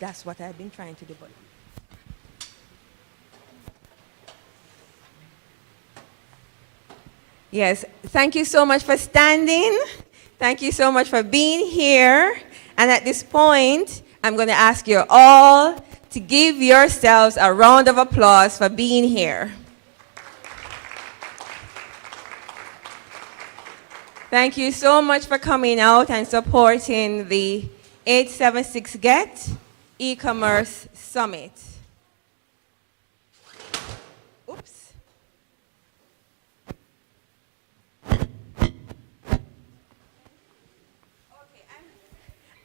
That's what I've been trying to do. But yes, thank you so much for standing. Thank you so much for being here. And at this point, I'm going to ask you all to give yourselves a round of applause for being here. Thank you so much for coming out and supporting the 876 Get e-commerce summit. Oops.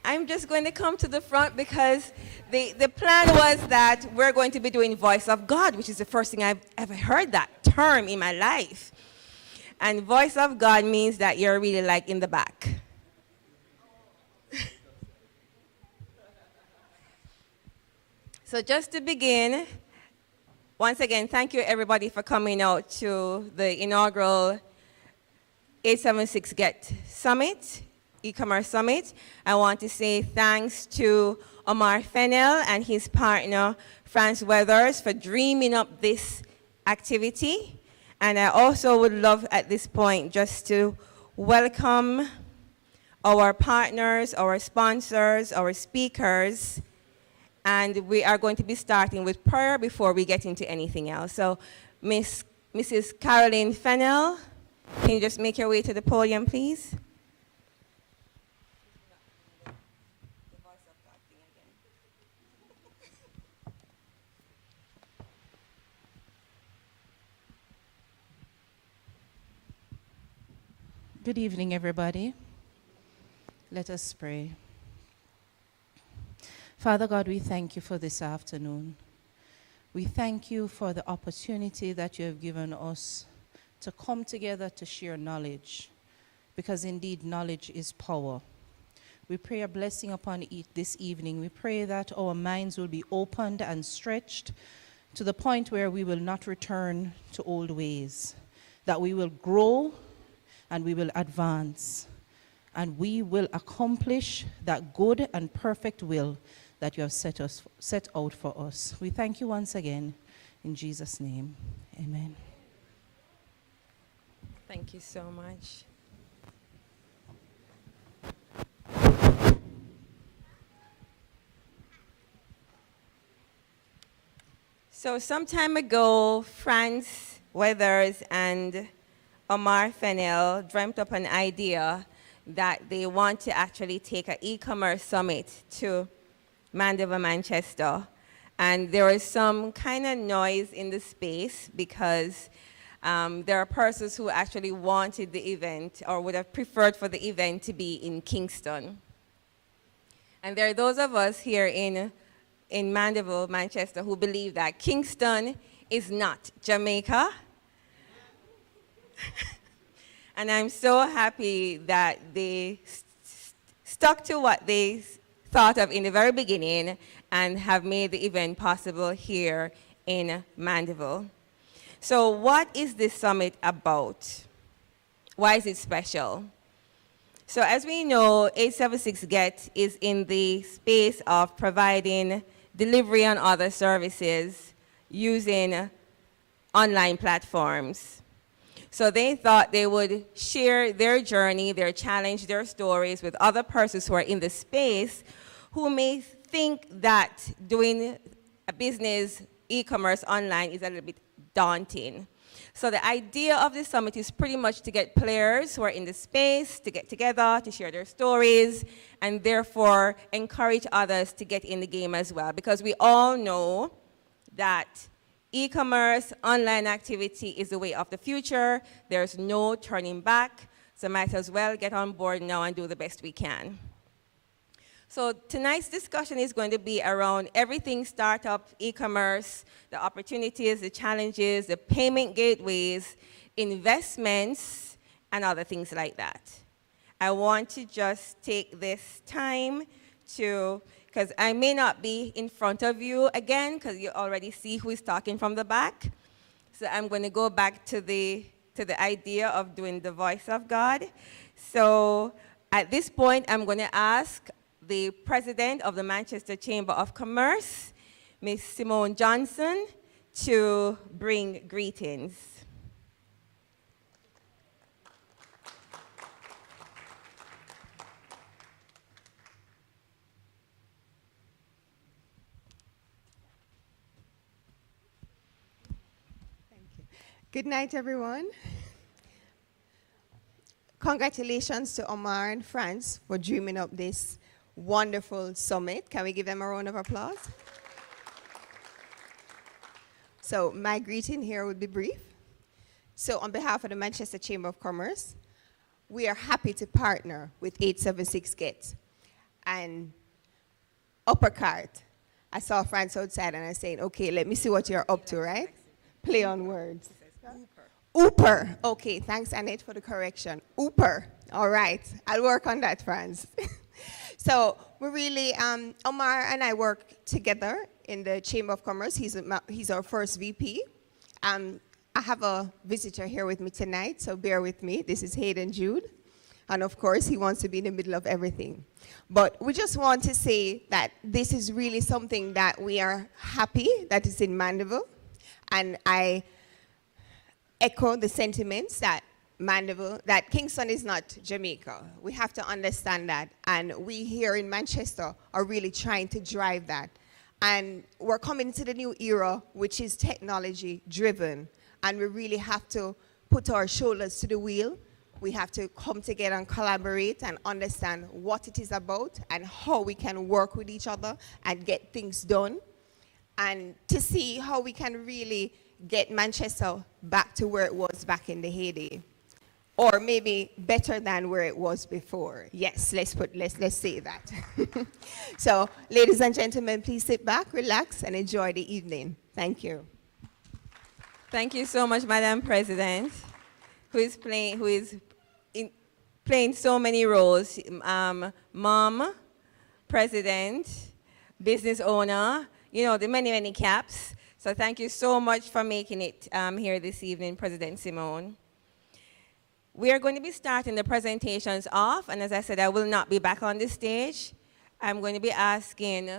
I'm just going to come to the front because the plan was that we're going to be doing Voice of God, which is the first thing I've ever heard that term in my life. And Voice of God means that you're really like in the back. So just to begin, once again, thank you everybody for coming out to the inaugural 876 Get Summit, e-commerce summit. I want to say thanks to Omar Fennell and his partner, France Weathers, for dreaming up this activity. And I also would love at this point just to welcome our partners, our sponsors, our speakers. And we are going to be starting with prayer before we get into anything else. So Mrs. Caroline Fennell, can you just make your way to the podium, please? Good evening, everybody. Let us pray. Father God, we thank you for this afternoon. We thank you for the opportunity that you have given us to come together to share knowledge, because indeed knowledge is power. We pray a blessing upon this evening. We pray that our minds will be opened and stretched to the point where we will not return to old ways, that we will grow and we will advance, and we will accomplish that good and perfect will that you have set out for us. We thank you once again. In Jesus' name, amen. Thank you so much. So some time ago, France Weathers and Omar Fennell dreamt up an idea that they want to actually take an e-commerce summit to Mandeville, Manchester. And there was some kind of noise in the space because there are persons who actually wanted the event or would have preferred for the event to be in Kingston. And there are those of us here in Mandeville, Manchester, who believe that Kingston is not Jamaica. And I'm so happy that they stuck to what they thought of in the very beginning and have made the event possible here in Mandeville. So what is this summit about? Why is it special? So as we know, 876 Get is in the space of providing delivery and other services using online platforms. So they thought they would share their journey, their challenge, their stories with other persons who are in the space who may think that doing a business e-commerce online is a little bit daunting. So the idea of this summit is pretty much to get players who are in the space to get together, to share their stories, and therefore encourage others to get in the game as well. Because we all know that e-commerce, online activity is the way of the future. There's no turning back, so might as well get on board now and do the best we can. So tonight's discussion is going to be around everything startup, e-commerce, the opportunities, the challenges, the payment gateways, investments, and other things like that. I want to just take this time to, because I may not be in front of you again, because you already see who is talking from the back. So I'm going to go back to the idea of doing the voice of God. So at this point, I'm going to ask the president of the Manchester Chamber of Commerce, Ms. Simone Johnson, to bring greetings. Good night, everyone. Congratulations to Omar and France for dreaming up this wonderful summit. Can we give them a round of applause? So my greeting here would be brief. So on behalf of the Manchester Chamber of Commerce, we are happy to partner with 876 Get and Uppercart. I saw France outside and I said, okay, let me see what you're up to, right? Play on words. Ooper. Okay, thanks, Annette, for the correction. Ooper. All right, I'll work on that, Franz. So we really, Omar and I work together in the Chamber of Commerce. He's our first VP. I have a visitor here with me tonight, so bear with me. This is Hayden Jude. And of course, he wants to be in the middle of everything. But we just want to say that this is really something that we are happy that it's in Mandeville. And I echo the sentiments that that Kingston is not Jamaica. We have to understand that. And we here in Manchester are really trying to drive that. And we're coming to the new era, which is technology driven. And we really have to put our shoulders to the wheel. We have to come together and collaborate and understand what it is about and how we can work with each other and get things done. And to see how we can really get Manchester back to where it was back in the heyday, or maybe better than where it was before. Yes, let's say that. So, ladies and gentlemen, please sit back, relax, and enjoy the evening. Thank you. Thank you so much, Madam President, who is playing so many roles: mom, president, business owner. You know, the many caps. So thank you so much for making it here this evening, President Simone. We are going to be starting the presentations off, and as I said, I will not be back on the stage. I'm going to be asking,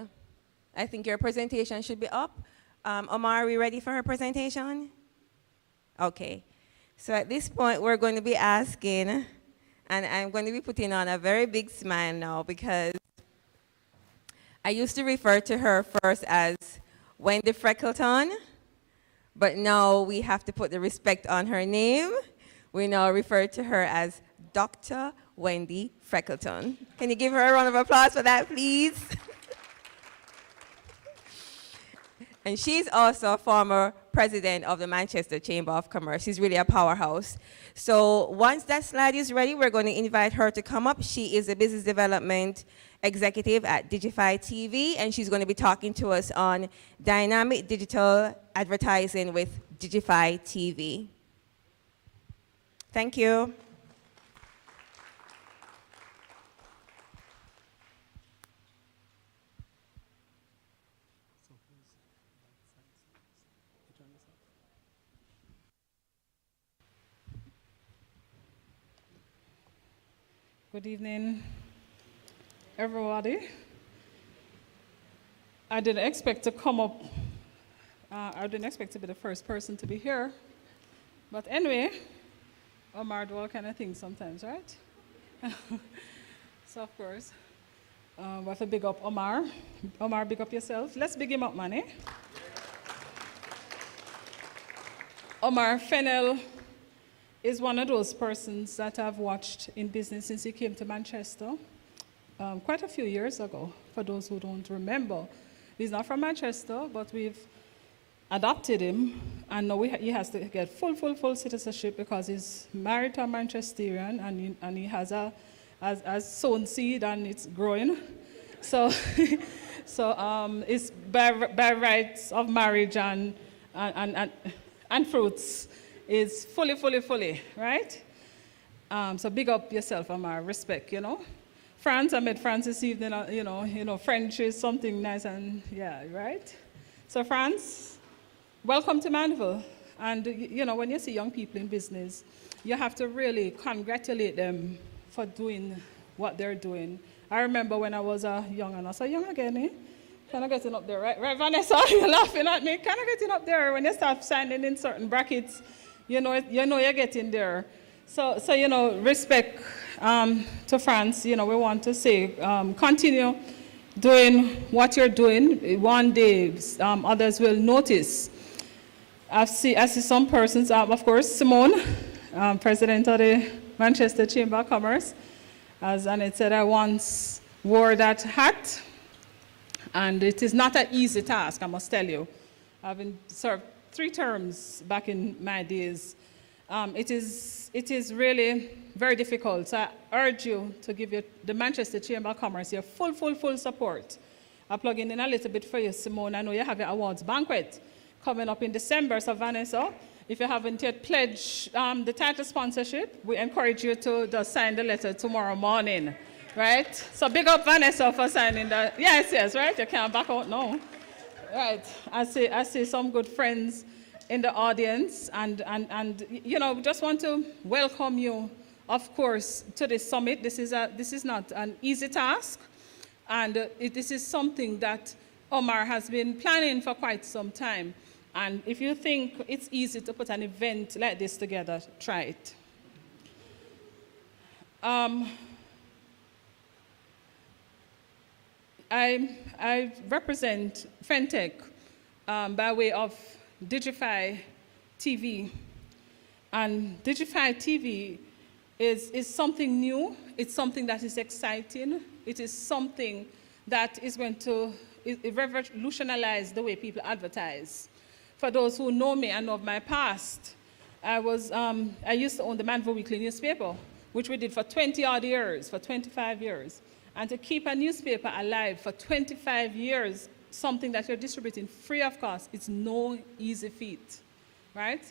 I think your presentation should be up. Omar, are we ready for her presentation? Okay. So at this point, we're going to be asking, and I'm going to be putting on a very big smile now because I used to refer to her first as Wendy Freckleton, but now we have to put the respect on her name. We now refer to her as Dr. Wendy Freckleton. Can you give her a round of applause for that, please? And she's also a former president of the Manchester Chamber of Commerce. She's really a powerhouse. So once that slide is ready, we're going to invite her to come up. She is a business development executive at Digify TV, and she's going to be talking to us on dynamic digital advertising with Digify TV. Thank you. Good evening, everybody. I didn't expect to come up. I didn't expect to be the first person to be here. But anyway, Omar do all kind of things sometimes, right? So of course, we have to big up Omar. Omar, big up yourself. Let's big him up, man, eh? Omar Fennell is one of those persons that I've watched in business since he came to Manchester quite a few years ago, for those who don't remember. He's not from Manchester, but we've adopted him, and now he has to get full citizenship because he's married to a Manchesterian, and he has sown seed and it's growing. So, it's by rights of marriage and fruits is fully, right? So big up yourself, Omar. Respect, you know. France, I met France this evening. You know, French is something nice, and yeah, right. So France, welcome to Mandeville. And you know, when you see young people in business, you have to really congratulate them for doing what they're doing I remember when I was young, and I was young again, eh? Kind of getting up there, right? Right, Vanessa, you're laughing at me. Kind of getting up there. When you start signing in certain brackets, you know you're getting there. So respect to France. We want to say, continue doing what you're doing. One day, others will notice. I see some persons, of course, Simone, president of the Manchester Chamber of Commerce. As Annette said, I once wore that hat, and it is not an easy task, I must tell you. Having served 3 terms back in my days, it is really very difficult. So I urge you to give the Manchester Chamber of Commerce your full support. I'll plug in a little bit for you, Simone. I know you have your awards banquet coming up in December, so Vanessa, if you haven't yet pledged the title sponsorship, we encourage you to just sign the letter tomorrow morning, right? So big up Vanessa for signing that. Yes, right? You can't back out now. Right, I see some good friends in the audience, and just want to welcome you, of course, to this summit. This is not an easy task, and this is something that Omar has been planning for quite some time. And if you think it's easy to put an event like this together, try it. I represent Fentech by way of Digify TV. And Digify TV is something new. It's something that is exciting. It is something that is going to revolutionize the way people advertise. For those who know me and know of my past, I used to own the Manville Weekly newspaper, which we did for 20-odd years, for 25 years. And to keep a newspaper alive for 25 years, something that you're distributing free of cost, it's no easy feat, right?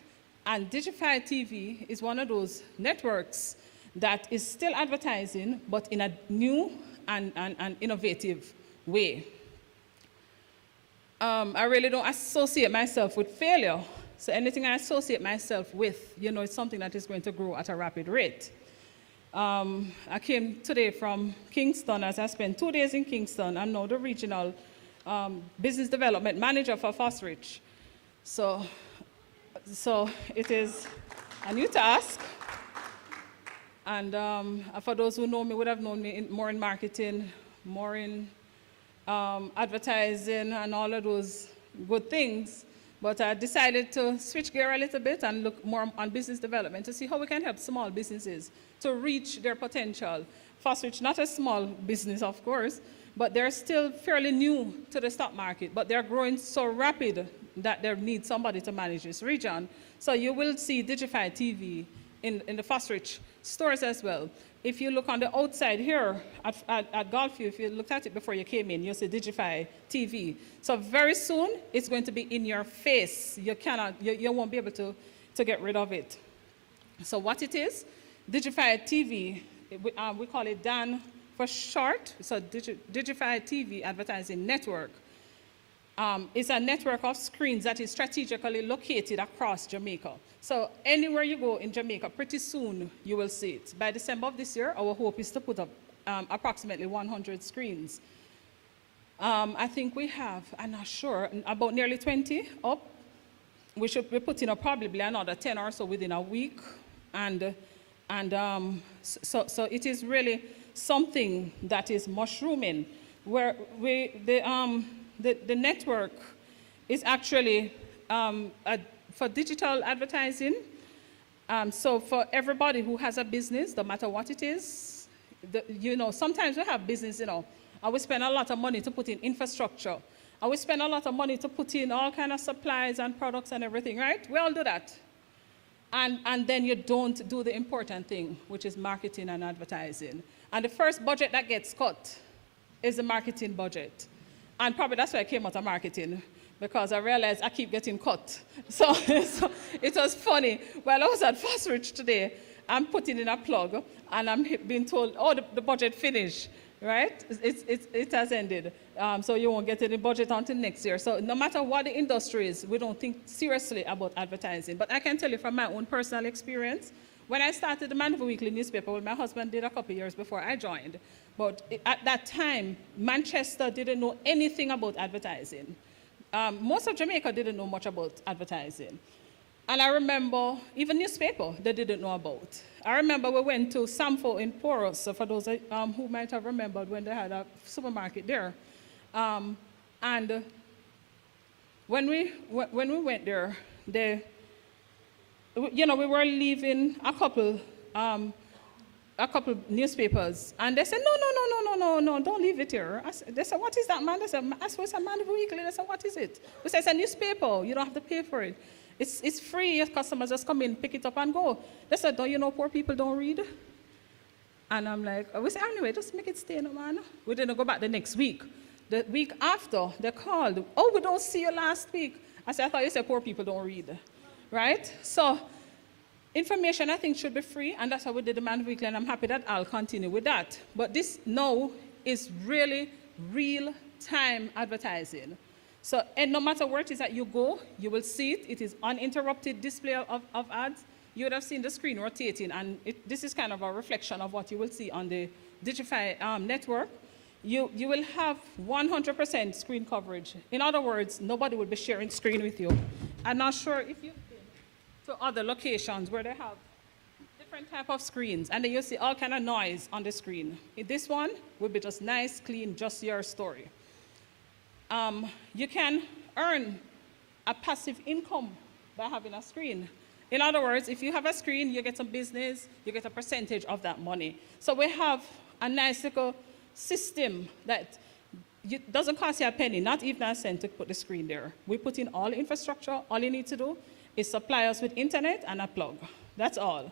And Digify TV is one of those networks that is still advertising, but in a new and innovative way. I really don't associate myself with failure. So anything I associate myself with, it's something that is going to grow at a rapid rate. I came today from Kingston, as I spent 2 days in Kingston. I'm now the regional business development manager for Fosrich. So it is a new task. And for those who know me, would have known me more in marketing, more in advertising and all of those good things. But I decided to switch gear a little bit and look more on business development to see how we can help small businesses to reach their potential. Fosrich, not a small business, of course, but they're still fairly new to the stock market, but they're growing so rapid that they need somebody to manage this region. So you will see Digify TV in the Fosrich stores as well. If you look on the outside here at Gulfview, if you looked at it before you came in, you'll see Digify TV. So very soon, it's going to be in your face. You won't be able to get rid of it. So what it is, Digify TV, we call it DAN for short, so Digify TV Advertising Network. It's a network of screens that is strategically located across Jamaica. So anywhere you go in Jamaica, pretty soon you will see it. By December of this year, our hope is to put up approximately 100 screens. I think we have, I'm not sure, about nearly 20 up. We should be putting up probably another 10 or so within a week. So it is really something that is mushrooming, where the network is actually for digital advertising. So for everybody who has a business, no matter what it is, sometimes we have business, and we spend a lot of money to put in infrastructure. And we spend a lot of money to put in all kind of supplies and products and everything, right? We all do that. And then you don't do the important thing, which is marketing and advertising. And the first budget that gets cut is the marketing budget. And probably that's why I came out of marketing, because I realized I keep getting cut. So it was funny. While I was at Fosrich today, I'm putting in a plug, and I'm being told, oh, the budget finished, right? It has ended. So you won't get any budget until next year. So no matter what the industry is, we don't think seriously about advertising. But I can tell you from my own personal experience, When I started the Mandeville Weekly newspaper, well, my husband did a couple of years before I joined. But at that time, Manchester didn't know anything about advertising. Most of Jamaica didn't know much about advertising. And I remember, even newspaper, they didn't know about. I remember we went to Samfo in Poros, so for those who might have remembered when they had a supermarket there. And when we went there, we were leaving a couple newspapers, and they said, no, don't leave it here. They said, what is that, man? They said, I suppose it's a Mandeville Weekly. They said, what is it? We said, it's a newspaper. You don't have to pay for it. It's free. Your customers just come in, pick it up, and go. They said, don't you know poor people don't read? And I'm like, we said, anyway, just make it stay, no, man. We didn't go back the next week. The week after, they called. Oh, we don't see you last week. I said, I thought you said poor people don't read, right? So information, I think, should be free, and that's how we did the Mandeville Weekly, and I'm happy that I'll continue with that. But this now is really real-time advertising. So, and no matter where it is that you go, you will see it. It is uninterrupted display of ads. You would have seen the screen rotating, and this is kind of a reflection of what you will see on the Digify network. You will have 100% screen coverage. In other words, nobody will be sharing screen with you. I'm not sure if you've been to other locations where they have different type of screens, and then you see all kind of noise on the screen. This one will be just nice, clean, just your story. You can earn a passive income by having a screen. In other words, if you have a screen, you get some business, you get a percentage of that money. So we have a nice little system that doesn't cost you a penny, not even a cent to put the screen there. We put in all the infrastructure. All you need to do is supply us with internet and a plug. That's all.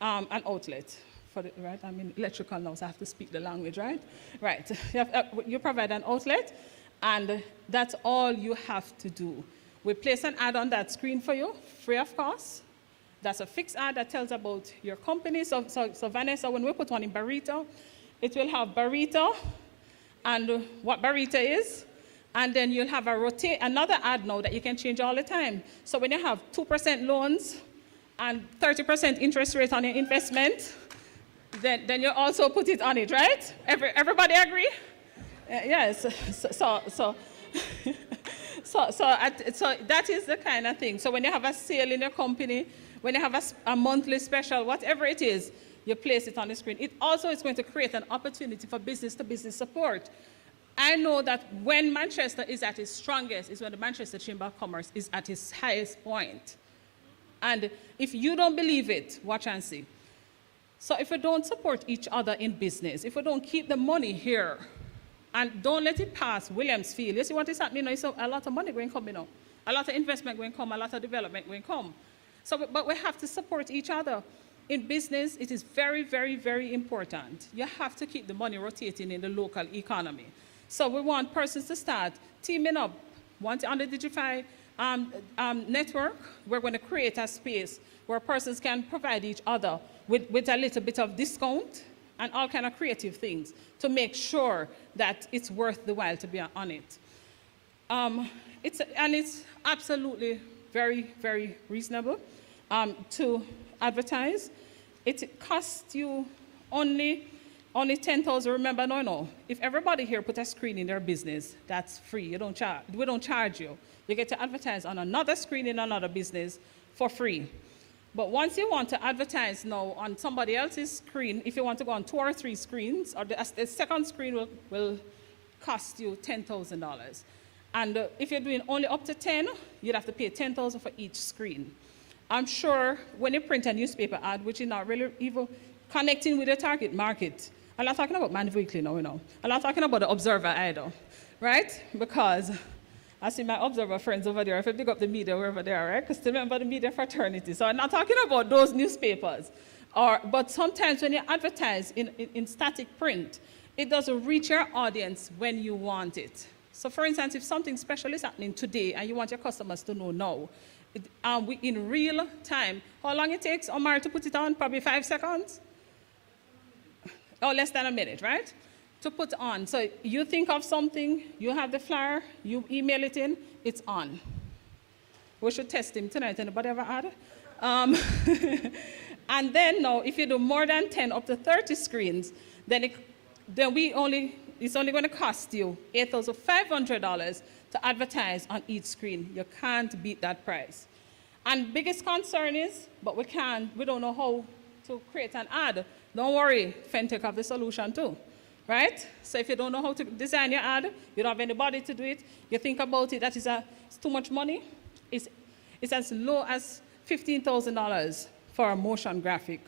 An outlet. Right? I'm in electrical now, so I have to speak the language, right? Right. You provide an outlet, and that's all you have to do. We place an ad on that screen for you, free of cost. That's a fixed ad that tells about your company. So Vanessa, when we put one in Burrito, it will have Burrito and what Burrito is, and then you'll have another ad now that you can change all the time. So when you have 2% loans and 30% interest rate on your investment, then you also put it on it, right? Everybody agree? Yes. So that is the kind of thing. So when you have a sale in your company, when you have a monthly special, whatever it is, you place it on the screen. It also is going to create an opportunity for business-to-business support. I know that when Manchester is at its strongest is when the Manchester Chamber of Commerce is at its highest point. And if you don't believe it, watch and see. So if we don't support each other in business, if we don't keep the money here, and don't let it pass Williamsfield, you see what is happening now? So a lot of money going to come, a lot of investment going to come, a lot of development going to come. So, but we have to support each other. In business, it is very, very, very important. You have to keep the money rotating in the local economy. So we want persons to start teaming up. Once on the Digify network, we're going to create a space where persons can provide each other with a little bit of discount and all kind of creative things to make sure that it's worth the while to be on it. It's absolutely very, very reasonable to advertise. It costs you only 10,000. Remember, no. If everybody here put a screen in their business, that's free. We don't charge you. You get to advertise on another screen in another business for free. But once you want to advertise now on somebody else's screen, if you want to go on 2 or 3 screens, or the second screen will cost you $10,000. And if you're doing only up to 10, you'd have to pay $10,000 for each screen. I'm sure when you print a newspaper ad, which is not really even connecting with the target market, I'm not talking about Mandeville Weekly now, I'm not talking about the Observer either, right? Because I see my Observer friends over there. If I pick up the media, we're over there, right? Because remember the media fraternity. So I'm not talking about those newspapers. But sometimes when you advertise in static print, it doesn't reach your audience when you want it. So for instance, if something special is happening today and you want your customers to know now, in real time, how long it takes, Omar, to put it on? Probably 5 seconds? Or less than a minute, right? To put on. So you think of something, you have the flyer, you email it in, it's on. We should test him tonight. Anybody ever had? And then now, if you do more than 10 up to 30 screens, then it's only going to cost you $8,500 to advertise on each screen. You can't beat that price. And biggest concern is, but we don't know how to create an ad. Don't worry, Fentech have the solution too, right? So if you don't know how to design your ad, you don't have anybody to do it, you think about it, it's too much money. It's as low as $15,000 for a motion graphic.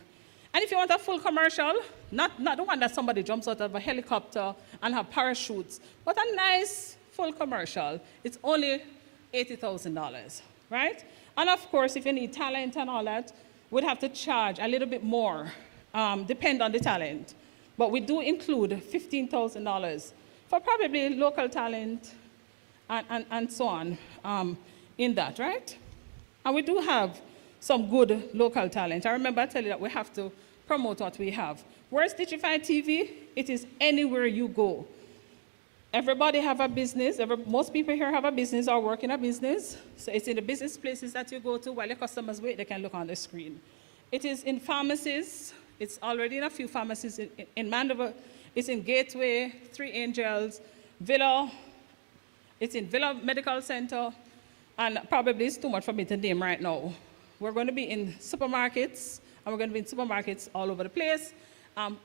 And if you want a full commercial, not the one that somebody jumps out of a helicopter and have parachutes, but a nice full commercial, it's only $80,000, right? And of course, if you need talent and all that, we'd have to charge a little bit more, depend on the talent. But we do include $15,000 for probably local talent and so on in that, right? And we do have some good local talent. I remember I tell you that we have to promote what we have. Whereas Digify TV, it is anywhere you go. Everybody have a business. Most people here have a business or work in a business. So it's in the business places that you go to while your customers wait, they can look on the screen. It is in pharmacies. It's already in a few pharmacies in Mandeville. It's in Gateway, Three Angels, Villa. It's in Villa Medical Center. And probably it's too much for me to name right now. We're going to be in supermarkets, and we're going to be in supermarkets all over the place.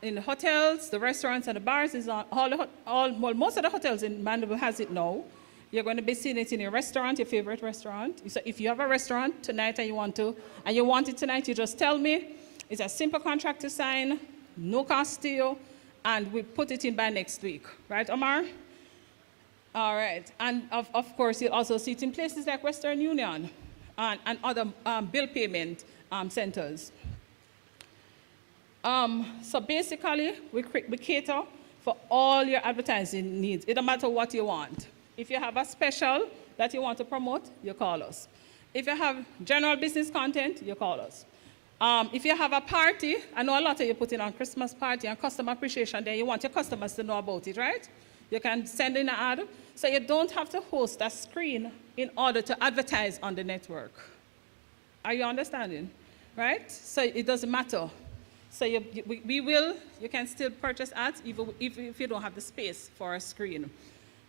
In the hotels, the restaurants, and the bars is on most of the hotels in Mandeville has it now. You're going to be seeing it in your restaurant, your favorite restaurant. So if you have a restaurant tonight and you want it tonight, you just tell me. It's a simple contract to sign, no cost to you, and we put it in by next week. Right, Omar? All right. And of course, you'll also see it in places like Western Union and other bill payment centers. So basically, we cater for all your advertising needs. It don't matter what you want. If you have a special that you want to promote, you call us. If you have general business content, you call us. If you have a party, I know a lot of you put in on Christmas party and customer appreciation day, you want your customers to know about it, right? You can send in an ad. So you don't have to host a screen in order to advertise on the network. Are you understanding? Right? So it doesn't matter. So you can still purchase ads even if you don't have the space for a screen.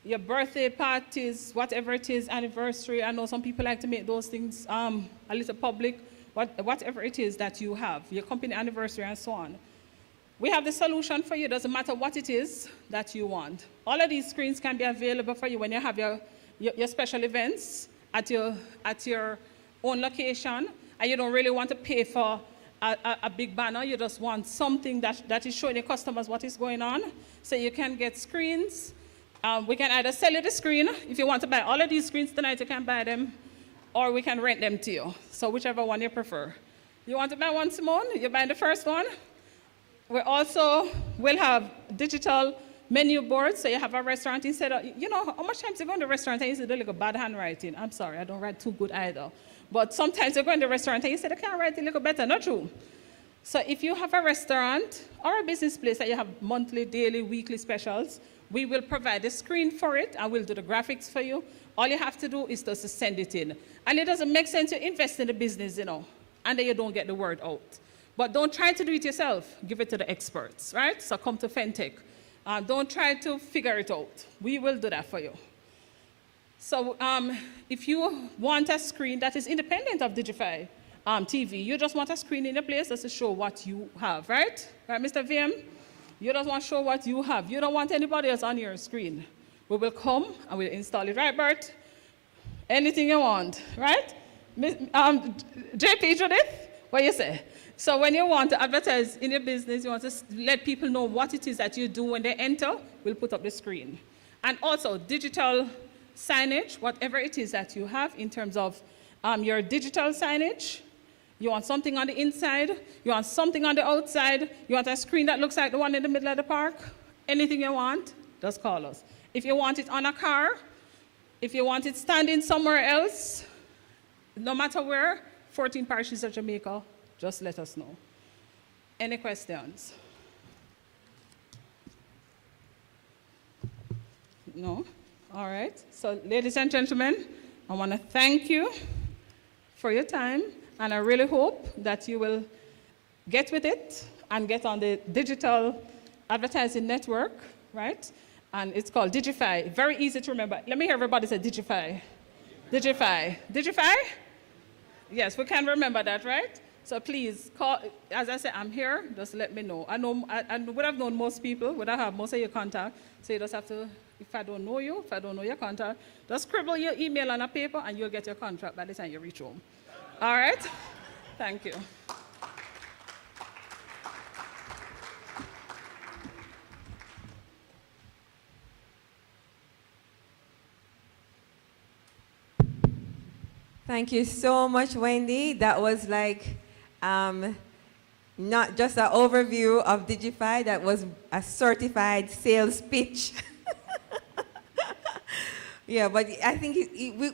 Your birthday parties, whatever it is, anniversary, I know some people like to make those things a little public, whatever it is that you have, your company anniversary and so on. We have the solution for you. It doesn't matter what it is that you want. All of these screens can be available for you when you have your special events at your own location, and you don't really want to pay for a big banner. You just want something that is showing your customers what is going on. So you can get screens. We can either sell you the screen. If you want to buy all of these screens tonight, you can buy them, or we can rent them to you. So whichever one you prefer. You want to buy one, Simone? You buy the first one. We also will have digital menu boards, so you have a restaurant instead of, how much times you go to the restaurant and you see the little bad handwriting? I'm sorry, I don't write too good either. But sometimes you go in the restaurant and you say, I can't write a little better. Not true. So if you have a restaurant or a business place that you have monthly, daily, weekly specials, we will provide a screen for it and we'll do the graphics for you. All you have to do is just to send it in. And it doesn't make sense to invest in the business, and then you don't get the word out. But don't try to do it yourself. Give it to the experts, right? So come to Fentech. Don't try to figure it out. We will do that for you. So if you want a screen that is independent of Digify TV, you just want a screen in a place that's to show what you have, right? Right, Mr. VM? You just want to show what you have. You don't want anybody else on your screen. We will come and we'll install it. Right, Bert? Anything you want, right? JP, Judith, what do you say? So when you want to advertise in your business, you want to let people know what it is that you do when they enter, we'll put up the screen. And also digital signage, whatever it is that you have in terms of your digital signage. You want something on the inside, you want something on the outside, you want a screen that looks like the one in the middle of the park, anything you want, just call us. If you want it on a car, if you want it standing somewhere else, no matter where, 14 parishes of Jamaica, just let us know. Any questions? No? All right. So, ladies and gentlemen, I want to thank you for your time, and I really hope that you will get with it and get on the digital advertising network, right? And it's called Digify. Very easy to remember. Let me hear everybody say Digify. Digify. Digify? Yes, we can remember that, right? So please call. As I said, I'm here. Just let me know. I would have known most people. Would I have most of your contact? So you just have to. If I don't know you, if I don't know your contact, just scribble your email on a paper, and you'll get your contract by the time you reach home. All right? Thank you. Thank you so much, Wendy. That was like not just an overview of Digify, that was a certified sales pitch. Yeah, but I think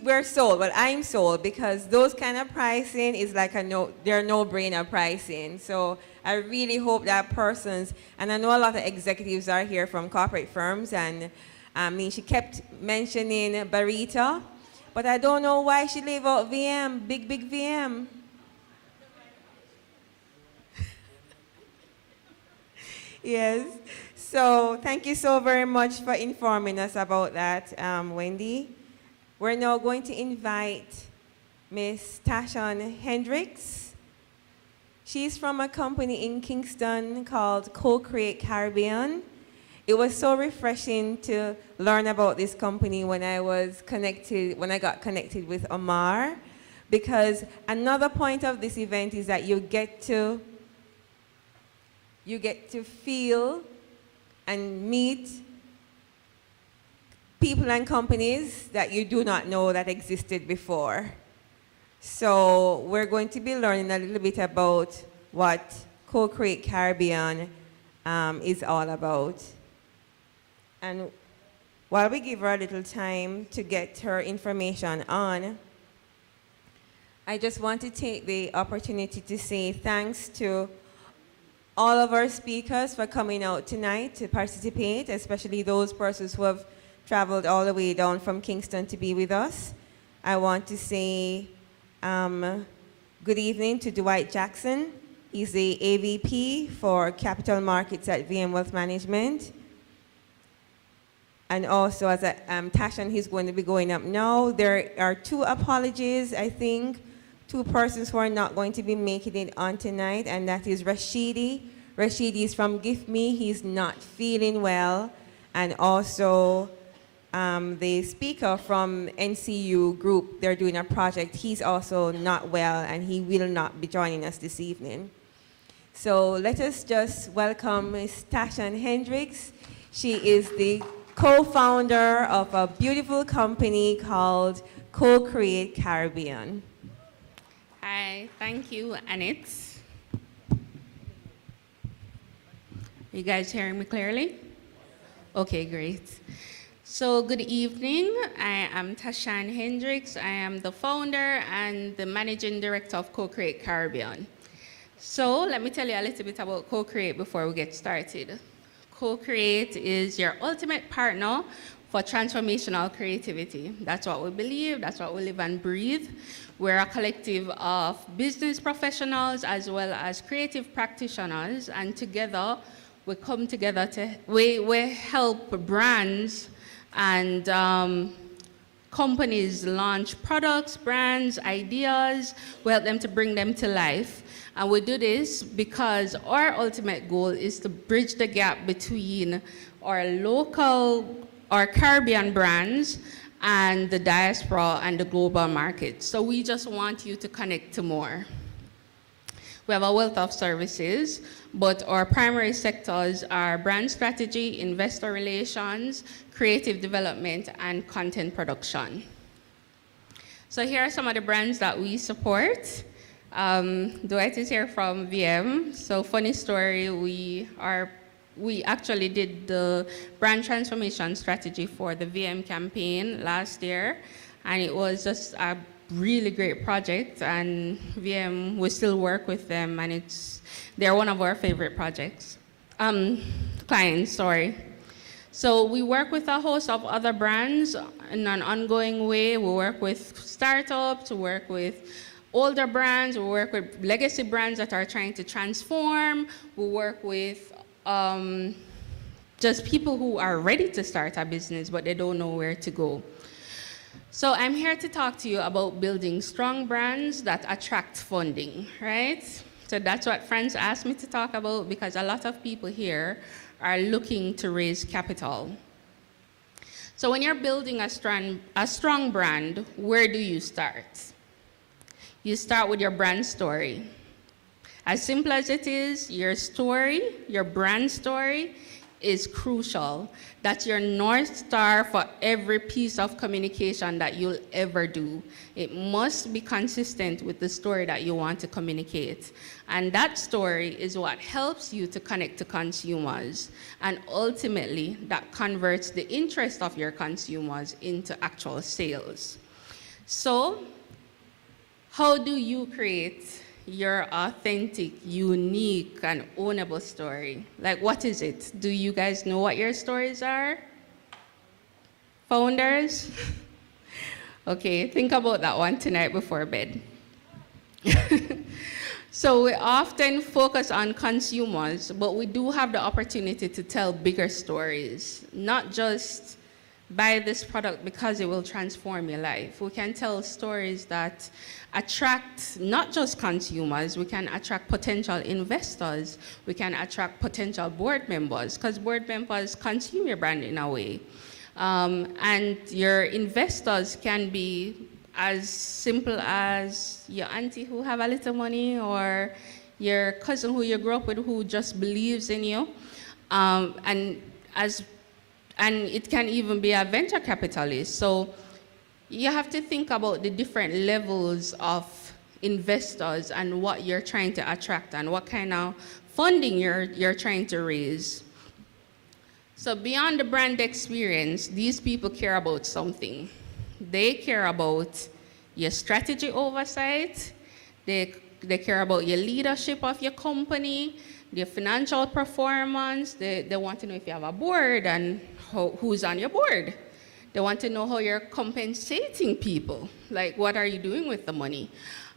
we're sold. Well, I'm sold because those kind of pricing is like they're no-brainer pricing. So I really hope that persons, and I know a lot of executives are here from corporate firms, and I mean, she kept mentioning Barita, but I don't know why she leave out VM, big VM. Yes. So thank you so very much for informing us about that, Wendy. We're now going to invite Miss Tashawn Hendricks. She's from a company in Kingston called Co-Create Caribbean. It was so refreshing to learn about this company when I got connected with Omar, because another point of this event is that you get to feel and meet people and companies that you do not know that existed before. So we're going to be learning a little bit about what Co-Create Caribbean is all about. And while we give her a little time to get her information on, I just want to take the opportunity to say thanks to all of our speakers for coming out tonight to participate, especially those persons who have traveled all the way down from Kingston to be with us. I want to say good evening to Dwight Jackson. He's the AVP for Capital Markets at VM Wealth Management. And also, as Tashawn, he's going to be going up now. There are 2 apologies, I think. 2 persons who are not going to be making it on tonight, and that is Rashidi. Rashidi is from Gift Me. He's not feeling well. And also the speaker from NCU group, they're doing a project. He's also not well, and he will not be joining us this evening. So let us just welcome Ms. Tashawn Hendricks. She is the co-founder of a beautiful company called Co-Create Caribbean. Hi, thank you, Annette. You guys hearing me clearly? Okay, great. So good evening. I am Tashawn Hendricks. I am the founder and the managing director of Co-Create Caribbean. So let me tell you a little bit about Co-Create before we get started. Co-Create is your ultimate partner for transformational creativity. That's what we believe, that's what we live and breathe. We're a collective of business professionals as well as creative practitioners, and together we come together we help brands and companies launch products, brands, ideas. We help them to bring them to life. And we do this because our ultimate goal is to bridge the gap between our Caribbean brands and the diaspora and the global market. So we just want you to connect to more. We have a wealth of services, but our primary sectors are brand strategy, investor relations, creative development, and content production. So here are some of the brands that we support. Dwight is here from VM. So funny story, we actually did the brand transformation strategy for the VM campaign last year, and it was just a really great project, and VM, we still work with them, and they're one of our favorite clients, sorry. So we work with a host of other brands in an ongoing way. We work with startups, we work with older brands, we work with legacy brands that are trying to transform, we work with just people who are ready to start a business, but they don't know where to go. So I'm here to talk to you about building strong brands that attract funding, right? So that's what Franz asked me to talk about, because a lot of people here are looking to raise capital. So when you're building a strong brand, where do you start? You start with your brand story. As simple as it is, your story, your brand story, is crucial. That's your North Star for every piece of communication that you'll ever do. It must be consistent with the story that you want to communicate. And that story is what helps you to connect to consumers. And ultimately, that converts the interest of your consumers into actual sales. So, how do you create your authentic, unique, and ownable story? Like, what is it? Do you guys know what your stories are? Founders? Okay, think about that one tonight before bed. So we often focus on consumers, but we do have the opportunity to tell bigger stories, not just buy this product because it will transform your life. We can tell stories that attract not just consumers, we can attract potential investors, we can attract potential board members, because board members consume your brand in a way. And your investors can be as simple as your auntie who have a little money, or your cousin who you grew up with who just believes in you. And it can even be a venture capitalist. So you have to think about the different levels of investors and what you're trying to attract and what kind of funding you're trying to raise. So beyond the brand experience, these people care about something. They care about your strategy oversight. They care about your leadership of your company, your financial performance. They want to know if you have a board and who's on your board. They want to know how you're compensating people. Like, what are you doing with the money?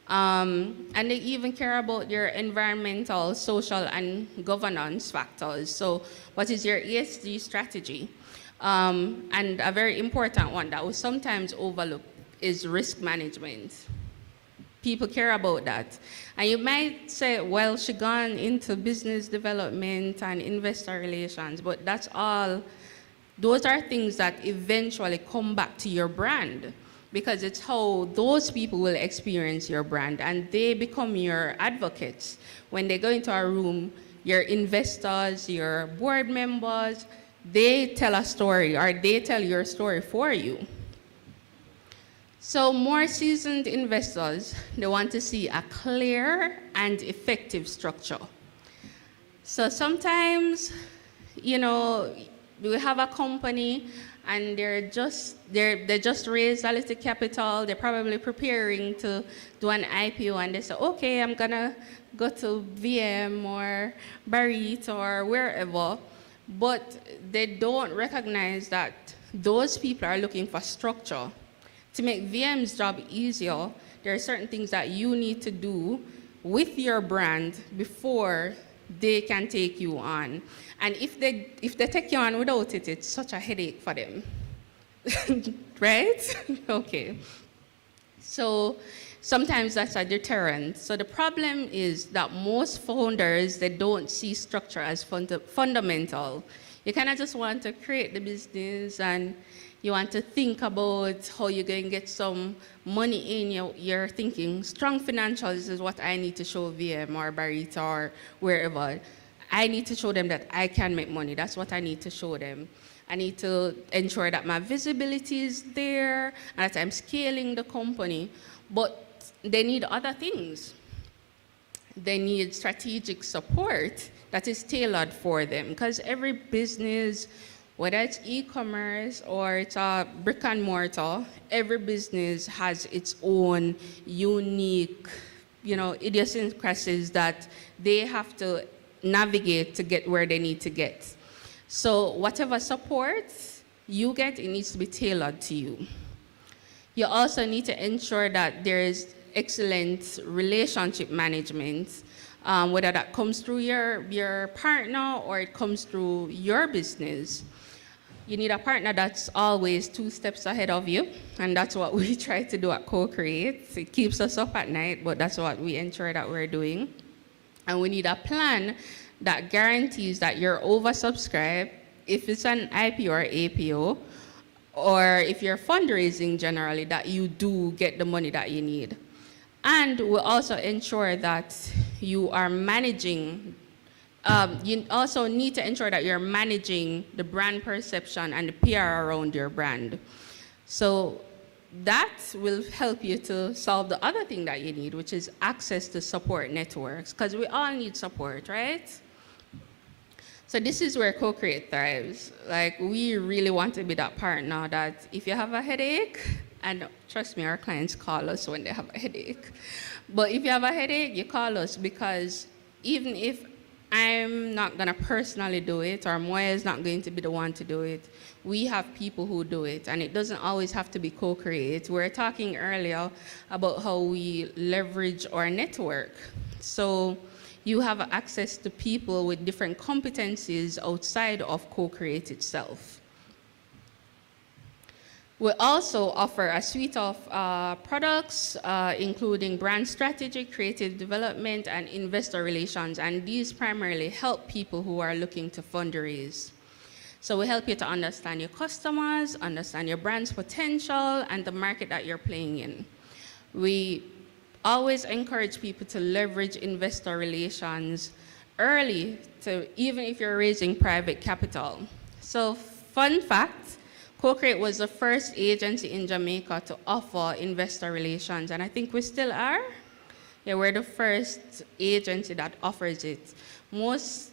And they even care about your environmental, social, and governance factors. So what is your ESG strategy? And a very important one that we sometimes overlook is risk management. People care about that. And you might say, well, she gone into business development and investor relations, but that's all. Those are things that eventually come back to your brand, because it's how those people will experience your brand, and they become your advocates. When they go into a room, your investors, your board members, they tell a story, or they tell your story for you. So more seasoned investors, they want to see a clear and effective structure. So sometimes, you know, we have a company and they just raised a little capital. They're probably preparing to do an IPO, and they say, okay, I'm gonna go to VM or Barrett or wherever. But they don't recognize that those people are looking for structure. To make VM's job easier, there are certain things that you need to do with your brand before they can take you on. And if they take you on without it, it's such a headache for them. Right? Okay. So sometimes that's a deterrent. So the problem is that most founders, they don't see structure as fundamental. You kind of just want to create the business, and you want to think about how you're going to get some money in. You're thinking, strong financials is what I need to show VM or Barrett or wherever. I need to show them that I can make money. That's what I need to show them. I need to ensure that my visibility is there and that I'm scaling the company. But they need other things. They need strategic support that is tailored for them, because every business, whether it's e-commerce or it's a brick and mortar, every business has its own unique, idiosyncrasies that they have to navigate to get where they need to get. So whatever support you get, it needs to be tailored to you. You also need to ensure that there is excellent relationship management, whether that comes through your partner or it comes through your business. You need a partner that's always 2 steps ahead of you, and that's what we try to do at Co-Create. It keeps us up at night, but that's what we ensure that we're doing. And we need a plan that guarantees that you're oversubscribed if it's an IPO or APO, or if you're fundraising generally, that you do get the money that you need. And we also ensure that you are managing, you also need to ensure that you're managing the brand perception and the PR around your brand. So that will help you to solve the other thing that you need, which is access to support networks, because we all need support, right? So this is where Co-Create thrives. Like, we really want to be that partner that if you have a headache, and trust me, our clients call us when they have a headache. But if you have a headache, you call us, because even if I'm not gonna personally do it, or Moya is not going to be the one to do it, we have people who do it, and it doesn't always have to be Co-Create. We were talking earlier about how we leverage our network. So you have access to people with different competencies outside of Co-Create itself. We also offer a suite of products, including brand strategy, creative development, and investor relations, and these primarily help people who are looking to fundraise. So we help you to understand your customers, understand your brand's potential, and the market that you're playing in. We always encourage people to leverage investor relations early, even if you're raising private capital. So fun fact, Co-Create was the first agency in Jamaica to offer investor relations, and I think we still are. Yeah, we're the first agency that offers it. Most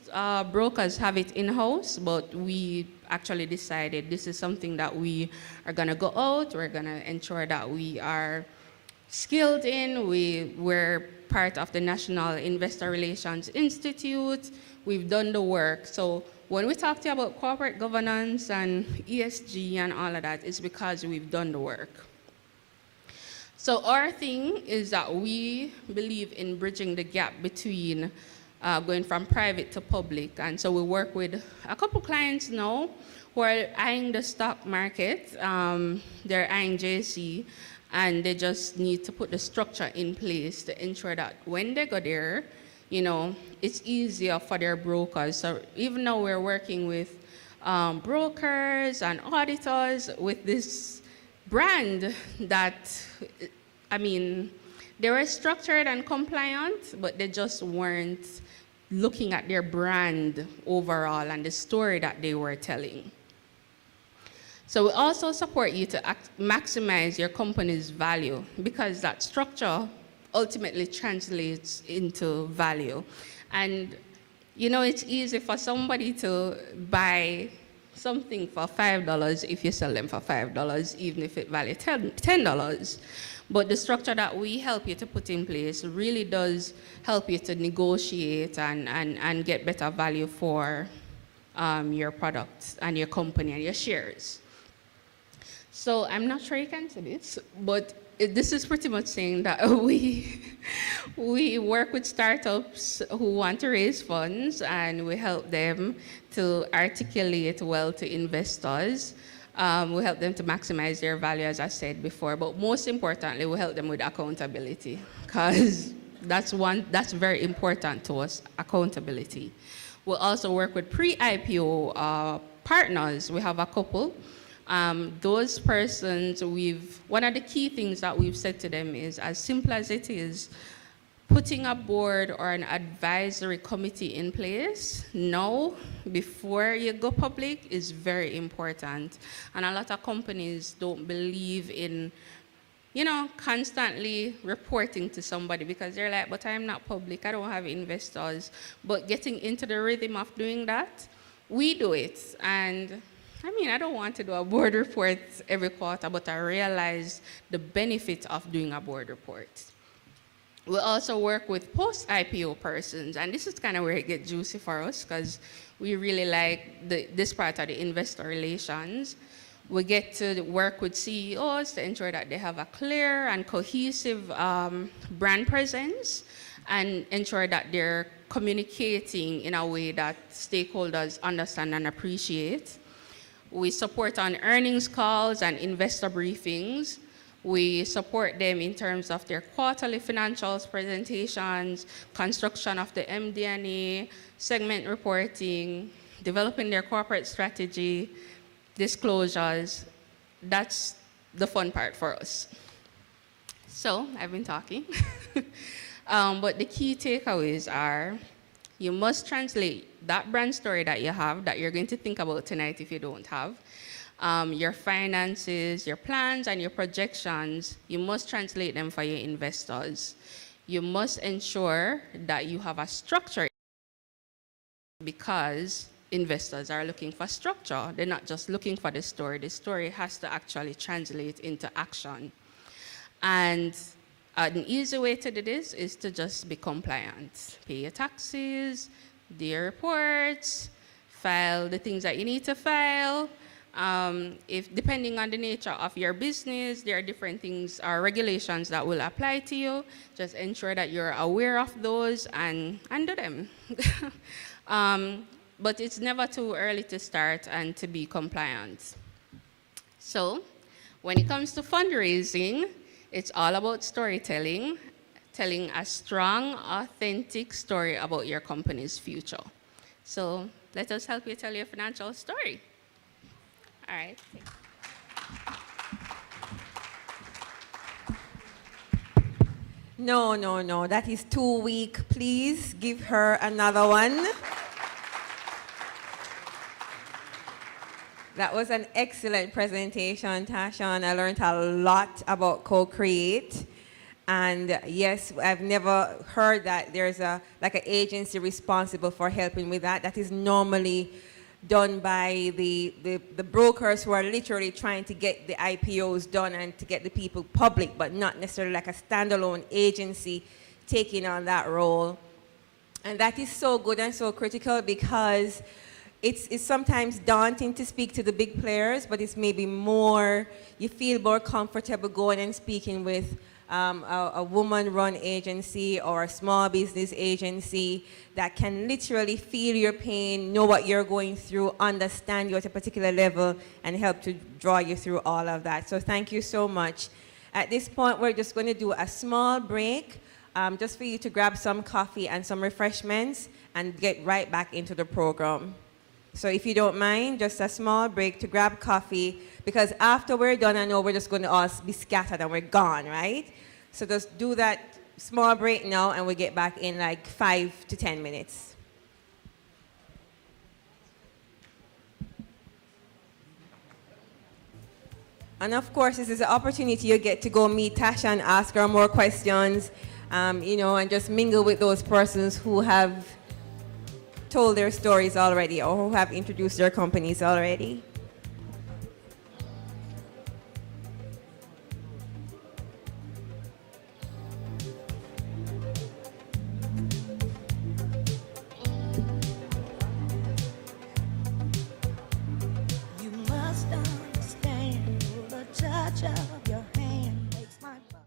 brokers have it in-house, but we actually decided this is something that we are gonna go out, we're gonna ensure that we are skilled in. We're part of the National Investor Relations Institute. We've done the work. So when we talk to you about corporate governance and ESG and all of that, it's because we've done the work. So our thing is that we believe in bridging the gap between going from private to public. And so we work with a couple clients now who are eyeing the stock market. They're eyeing JC, and they just need to put the structure in place to ensure that when they go there, you know, it's easier for their brokers. So even though we're working with brokers and auditors with this brand that, I mean, they were structured and compliant, but they just weren't looking at their brand overall and the story that they were telling. So we also support you to maximize your company's value, because that structure ultimately translates into value. And you know, it's easy for somebody to buy something for $5 if you sell them for $5, even if it values $10. But the structure that we help you to put in place really does help you to negotiate and get better value for your products and your company and your shares. So I'm not sure you can see this, but this is pretty much saying that we work with startups who want to raise funds, and we help them to articulate well to investors. We help them to maximize their value, as I said before, but most importantly, we help them with accountability, because that's very important to us, accountability. We also work with pre-IPO partners. We have a couple. Those persons, one of the key things that we've said to them is, as simple as it is, putting a board or an advisory committee in place now before you go public is very important. And a lot of companies don't believe in, you know, constantly reporting to somebody, because they're like, but I'm not public, I don't have investors. But getting into the rhythm of doing that, we do it. And I mean, I don't want to do a board report every quarter, but I realize the benefit of doing a board report. We also work with post-IPO persons, and this is kind of where it gets juicy for us, because we really like this part of the investor relations. We get to work with CEOs to ensure that they have a clear and cohesive brand presence and ensure that they're communicating in a way that stakeholders understand and appreciate. We support on earnings calls and investor briefings. We support them in terms of their quarterly financials presentations, construction of the MD&A, segment reporting, developing their corporate strategy, disclosures. That's the fun part for us. So, I've been talking. But the key takeaways are, you must translate that brand story that you have, that you're going to think about tonight if you don't have, your finances, your plans, and your projections, you must translate them for your investors. You must ensure that you have a structure, because investors are looking for structure. They're not just looking for the story. The story has to actually translate into action. And an easy way to do this is to just be compliant. Pay your taxes, do your reports, file the things that you need to file. If depending on the nature of your business, there are different things or regulations that will apply to you. Just ensure that you're aware of those and do them. But it's never too early to start and to be compliant. So, when it comes to fundraising, it's all about storytelling, telling a strong, authentic story about your company's future. So, let us help you tell your financial story. All right. No, no, no, that is too weak. Please give her another one. That was an excellent presentation, Tasha, and I learned a lot about co-create. And yes, I've never heard that there's an agency responsible for helping with that. That is normally done by the brokers who are literally trying to get the IPOs done and to get the people public, but not necessarily like a standalone agency taking on that role. And that is so good and so critical, because it's sometimes daunting to speak to the big players, but it's maybe more, you feel more comfortable going and speaking with a woman-run agency or a small business agency that can literally feel your pain, know what you're going through, understand you at a particular level, and help to draw you through all of that. So thank you so much. At this point, we're just going to do a small break, just for you to grab some coffee and some refreshments and get right back into the program. So if you don't mind, just a small break to grab coffee, because after we're done, I know we're just going to all be scattered and we're gone, right? So just do that small break now, and we'll get back in like 5 to 10 minutes. And of course, this is an opportunity you get to go meet Tasha and ask her more questions, you know, and just mingle with those persons who have told their stories already or who have introduced their companies already. You must understand the touch of your hand makes my pulse.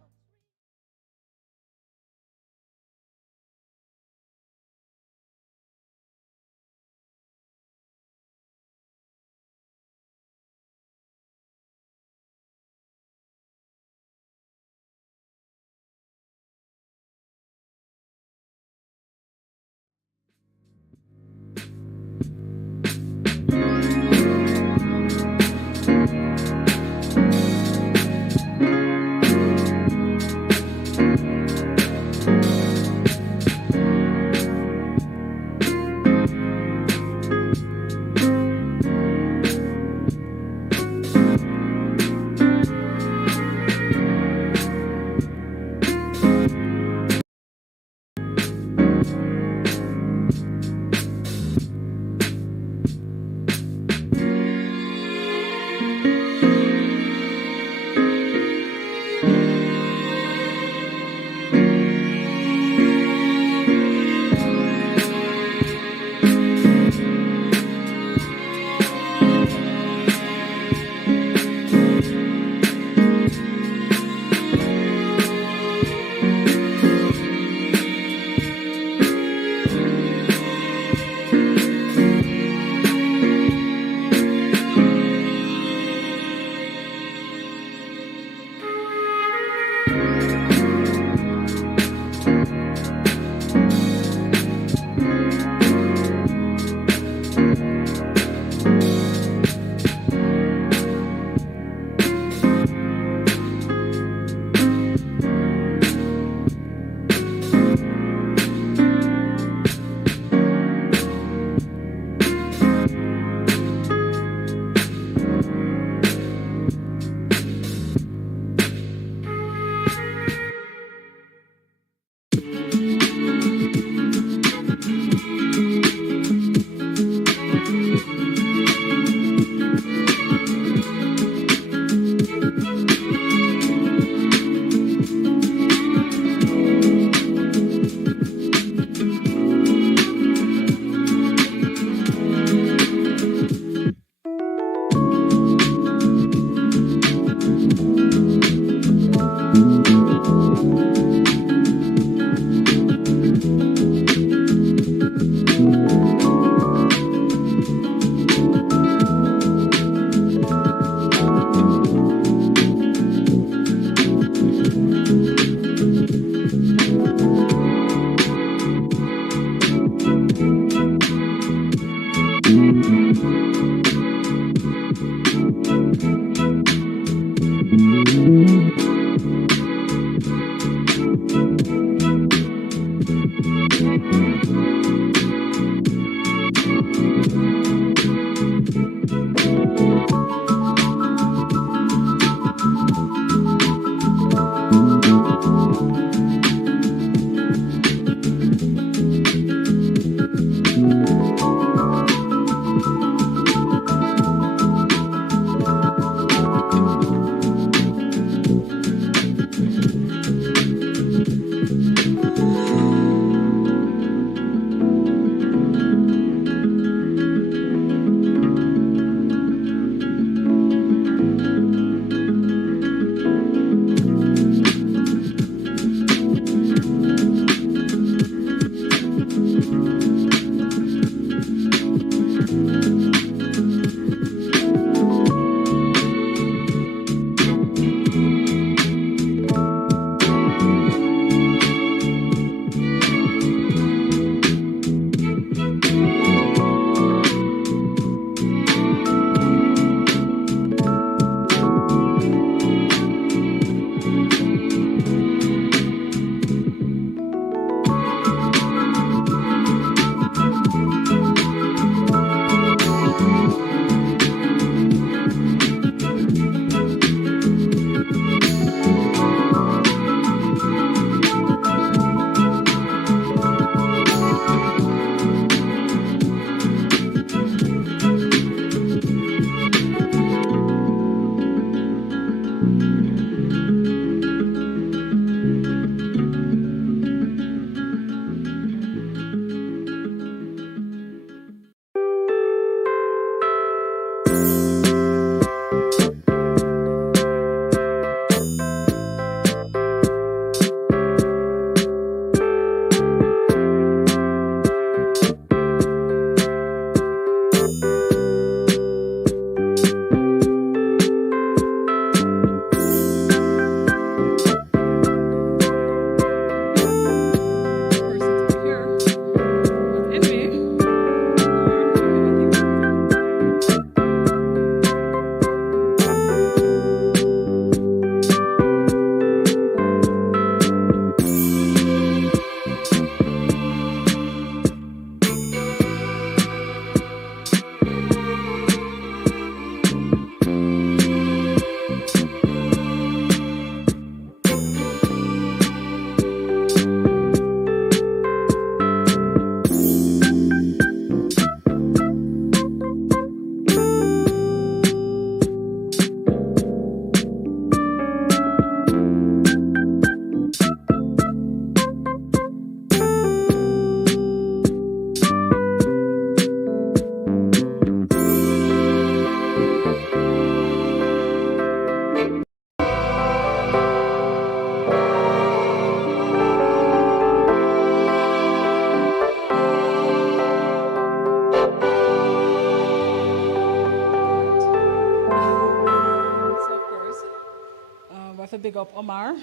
to big up Omar.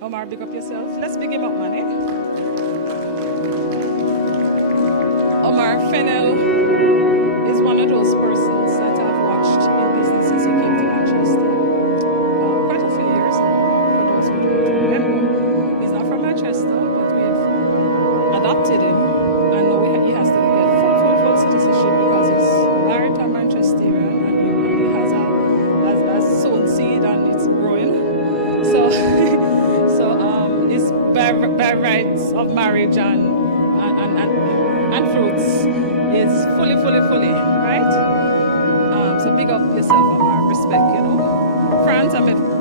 Omar, big up yourself. Let's big him up, man, eh? Omar Fennell is one of those persons that I've watched in business since he came to Manchester. Quite a few years ago, for those who don't remember. He's not from Manchester, but we've adopted him. And now he has to get full citizenship because he's married to a Manchesterian and he has a sown seed and it's growing. So, it's by rights of marriage and fruits is fully, right? So big up yourself, Omar. Respect, you know. France, I'm a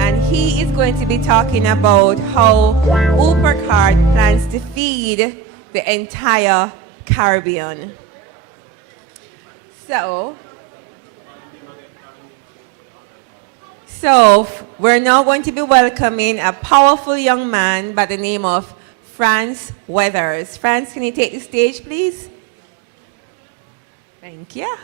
And he is going to be talking about how Upercard plans to feed the entire Caribbean. So we're now going to be welcoming a powerful young man by the name of France Weathers. France, can you take the stage, please? Thank you.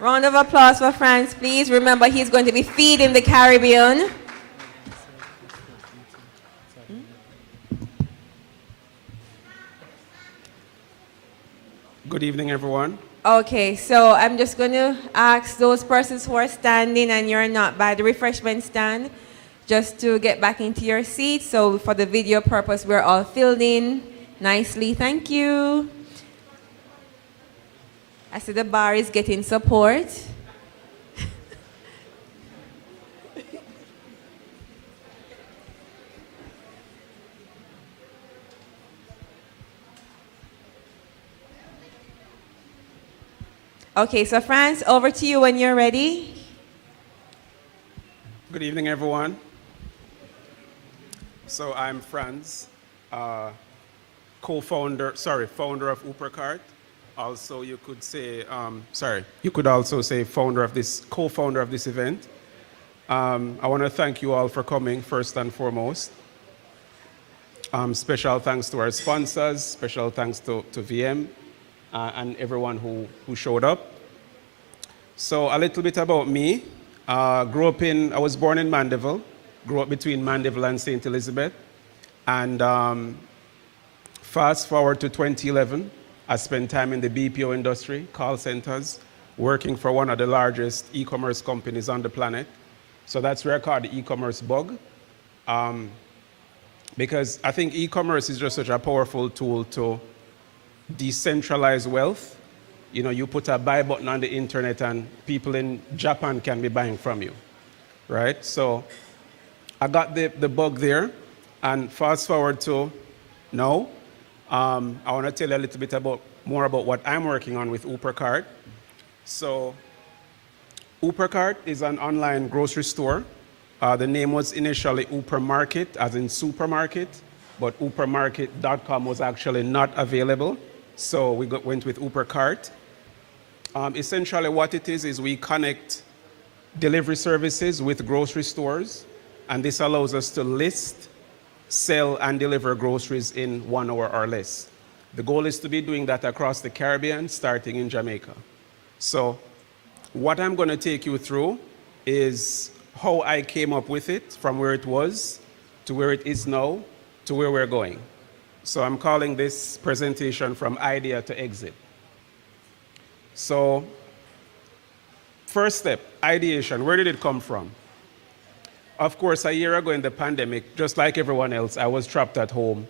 Round of applause for France, please. Remember, he's going to be feeding the Caribbean. Good evening, everyone. Okay, so I'm just going to ask those persons who are standing and you're not by the refreshment stand just to get back into your seats. So for the video purpose, we're all filled in nicely. Thank you. I see the bar is getting support. Okay, so France, over to you when you're ready. Good evening, everyone. So I'm Franz, founder of Upercard. Also, you could say, you could also say co-founder of this event. I want to thank you all for coming, first and foremost. Special thanks to our sponsors, special thanks to VM, and everyone who showed up. So a little bit about me. I was born in Mandeville, grew up between Mandeville and St. Elizabeth. And fast forward to 2011, I spent time in the BPO industry, call centers, working for one of the largest e-commerce companies on the planet. So that's where I call the e-commerce bug. Because I think e-commerce is just such a powerful tool to decentralize wealth. You know, you put a buy button on the internet and people in Japan can be buying from you, right? So I got the bug there, and fast forward to now, I want to tell you a little bit more about what I'm working on with Upercard. So Upercard is an online grocery store. The name was initially Upermarket, as in supermarket, but upermarket.com was actually not available. So we went with Upercart. Essentially what it is we connect delivery services with grocery stores, and this allows us to list, sell, and deliver groceries in 1 hour or less. The goal is to be doing that across the Caribbean, starting in Jamaica. So what I'm going to take you through is how I came up with it, from where it was to where it is now to where we're going. So I'm calling this presentation From Idea to Exit. So first step, ideation. Where did it come from? Of course, a year ago in the pandemic, just like everyone else, I was trapped at home.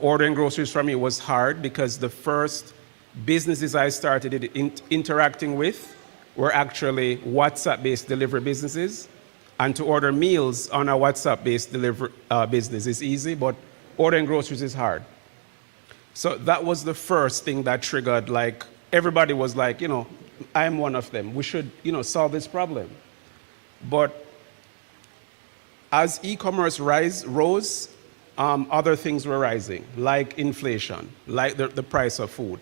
Ordering groceries for me was hard because the first businesses I started interacting with were actually WhatsApp-based delivery businesses. And to order meals on a WhatsApp-based delivery business is easy, but ordering groceries is hard. So that was the first thing that triggered, like, everybody was like, you know, I'm one of them. We should, you know, solve this problem. But as e-commerce rose, other things were rising, like inflation, like the price of food.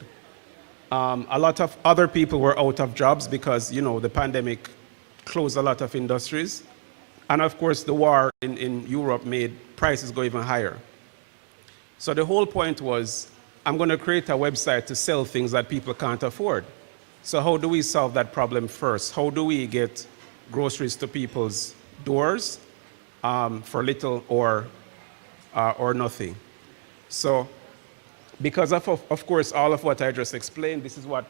A lot of other people were out of jobs because, you know, the pandemic closed a lot of industries. And of course, the war in Europe made prices go even higher. So the whole point was, I'm going to create a website to sell things that people can't afford. So how do we solve that problem first? How do we get groceries to people's doors for little or nothing? So because of course, all of what I just explained, this is what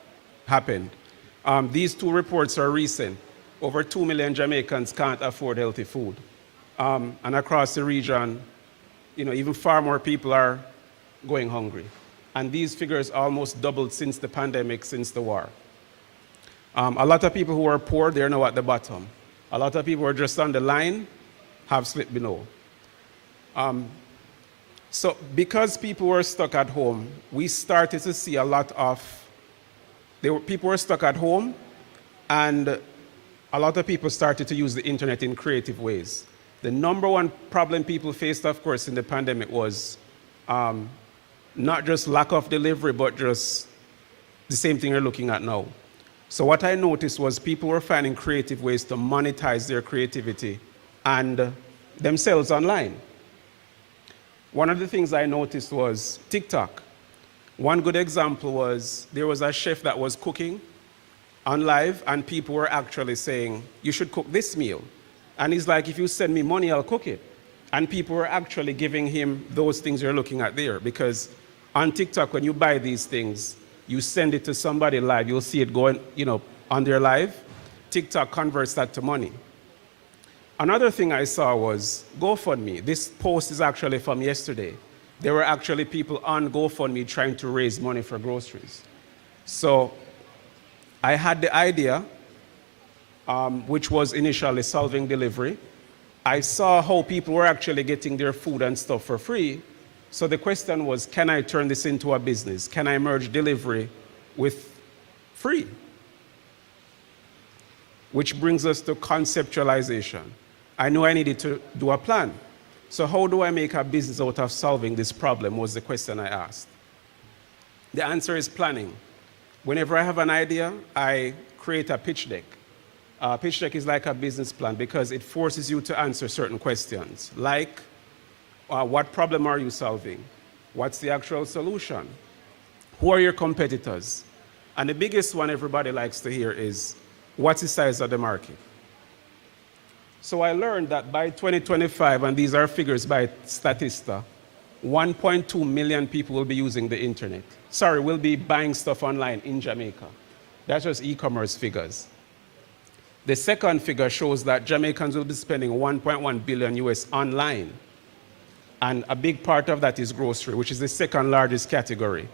happened. These two reports are recent. Over 2 million Jamaicans can't afford healthy food. And across the region, you know, even far more people are going hungry. And these figures almost doubled since the pandemic, since the war. A lot of people who are poor, they're now at the bottom. A lot of people who are just on the line have slipped below. So because people were stuck at home, we started to see a lot of People were stuck at home, and a lot of people started to use the internet in creative ways. The number one problem people faced, of course, in the pandemic was not just lack of delivery, but just the same thing you're looking at now. So what I noticed was people were finding creative ways to monetize their creativity and themselves online. One of the things I noticed was TikTok. One good example was there was a chef that was cooking on live, and people were actually saying, you should cook this meal. And he's like, if you send me money, I'll cook it. And people were actually giving him those things you're looking at there, because on TikTok, when you buy these things, you send it to somebody live, you'll see it going, on their live. TikTok converts that to money. Another thing I saw was GoFundMe. This post is actually from yesterday. There were actually people on GoFundMe trying to raise money for groceries. So I had the idea, which was initially solving delivery. I saw how people were actually getting their food and stuff for free. So the question was, can I turn this into a business? Can I merge delivery with free? Which brings us to conceptualization. I knew I needed to do a plan. So how do I make a business out of solving this problem was the question I asked. The answer is planning. Whenever I have an idea, I create a pitch deck. Pitch deck is like a business plan because it forces you to answer certain questions, like what problem are you solving? What's the actual solution? Who are your competitors? And the biggest one everybody likes to hear is, what's the size of the market? So I learned that by 2025, and these are figures by Statista, 1.2 million people will be using the internet. Sorry, will be buying stuff online in Jamaica. That's just e-commerce figures. The second figure shows that Jamaicans will be spending 1.1 billion US online. And a big part of that is grocery, which is the second largest category.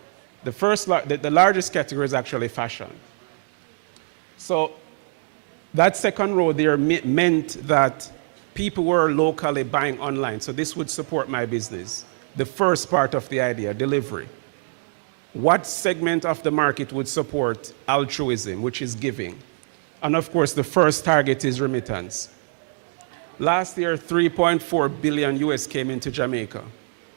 The largest category is actually fashion. So that second row there meant that people were locally buying online. So this would support my business. The first part of the idea, delivery. What segment of the market would support altruism, which is giving? And of course, the first target is remittance. Last year, 3.4 billion US came into Jamaica.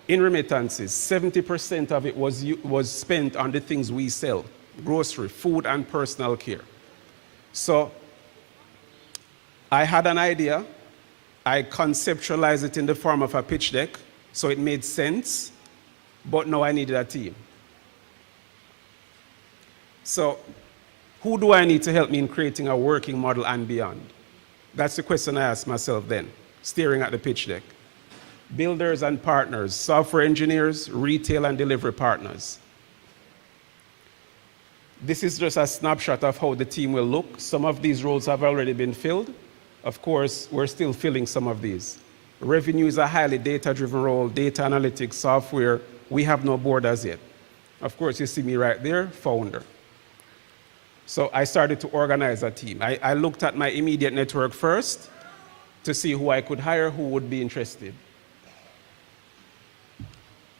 In remittances, 70% of it was spent on the things we sell, grocery, food, and personal care. So I had an idea. I conceptualized it in the form of a pitch deck, so it made sense, but now I needed a team. So who do I need to help me in creating a working model and beyond? That's the question I asked myself then, staring at the pitch deck. Builders and partners, software engineers, retail and delivery partners. This is just a snapshot of how the team will look. Some of these roles have already been filled. Of course, we're still filling some of these. Revenue is a highly data-driven role, data analytics, software. We have no board as yet. Of course, you see me right there, founder. So I started to organize a team. I looked at my immediate network first to see who I could hire, who would be interested.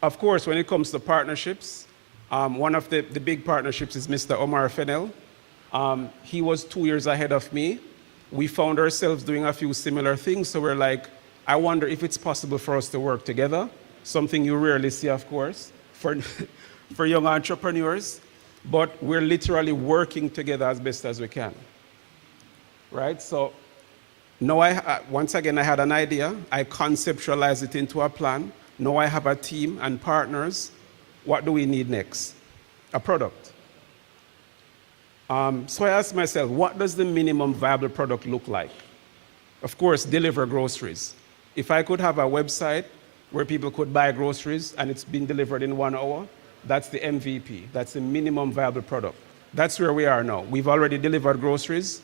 Of course, when it comes to partnerships, one of the big partnerships is Mr. Omar Fennell. He was 2 years ahead of me. We found ourselves doing a few similar things, so we're like, I wonder if it's possible for us to work together, something you rarely see, of course, for young entrepreneurs. But we're literally working together as best as we can, right? So now once again, I had an idea. I conceptualized it into a plan. Now I have a team and partners. What do we need next? A product. So I asked myself, what does the minimum viable product look like? Of course, deliver groceries. If I could have a website where people could buy groceries and it's been delivered in 1 hour, that's the MVP. That's the minimum viable product. That's where we are now. We've already delivered groceries.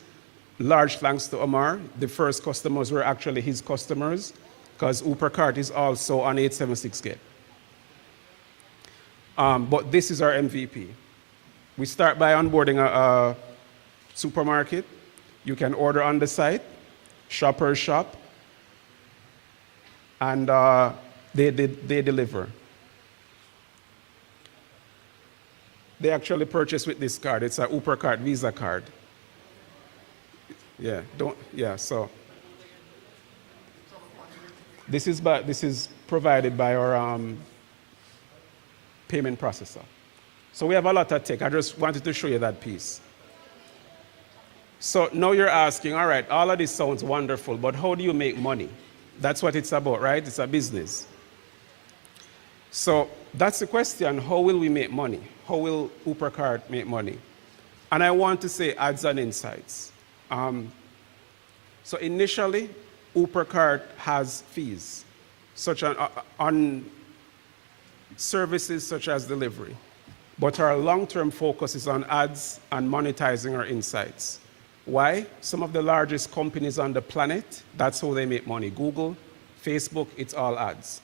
Large thanks to Omar. The first customers were actually his customers because Upercart is also on 876 Gate. But this is our MVP. We start by onboarding a supermarket. You can order on the site, shoppers shop, and they deliver. they actually purchase with this card. It's a Uber card, Visa card. Yeah, so this is provided by our payment processor. So we have a lot of tech. I just wanted to show you that piece. So now you're asking, all right, all of this sounds wonderful, but how do you make money? That's what it's about, right? It's a business. So that's the question, how will we make money? How will UberCard make money? And I want to say ads and insights. So initially, UberCard has fees, such on services such as delivery. But our long-term focus is on ads and monetizing our insights. Why? Some of the largest companies on the planet, that's how they make money. Google, Facebook, it's all ads.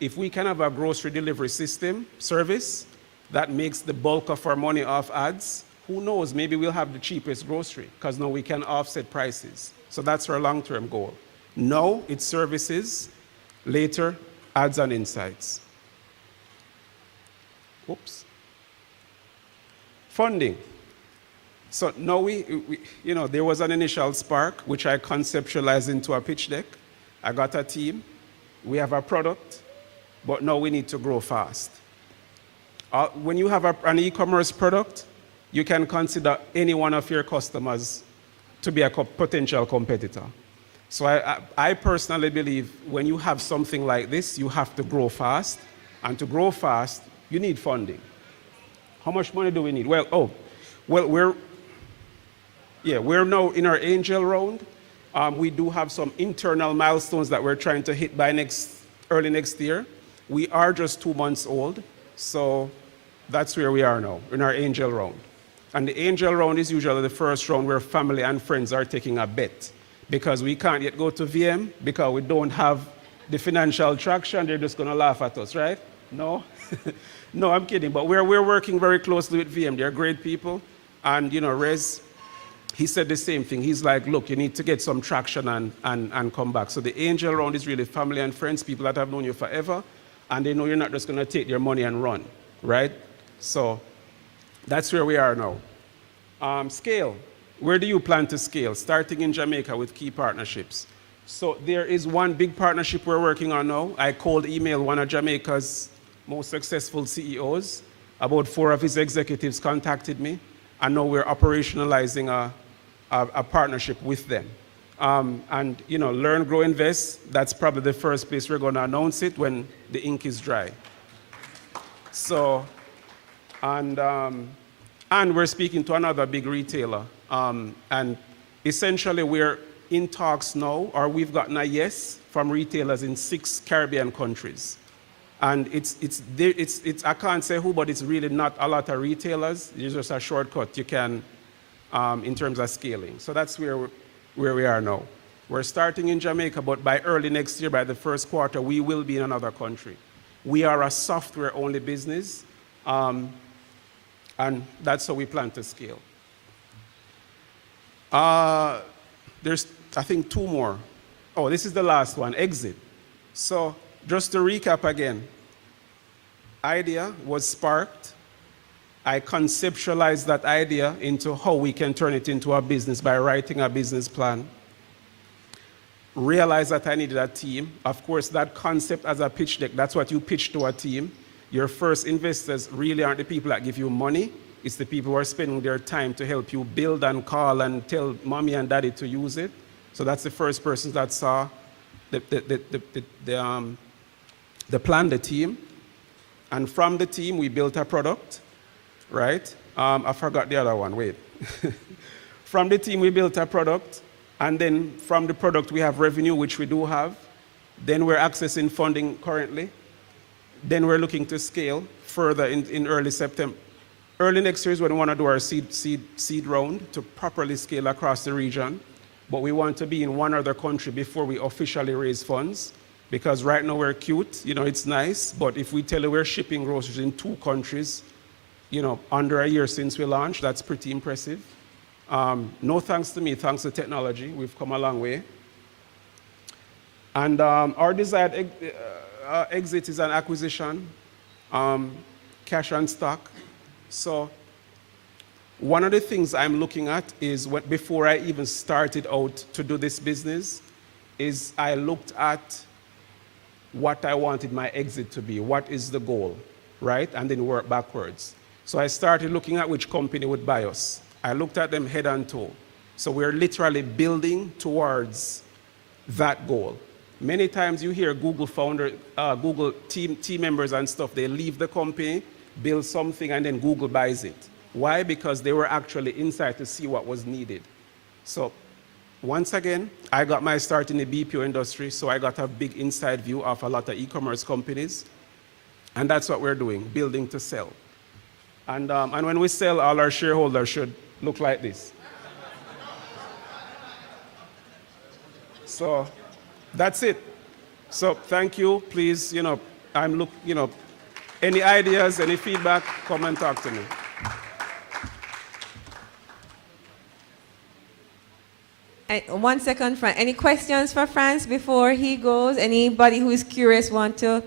If we can have a grocery delivery system, service, that makes the bulk of our money off ads, who knows, maybe we'll have the cheapest grocery, because now we can offset prices. So that's our long-term goal. Now, it's services, later, ads and insights. Oops. Funding. So now there was an initial spark, which I conceptualized into a pitch deck. I got a team. We have a product, but now we need to grow fast. When you have an e-commerce product, you can consider any one of your customers to be a potential competitor. So I personally believe when you have something like this, you have to grow fast. And to grow fast, you need funding. How much money do we need? Well, we're now in our angel round. We do have some internal milestones that we're trying to hit by early next year. We are just 2 months old, so that's where we are now, in our angel round. And the angel round is usually the first round where family and friends are taking a bet, because we can't yet go to VM because we don't have the financial traction. They're just going to laugh at us, right? No? No, I'm kidding. But we're working very closely with VM. They're great people. And, Rez, he said the same thing. He's like, look, you need to get some traction and come back. So the angel round is really family and friends, people that have known you forever, and they know you're not just going to take their money and run, right? So that's where we are now. Scale. Where do you plan to scale? Starting in Jamaica with key partnerships. So there is one big partnership we're working on now. I cold emailed one of Jamaica's most successful CEOs. About 4 of his executives contacted me, and now we're operationalizing a partnership with them. And Learn, Grow, Invest, that's probably the first place we're going to announce it when the ink is dry. So, and we're speaking to another big retailer. And essentially we're in talks now, or we've gotten a yes from retailers in 6 Caribbean countries. And it's I can't say who, but it's really not a lot of retailers. It's just a shortcut you can, in terms of scaling. So that's where we are now. We're starting in Jamaica, but by early next year, by the first quarter, we will be in another country. We are a software-only business, and that's how we plan to scale. There's, I think, 2 more. Oh, this is the last one, exit. So just to recap again, idea was sparked. I conceptualized that idea into how we can turn it into a business by writing a business plan. Realized that I needed a team. Of course, that concept as a pitch deck, that's what you pitch to a team. Your first investors really aren't the people that give you money. It's the people who are spending their time to help you build and call and tell mommy and daddy to use it. So that's the first person that saw the plan, the team. And from the team, we built a product, right? I forgot the other one, wait. From the team, we built a product. And then from the product, we have revenue, which we do have. Then we're accessing funding currently. Then we're looking to scale further in early September. Early next year is when we want to do our seed round to properly scale across the region. But we want to be in one other country before we officially raise funds. Because right now we're cute, it's nice. But if we tell you we're shipping groceries in 2 countries, under a year since we launched, that's pretty impressive. No thanks to me, thanks to technology. We've come a long way. And our desired exit is an acquisition, cash and stock. So one of the things I'm looking at is before I even started out to do this business, is I looked at what I wanted my exit to be. What is the goal, right? And then work backwards. So I started looking at which company would buy us. I looked at them head and toe. So we're literally building towards that goal. Many times you hear Google Google team members and stuff, they leave the company, build something, and then Google buys it. Why? Because they were actually inside to see what was needed. So once again, I got my start in the BPO industry, so I got a big inside view of a lot of e-commerce companies. And that's what we're doing, building to sell. And when we sell, all our shareholders should look like this. So that's it. So thank you. Please, any ideas, any feedback, come and talk to me. And 1 second, Fran. Any questions for Franz before he goes? Anybody who is curious want to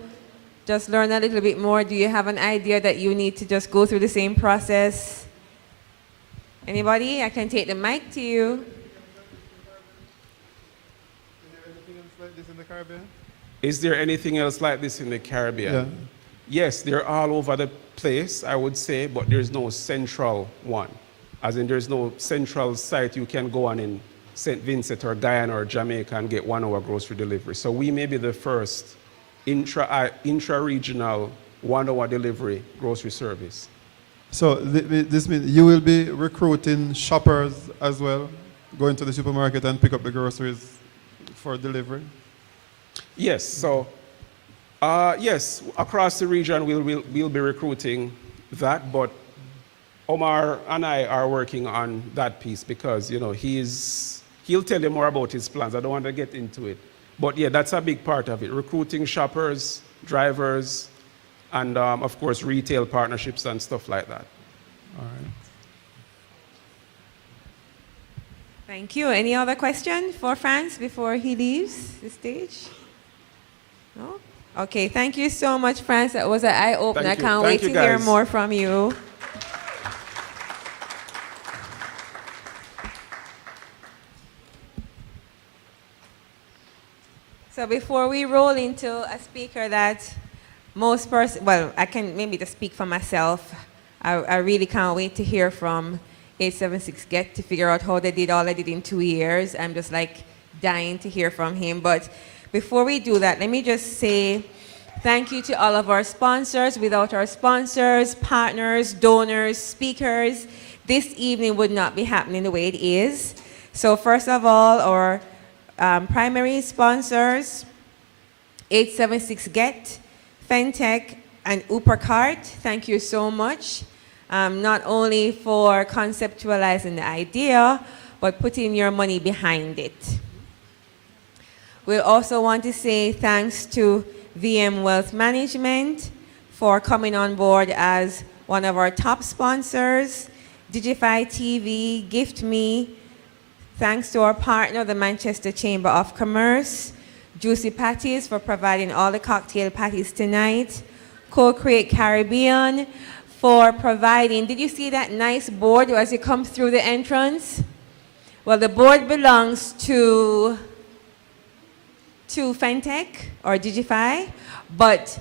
just learn a little bit more? Do you have an idea that you need to just go through the same process? Anybody? I can take the mic to you. Is there anything else like this in the Caribbean? Yeah. Yes, they're all over the place, I would say, but there's no central one. As in, there's no central site you can go on in St. Vincent or Guyana or Jamaica and get 1 hour grocery delivery. So we may be the first intra-regional 1 hour delivery grocery service. So this means you will be recruiting shoppers as well, going to the supermarket and pick up the groceries for delivery? Yes, so yes, across the region we'll be recruiting that, but Omar and I are working on that piece because, he'll tell you more about his plans. I don't want to get into it. But yeah, that's a big part of it. Recruiting shoppers, drivers, and of course, retail partnerships and stuff like that. All right. Thank you. Any other question for Franz before he leaves the stage? No? Okay, thank you so much, Franz. That was an eye-opener. I can't wait to hear more from you. So before we roll into a speaker that I can maybe just speak for myself. I really can't wait to hear from 876 Get to figure out how they did all they did in 2 years. I'm just like dying to hear from him. But before we do that, let me just say thank you to all of our sponsors. Without our sponsors, partners, donors, speakers, this evening would not be happening the way it is. So first of all, our primary sponsors, 876 Get, Fentech, and Upercart. Thank you so much. Not only for conceptualizing the idea, but putting your money behind it. We also want to say thanks to VM Wealth Management for coming on board as one of our top sponsors, Digify TV, Gift Me. Thanks to our partner, the Manchester Chamber of Commerce, Juicy Patties for providing all the cocktail patties tonight, Co-Create Caribbean for providing, did you see that nice board as you come through the entrance? Well, the board belongs to Fentech or Digify, but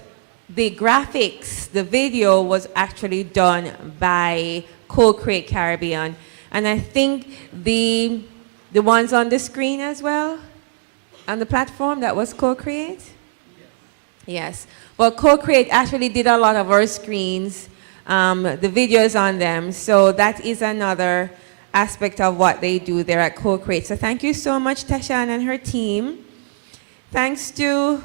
the graphics, the video was actually done by Co-Create Caribbean. And I think the ones on the screen as well, on the platform, that was Co-Create? Yes. Well, Co-Create actually did a lot of our screens, the videos on them. So that is another aspect of what they do there at Co-Create. So thank you so much, Tashan and her team. Thanks to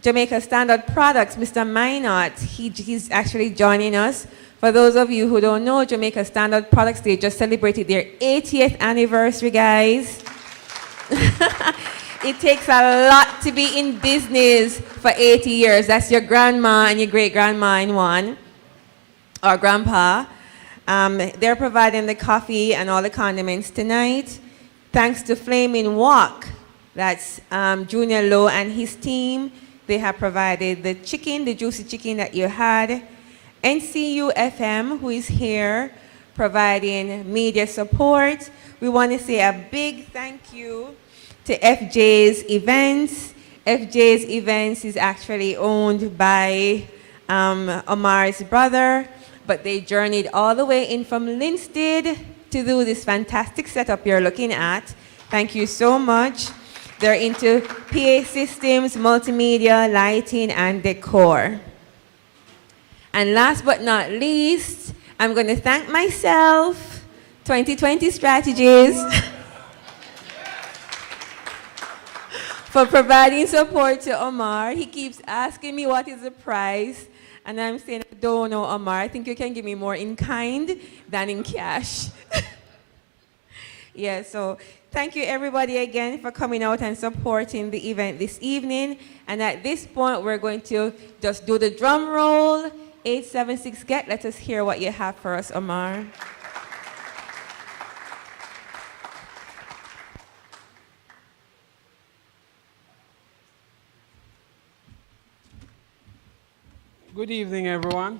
Jamaica Standard Products, Mr. Minot. He's actually joining us. For those of you who don't know, Jamaica Standard Products, they just celebrated their 80th anniversary, guys. It takes a lot to be in business for 80 years. That's your grandma and your great-grandma in one, or grandpa. They're providing the coffee and all the condiments tonight. Thanks to Flaming Wok, that's Junior Lowe and his team. They have provided the chicken, the juicy chicken that you had. NCUFM, who is here providing media support. We want to say a big thank you to FJ's Events. FJ's Events is actually owned by Omar's brother, but they journeyed all the way in from Linstead to do this fantastic setup you're looking at. Thank you so much. They're into PA systems, multimedia, lighting, and decor. And last but not least, I'm going to thank myself, 2020 Strategies, for providing support to Omar. He keeps asking me what is the price, and I'm saying, I don't know, Omar. I think you can give me more in kind than in cash. Yeah, so thank you everybody again for coming out and supporting the event this evening. And at this point, we're going to just do the drum roll. 876 get. Let us hear what you have for us, Omar. Good evening, everyone.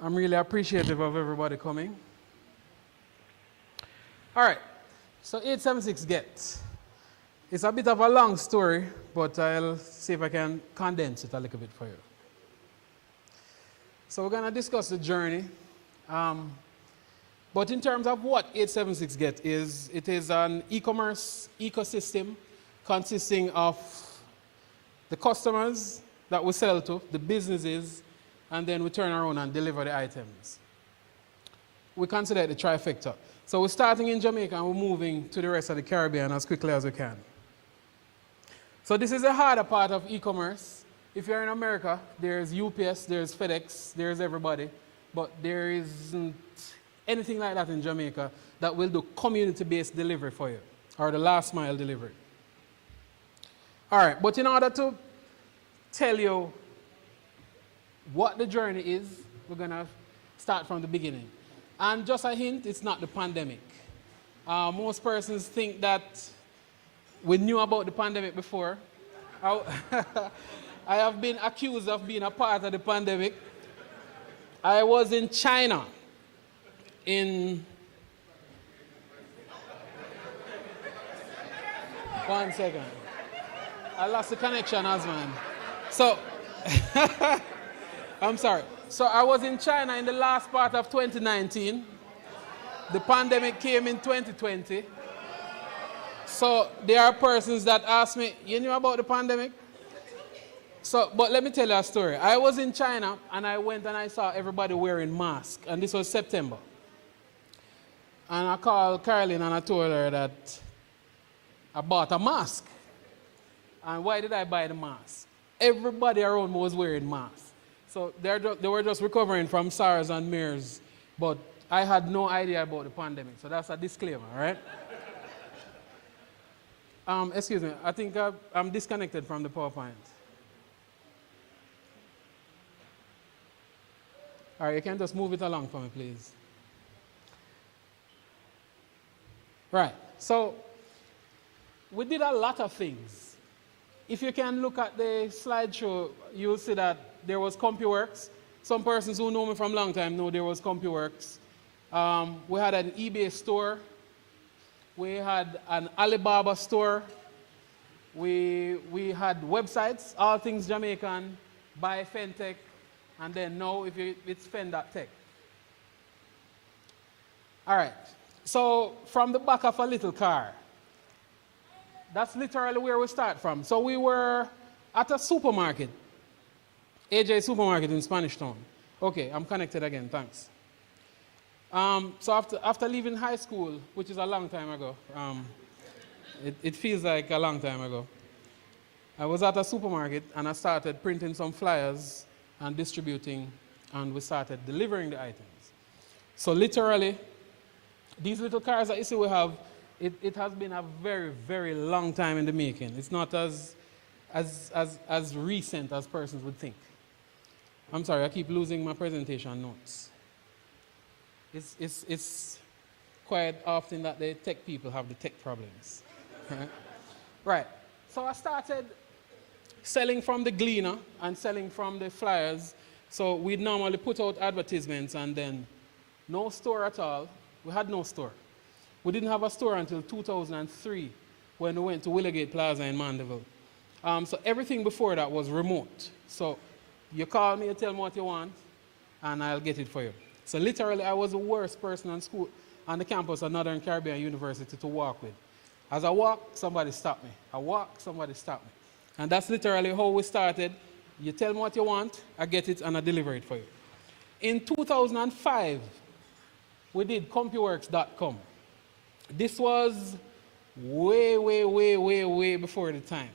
I'm really appreciative of everybody coming. All right, so 876 get. It's a bit of a long story, but I'll see if I can condense it a little bit for you. So we're going to discuss the journey. But in terms of what 876 get is, it is an e-commerce ecosystem consisting of the customers that we sell to, the businesses, and then we turn around and deliver the items. We consider it the trifecta. So we're starting in Jamaica and we're moving to the rest of the Caribbean as quickly as we can. So this is the harder part of e-commerce. If you're in America, there's UPS, there's FedEx, there's everybody, but there isn't anything like that in Jamaica that will do community-based delivery for you, or the last mile delivery. All right, but in order to tell you what the journey is, we're going to start from the beginning. And just a hint, it's not the pandemic. Most persons think that we knew about the pandemic before. I have been accused of being a part of the pandemic. I was in China in... One second. I lost the connection, Osman. So, I'm sorry. So I was in China in the last part of 2019. The pandemic came in 2020. So there are persons that ask me, you knew about the pandemic? So, but let me tell you a story. I was in China and I went and I saw everybody wearing masks. And this was September. And I called Caroline and I told her that I bought a mask. And why did I buy the mask? Everybody around me was wearing masks. So they were just recovering from SARS and MERS, but I had no idea about the pandemic. So that's a disclaimer, all right? Excuse me, I think I'm disconnected from the PowerPoint. All right, you can just move it along for me, please. Right, so we did a lot of things. If you can look at the slideshow, you'll see that there was CompuWorks. Some persons who know me from a long time know there was CompuWorks. We had an eBay store. We had an Alibaba store. We had websites, all things Jamaican, Buy Fentech, and then now it's Fen.tech. All right, so from the back of a little car, that's literally where we start from. So we were at a supermarket, AJ Supermarket in Spanish Town. Okay, I'm connected again, thanks. So after leaving high school, which is a long time ago, it feels like a long time ago, I was at a supermarket and I started printing some flyers and distributing, and we started delivering the items. So literally, these little cars that you see we have, it has been a very, very long time in the making. It's not as recent as persons would think. I'm sorry, I keep losing my presentation notes. It's quite often that the tech people have the tech problems. Right, so I started selling from the gleaner and selling from the flyers. So we'd normally put out advertisements and then no store at all. We had no store. We didn't have a store until 2003 when we went to Willowgate Plaza in Mandeville. So everything before that was remote. So you call me, you tell me what you want, and I'll get it for you. So literally, I was the worst person on the campus of Northern Caribbean University to walk with. As I walk, somebody stopped me. I walk, somebody stopped me. And that's literally how we started. You tell me what you want, I get it, and I deliver it for you. In 2005, we did CompuWorks.com. This was way before the time.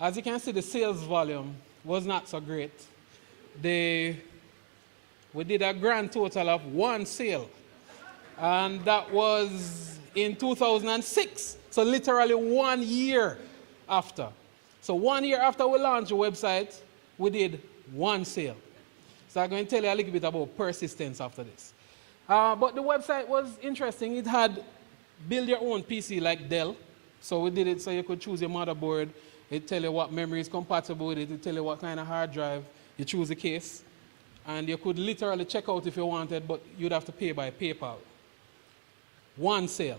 As you can see, the sales volume was not so great. We did a grand total of 1 sale. And that was in 2006. So literally 1 year after. So 1 year after we launched the website, we did 1 sale. So I'm going to tell you a little bit about persistence after this. But the website was interesting. It had build your own PC like Dell. So we did it so you could choose your motherboard. It tell you what memory is compatible with it. It tell you what kind of hard drive. You choose a case. And you could literally check out if you wanted, but you'd have to pay by PayPal. 1 sale.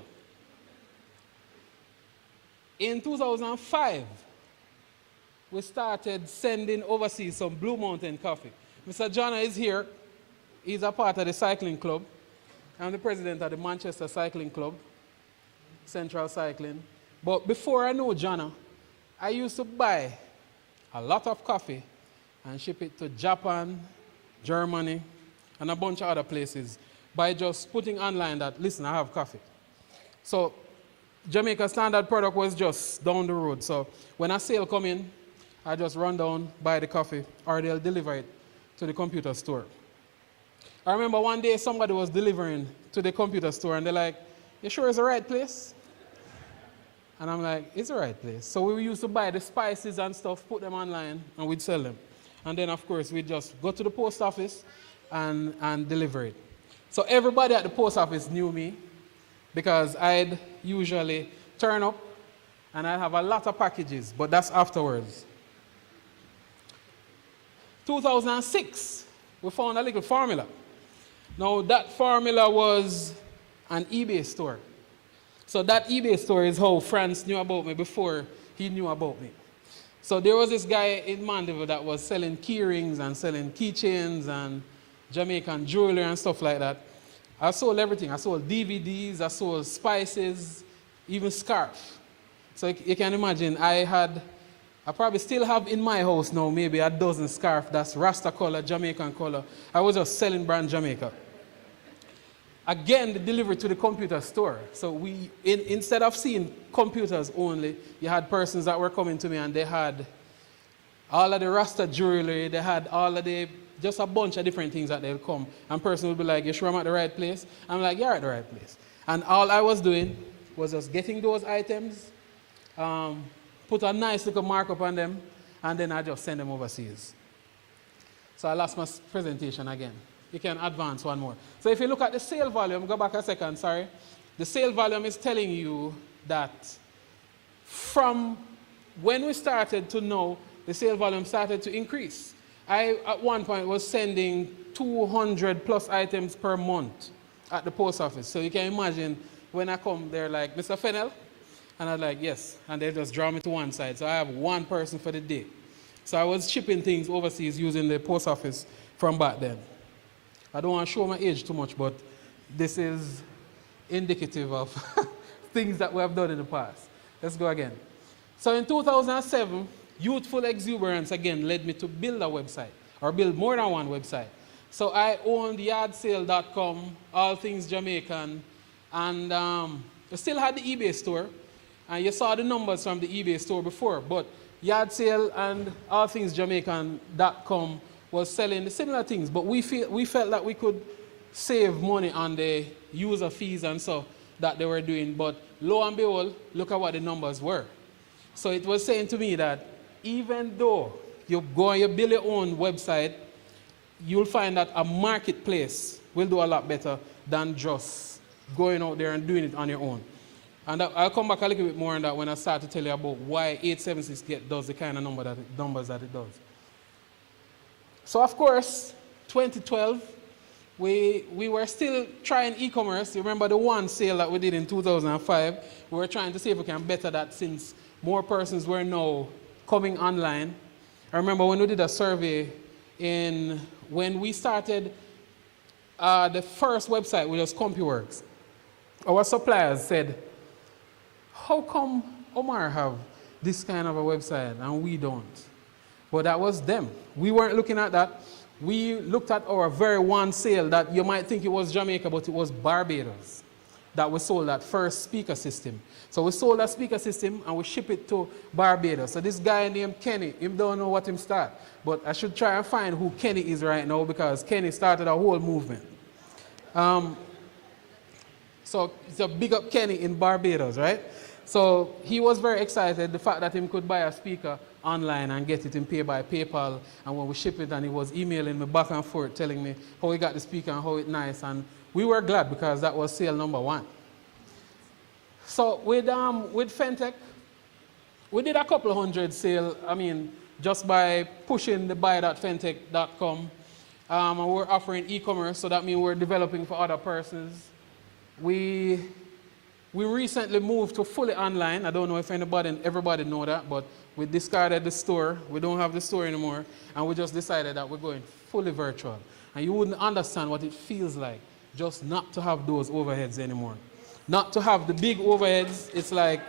In 2005, we started sending overseas some Blue Mountain coffee. Mr. Jana is here. He's a part of the cycling club. I'm the president of the Manchester Cycling Club, Central Cycling. But before I knew Jana, I used to buy a lot of coffee and ship it to Japan, Germany, and a bunch of other places by just putting online that, listen, I have coffee. So Jamaica Standard product was just down the road. So when a sale come in, I just run down, buy the coffee, or they'll deliver it to the computer store. I remember one day somebody was delivering to the computer store and they're like, you sure it's the right place? And I'm like, it's the right place. So we used to buy the spices and stuff, put them online, and we'd sell them. And then, of course, we'd just go to the post office and deliver it. So everybody at the post office knew me because I'd usually turn up and I'd have a lot of packages, but that's afterwards. 2006, we found a little formula. Now, that formula was an eBay store. So that eBay store is how Franz knew about me before he knew about me. So there was this guy in Mandeville that was selling key rings and selling keychains and Jamaican jewelry and stuff like that. I sold everything. I sold DVDs, I sold spices, even scarf. So you can imagine, I probably still have in my house now maybe a dozen scarf that's Rasta color, Jamaican color. I was just selling brand Jamaica. Again, the delivery to the computer store. So instead of seeing computers only, you had persons that were coming to me and they had all of the Rasta jewelry, they had all of just a bunch of different things that they'll come. And person would be like, you sure I'm at the right place? I'm like, you're at the right place. And all I was doing was just getting those items, put a nice little markup on them, and then I just send them overseas. So I lost my presentation again. You can advance one more. So if you look at the sale volume, go back a second, sorry. The sale volume is telling you that from when we started to now, the sale volume started to increase. I, at one point, was sending 200 plus items per month at the post office. So you can imagine when I come, they're like, Mr. Fennell? And I'm like, yes. And they just draw me to one side. So I have one person for the day. So I was shipping things overseas using the post office from back then. I don't want to show my age too much, but this is indicative of things that we have done in the past. Let's go again. So in 2007, youthful exuberance again led me to build a website, or build more than one website. So I owned yardsale.com, all things Jamaican, and I still had the eBay store. And you saw the numbers from the eBay store before, but Yardsale and all things Jamaican.com was selling the similar things, but we felt that we could save money on the user fees and so that they were doing, but lo and behold, look at what the numbers were. So it was saying to me that even though you go and you build your own website, you'll find that a marketplace will do a lot better than just going out there and doing it on your own. And I'll come back a little bit more on that when I start to tell you about why 876 Get does the kind of numbers that it does. So of course, 2012, we were still trying e-commerce. You remember the one sale that we did in 2005? We were trying to see if we can better that since more persons were now coming online. I remember when we did a survey when we started the first website, which was CompuWorks, our suppliers said, how come Omar have this kind of a website and we don't? But that was them. We weren't looking at that. We looked at our very one sale that you might think it was Jamaica, but it was Barbados that we sold that first speaker system. So we sold that speaker system and we ship it to Barbados. So this guy named Kenny, him don't know what him start. But I should try and find who Kenny is right now because Kenny started a whole movement. So it's a big up Kenny in Barbados, right? So he was very excited, the fact that him could buy a speaker online and get it in pay by PayPal. And when we ship it, and he was emailing me back and forth, telling me how he got the speaker and how it's nice. And we were glad because that was sale number one. So with Fentech, we did a couple of hundred sales, just by pushing the buy.fentech.com. And we're offering e-commerce, so that means we're developing for other persons. We recently moved to fully online. I don't know if everybody know that, but we discarded the store. We don't have the store anymore, and we just decided that we're going fully virtual. And you wouldn't understand what it feels like just not to have those overheads anymore. Not to have the big overheads. It's like,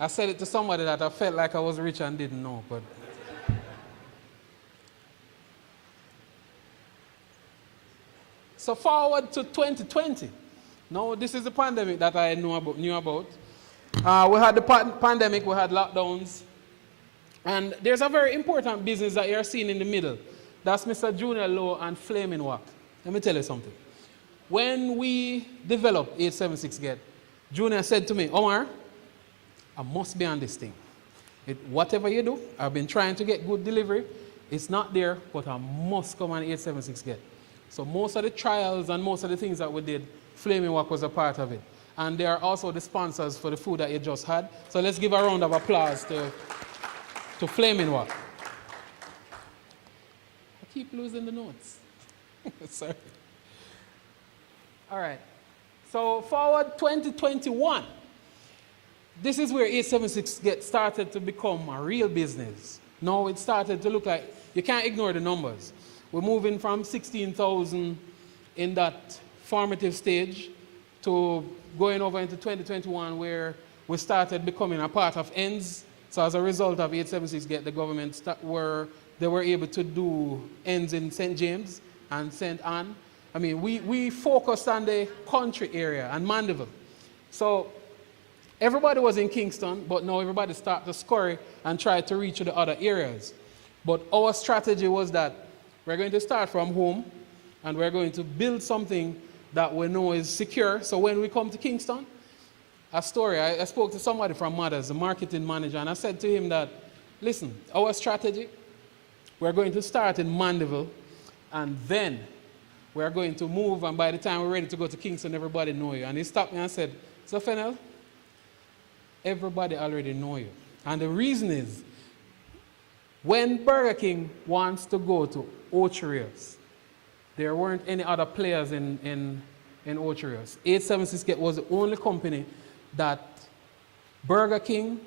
I said it to somebody that I felt like I was rich and didn't know, but. So forward to 2020. Now, this is the pandemic that I knew about. We had the pandemic, we had lockdowns. And there's a very important business that you're seeing in the middle. That's Mr. Junior Low and Flaming Wack. Let me tell you something. When we developed 876 Get, Junior said to me, Omar, I must be on this thing. Whatever you do, I've been trying to get good delivery. It's not there, but I must come on 876 Get. So most of the trials and most of the things that we did, Flaming Wack was a part of it. And they are also the sponsors for the food that you just had. So let's give a round of applause to Flaming Wack. I keep losing the notes. Sorry. All right. So forward 2021. This is where 876 Get started to become a real business. Now it started to look like, you can't ignore the numbers. We're moving from 16,000 in that formative stage to going over into 2021 where we started becoming a part of ends. So as a result of 876 Get, the government they were able to do ends in St. James and St. Anne. We focused on the country area and Mandeville. So everybody was in Kingston, but now everybody started to scurry and try to reach the other areas. But our strategy was that we're going to start from home and we're going to build something that we know is secure. So when we come to Kingston, I spoke to somebody from Mothers, the marketing manager, and I said to him that, listen, our strategy, we're going to start in Mandeville, and then we're going to move, and by the time we're ready to go to Kingston, everybody know you. And he stopped me and said, so Fennel, everybody already know you. And the reason is, when Burger King wants to go to Ocho Rios, there weren't any other players in Ocho Rios. 876 Get was the only company that Burger King,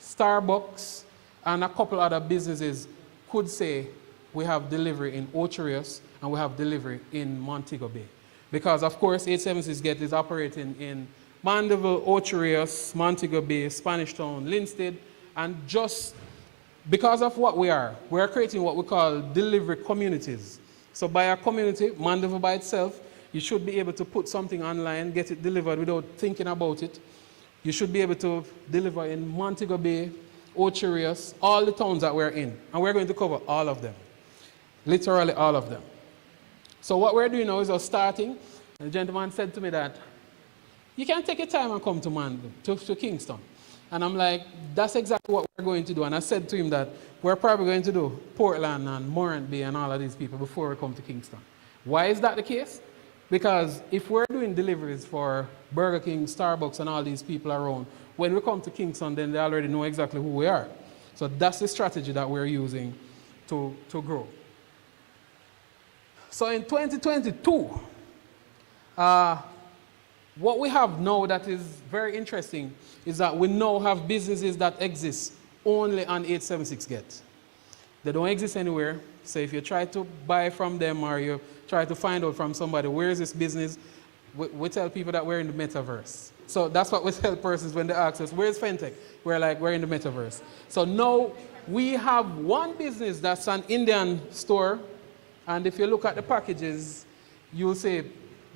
Starbucks, and a couple other businesses could say we have delivery in Ocho Rios and we have delivery in Montego Bay. Because of course 876 Get is operating in Mandeville, Ocho Rios, Montego Bay, Spanish Town, Linstead, and just because of what we are creating what we call delivery communities. So by a community, Mandeville by itself, you should be able to put something online, get it delivered without thinking about it. You should be able to deliver in Montego Bay, Ocho Rios, all the towns that we're in. And we're going to cover all of them. Literally all of them. So what we're doing now is us starting. And the gentleman said to me that, you can take your time and come to Mandeville, to Kingston. And I'm like, that's exactly what we're going to do. And I said to him that we're probably going to do Portland and Morant Bay and all of these people before we come to Kingston. Why is that the case? Because if we're doing deliveries for Burger King, Starbucks, and all these people around, when we come to Kingston, then they already know exactly who we are. So that's the strategy that we're using to grow. So in 2022, what we have now that is very interesting is that we now have businesses that exist only on 876 Get. They don't exist anywhere. So if you try to buy from them or you try to find out from somebody, where is this business? We tell people that we're in the metaverse. So that's what we tell persons when they ask us, where's Fentech? We're like, we're in the metaverse. So now we have one business that's an Indian store. And if you look at the packages, you'll see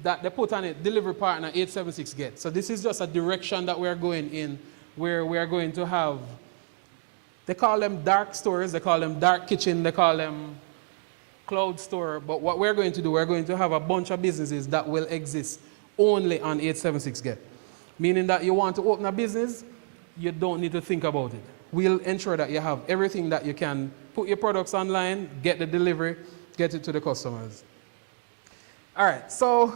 that they put on it, delivery partner 876 Get. So this is just a direction that we're going in, where we are going to have, they call them dark stores, they call them dark kitchen, they call them cloud store. But what we're going to do, we're going to have a bunch of businesses that will exist only on 876 Get. Meaning that you want to open a business, you don't need to think about it. We'll ensure that you have everything that you can, put your products online, get the delivery, get it to the customers. All right, so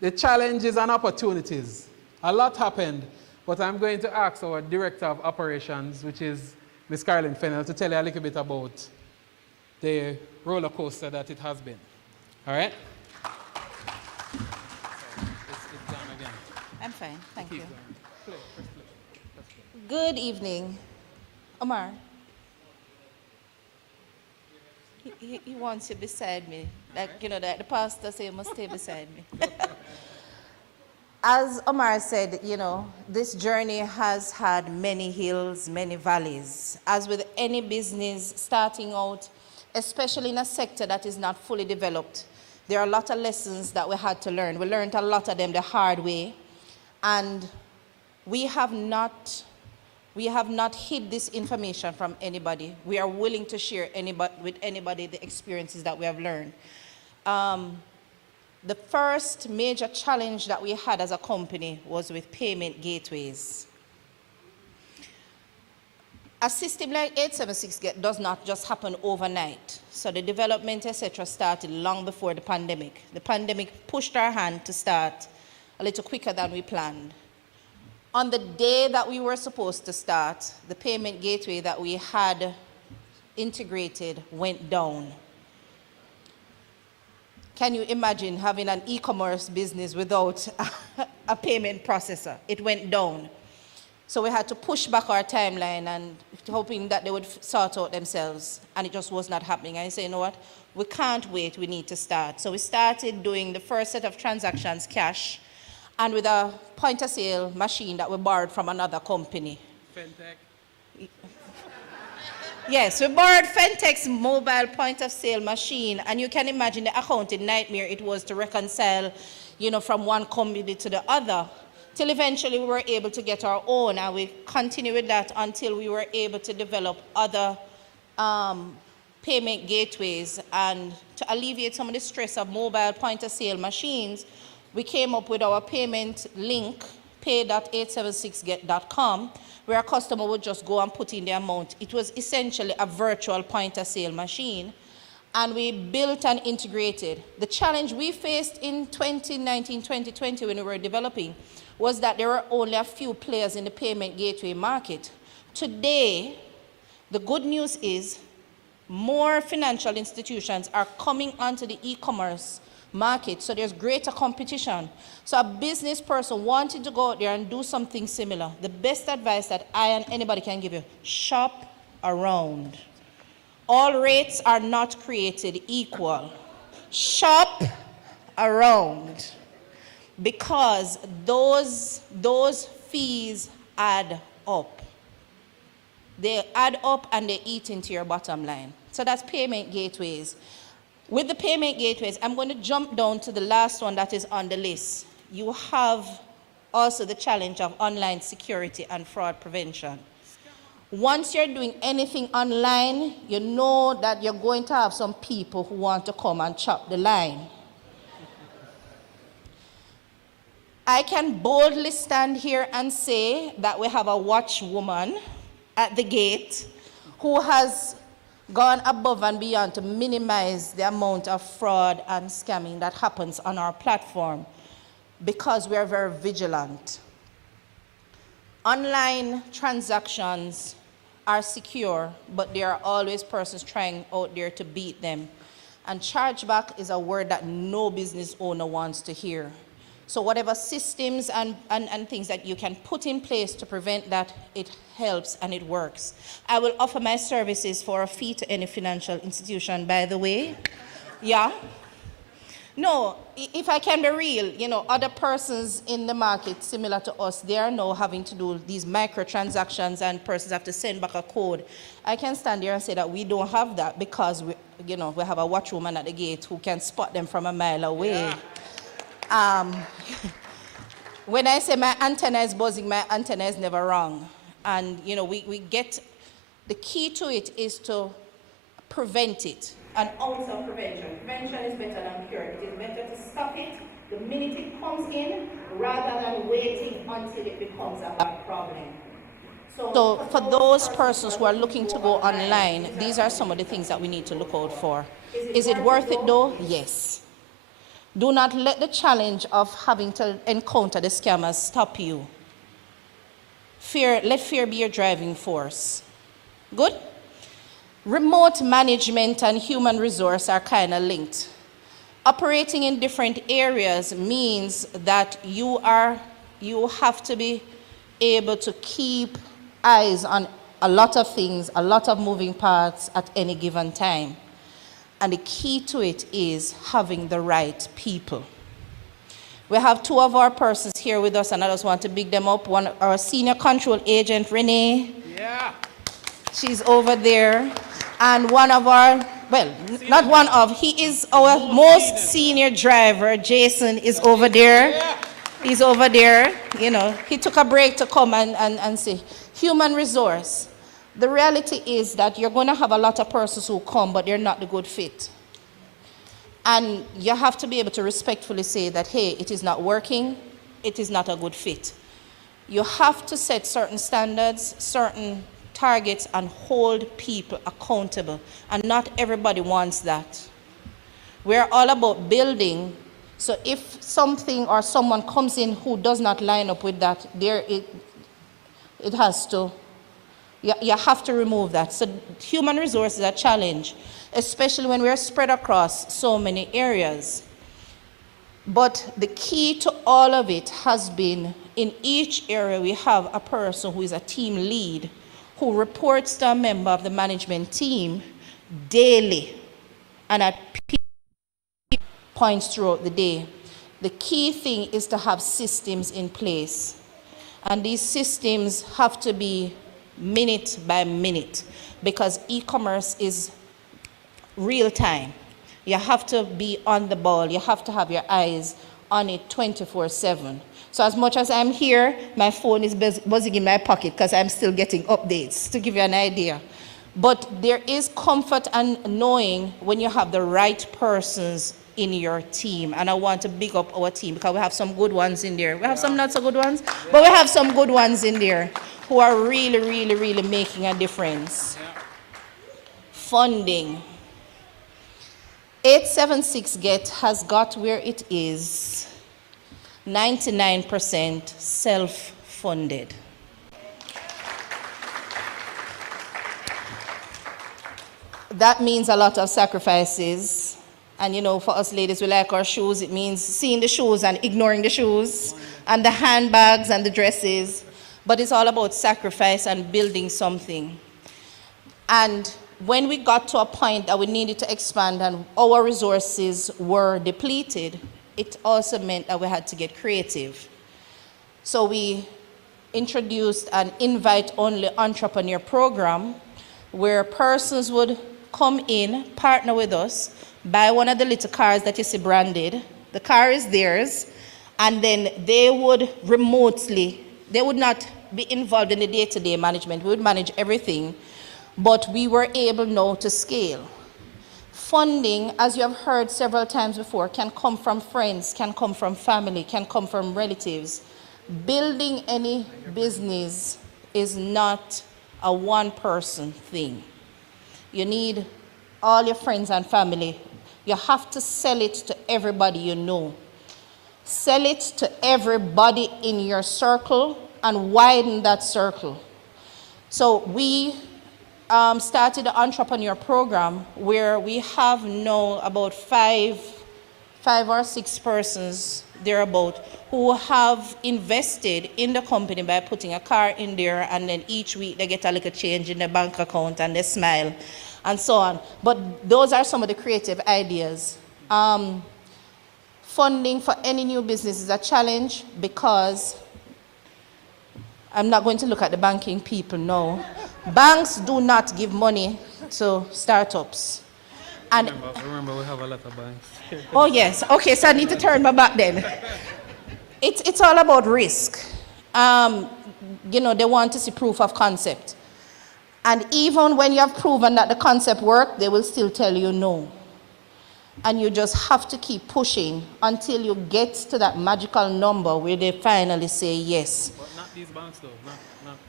the challenges and opportunities. A lot happened, but I'm going to ask our Director of Operations, which is Ms. Carolyn Fennell, to tell you a little bit about the roller coaster that it has been. All right? It's gone again. I'm fine, thank you. Play. Good evening. Omar. He wants you beside me. Like, you know, that the pastor said, you must stay beside me. As Omar said, you know, this journey has had many hills, many valleys. As with any business starting out, especially in a sector that is not fully developed, there are a lot of lessons that we had to learn. We learned a lot of them the hard way. And we have not hid this information from anybody. We are willing to share with anybody the experiences that we have learned. The first major challenge that we had as a company was with payment gateways. A system like 876 Get does not just happen overnight. So the development, etc., started long before the pandemic. The pandemic pushed our hand to start a little quicker than we planned. On the day that we were supposed to start, the payment gateway that we had integrated went down. Can you imagine having an e-commerce business without a payment processor? It went down. So we had to push back our timeline and hoping that they would sort out themselves, and it just was not happening. And I said, you know what, we can't wait, we need to start. So we started doing the first set of transactions cash, and with a point-of-sale machine that we borrowed from another company. Fentech. Yes, we borrowed Fentech's mobile point-of-sale machine, and you can imagine the accounting nightmare it was to reconcile, you know, from one company to the other, till eventually we were able to get our own, and we continued with that until we were able to develop other payment gateways. And to alleviate some of the stress of mobile point-of-sale machines, we came up with our payment link, pay.876get.com, where a customer would just go and put in the amount. It was essentially a virtual point-of-sale machine, and we built and integrated. The challenge we faced in 2019, 2020 when we were developing was that there were only a few players in the payment gateway market. Today, the good news is more financial institutions are coming onto the e-commerce market, so there's greater competition. So a business person wanting to go out there and do something similar, the best advice that I and anybody can give you, shop around. All rates are not created equal. Shop around, because those fees add up. They add up and they eat into your bottom line. So that's payment gateways. With the payment gateways, I'm going to jump down to the last one that is on the list. You have also the challenge of online security and fraud prevention. Once you're doing anything online, you know that you're going to have some people who want to come and chop the line. I can boldly stand here and say that we have a watchwoman at the gate who has gone above and beyond to minimize the amount of fraud and scamming that happens on our platform because we are very vigilant. Online transactions are secure, but there are always persons trying out there to beat them. And chargeback is a word that no business owner wants to hear. So whatever systems and things that you can put in place to prevent that, it helps and it works. I will offer my services for a fee to any financial institution, by the way. Yeah. No, if I can be real, you know, other persons in the market similar to us, they are now having to do these microtransactions and persons have to send back a code. I can stand there and say that we don't have that because we have a watchwoman at the gate who can spot them from a mile away. Yeah. When I say my antenna is buzzing, my antenna is never wrong. And, you know, we get, the key to it is to prevent it. And also prevention. Prevention is better than cure. It is better to stop it the minute it comes in rather than waiting until it becomes a bad problem. So for those persons who are looking to go online, these are some of the things that we need to look out for. Is it worth it though? Yes. Do not let the challenge of having to encounter the scammers stop you. Let fear be your driving force. Good? Remote management and human resource are kind of linked. Operating in different areas means that you have to be able to keep eyes on a lot of things, a lot of moving parts at any given time. And the key to it is having the right people. We have two of our persons here with us, and I just want to big them up. One, our senior control agent, Renee. Yeah. She's over there. And one of our, well, not one of, he is our most senior driver, Jason, is over there. Yeah. He's over there. You know, he took a break to come and say, human resource. The reality is that you're going to have a lot of persons who come, but they're not the good fit. And you have to be able to respectfully say that, hey, it is not working, it is not a good fit. You have to set certain standards, certain targets, and hold people accountable. And not everybody wants that. We're all about building. So if something or someone comes in who does not line up with that, it has to. You have to remove that. So human resources is a challenge, especially when we're spread across so many areas. But the key to all of it has been, in each area we have a person who is a team lead who reports to a member of the management team daily and at points throughout the day. The key thing is to have systems in place. And these systems have to be minute by minute, because e-commerce is real time. You have to be on the ball. You have to have your eyes on it 24/7. So as much as I'm here, my phone is buzzing in my pocket because I'm still getting updates, to give you an idea. But there is comfort and knowing when you have the right persons in your team. And I want to big up our team because we have some good ones in there. We have some not so good ones, but we have some good ones in there who are really, really, really making a difference. Funding. 876 Get has got where it is 99% self-funded. That means a lot of sacrifices. And you know, for us ladies, we like our shoes. It means seeing the shoes and ignoring the shoes, and the handbags and the dresses. But it's all about sacrifice and building something. And when we got to a point that we needed to expand and our resources were depleted, it also meant that we had to get creative. So we introduced an invite-only entrepreneur program where persons would come in, partner with us, buy one of the little cars that you see branded. The car is theirs, and then they would remotely, they would not be involved in the day-to-day management. We would manage everything, but we were able now to scale. Funding, as you have heard several times before, can come from friends, can come from family, can come from relatives. Building any business is not a one-person thing. You need all your friends and family. You have to sell it to everybody you know. Sell it to everybody in your circle and widen that circle. So we started the entrepreneur program where we have now about five or six persons thereabout who have invested in the company by putting a car in there, and then each week they get a little change in their bank account and they smile and so on. But those are some of the creative ideas. Funding for any new business is a challenge because I'm not going to look at the banking people now. Banks do not give money to startups. And remember we have a lot of banks. oh yes, okay, so I need to turn my back then. It's all about risk. You know, they want to see proof of concept. And even when you have proven that the concept worked, they will still tell you no. And you just have to keep pushing until you get to that magical number where they finally say yes. But not these banks though,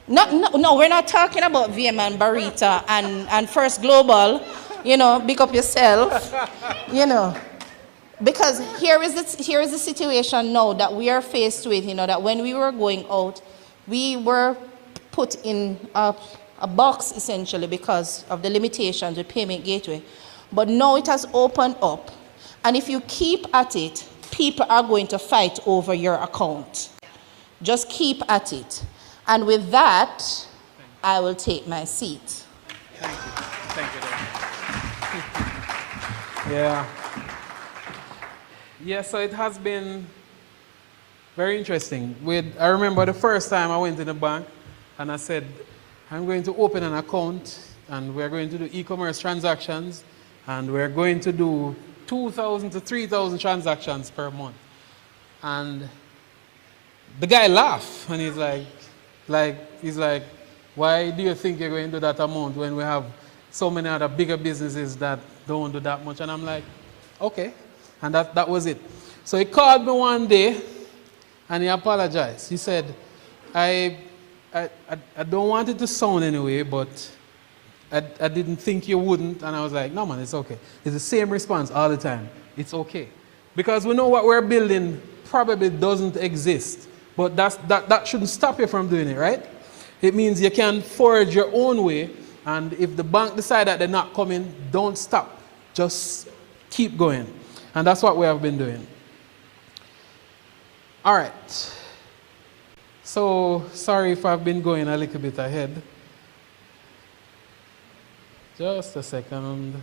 No, we're not talking about VM and Barita and First Global, you know, pick up yourself, you know. Because here is the situation now that we are faced with, you know, that when we were going out, we were put in a box essentially because of the limitations with payment gateway. But now it has opened up. And if you keep at it, people are going to fight over your account. Just keep at it. And with that, I will take my seat. Thank you. Yeah. Yeah, so it has been very interesting. I remember the first time I went to the bank and I said, I'm going to open an account and we're going to do e-commerce transactions and we're going to do 2,000 to 3,000 transactions per month. And the guy laughed and he's like, why do you think you're going to do that amount when we have so many other bigger businesses that don't do that much? And I'm like, okay. And that was it. So he called me one day and he apologized. He said, I don't want it to sound anyway, but I didn't think you wouldn't. And I was like, no man, it's okay. It's the same response all the time. It's okay. Because we know what we're building probably doesn't exist. But that shouldn't stop you from doing it, right? It means you can forge your own way. And if the bank decide that they're not coming, don't stop. Just keep going. And that's what we have been doing. All right. So, sorry if I've been going a little bit ahead. Just a second.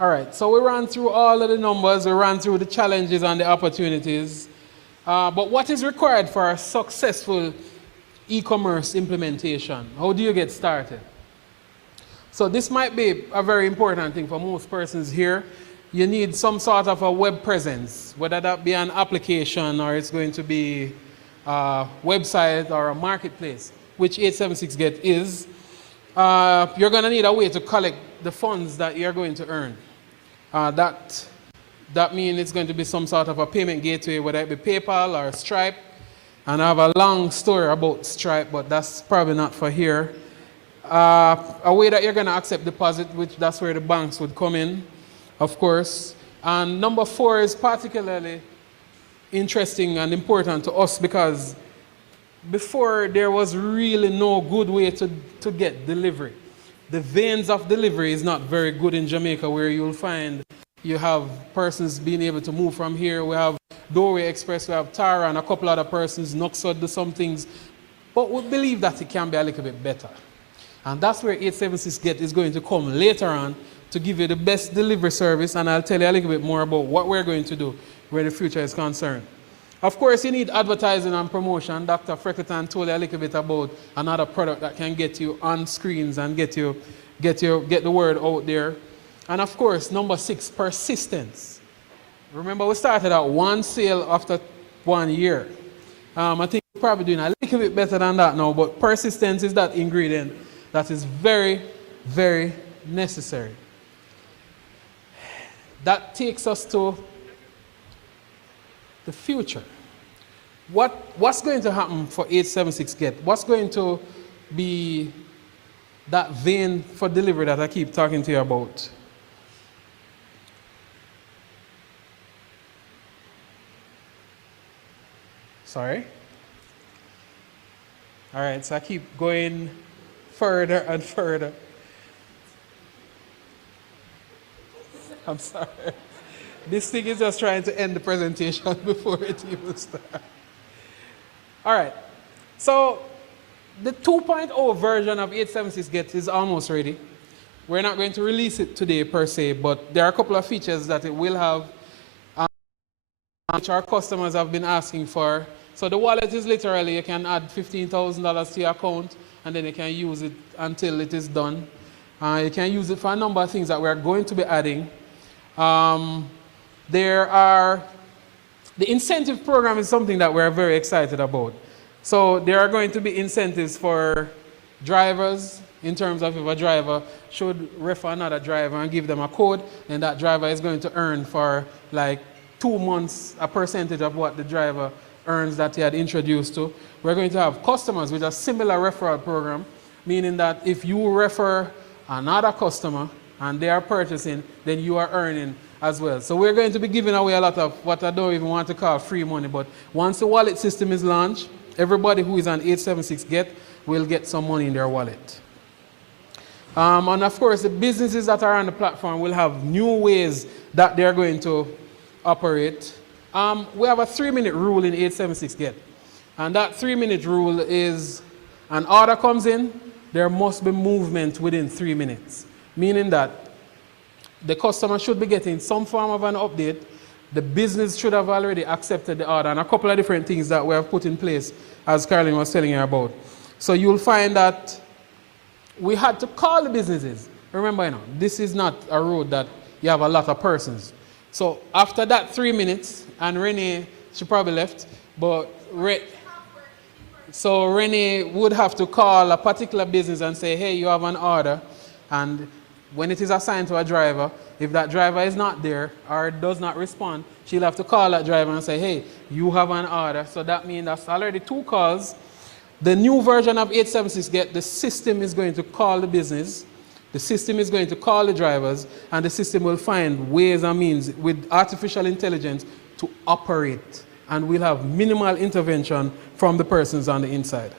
All right, so we ran through all of the numbers, we ran through the challenges and the opportunities. But what is required for a successful e-commerce implementation? How do you get started? So this might be a very important thing for most persons here. You need some sort of a web presence, whether that be an application or it's going to be a website or a marketplace, which 876get is. You're going to need a way to collect the funds that you're going to earn. That means it's going to be some sort of a payment gateway, whether it be PayPal or Stripe. And I have a long story about Stripe, but that's probably not for here. A way that you're going to accept deposit, which that's where the banks would come in, of course. And number 4 is particularly interesting and important to us because before there was really no good way to get delivery. The veins of delivery is not very good in Jamaica, where you'll find you have persons being able to move from here. We have Doorway Express, we have Tara and a couple other persons, Knoxwood do some things. But we believe that it can be a little bit better. And that's where 876get is going to come later on to give you the best delivery service, and I'll tell you a little bit more about what we're going to do where the future is concerned. Of course, you need advertising and promotion. Dr. Freckleton told you a little bit about another product that can get you on screens and get the word out there. And of course, number 6, persistence. Remember, we started out 1 sale after 1 year. I think we're probably doing a little bit better than that now, but persistence is that ingredient that is very, very necessary. That takes us to the future. What's going to happen for 876get? What's going to be that vein for delivery that I keep talking to you about. Sorry. All right, so I keep going further and further. I'm sorry. This thing is just trying to end the presentation before it even starts. All right, so the 2.0 version of 876 Get is almost ready. We're not going to release it today per se, but there are a couple of features that it will have, which our customers have been asking for. So the wallet is literally, you can add $15,000 to your account, and then you can use it until it is done. You can use it for a number of things that we're going to be adding. The incentive program is something that we're very excited about. So there are going to be incentives for drivers in terms of if a driver should refer another driver and give them a code, then that driver is going to earn for like 2 months a percentage of what the driver earns that he had introduced to. We're going to have customers with a similar referral program, meaning that if you refer another customer and they are purchasing, then you are earning as well. So we're going to be giving away a lot of what I don't even want to call free money, but once the wallet system is launched, everybody who is on 876 Get will get some money in their wallet. And of course, the businesses that are on the platform will have new ways that they're going to operate. We have a 3-minute rule in 876 Get. And that 3-minute rule is an order comes in, there must be movement within 3 minutes. Meaning that the customer should be getting some form of an update. The business should have already accepted the order, and a couple of different things that we have put in place, as Caroline was telling you about. So you'll find that we had to call the businesses. Remember, this is not a road that you have a lot of persons. So after that 3 minutes, and Renee, she probably left, but so Renee would have to call a particular business and say, hey, you have an order, and when it is assigned to a driver, if that driver is not there or does not respond, she'll have to call that driver and say, hey, you have an order. So that means that's already 2 calls. The new version of 876 Get, the system is going to call the business, the system is going to call the drivers, and the system will find ways and means with artificial intelligence to operate. And we'll have minimal intervention from the persons on the inside.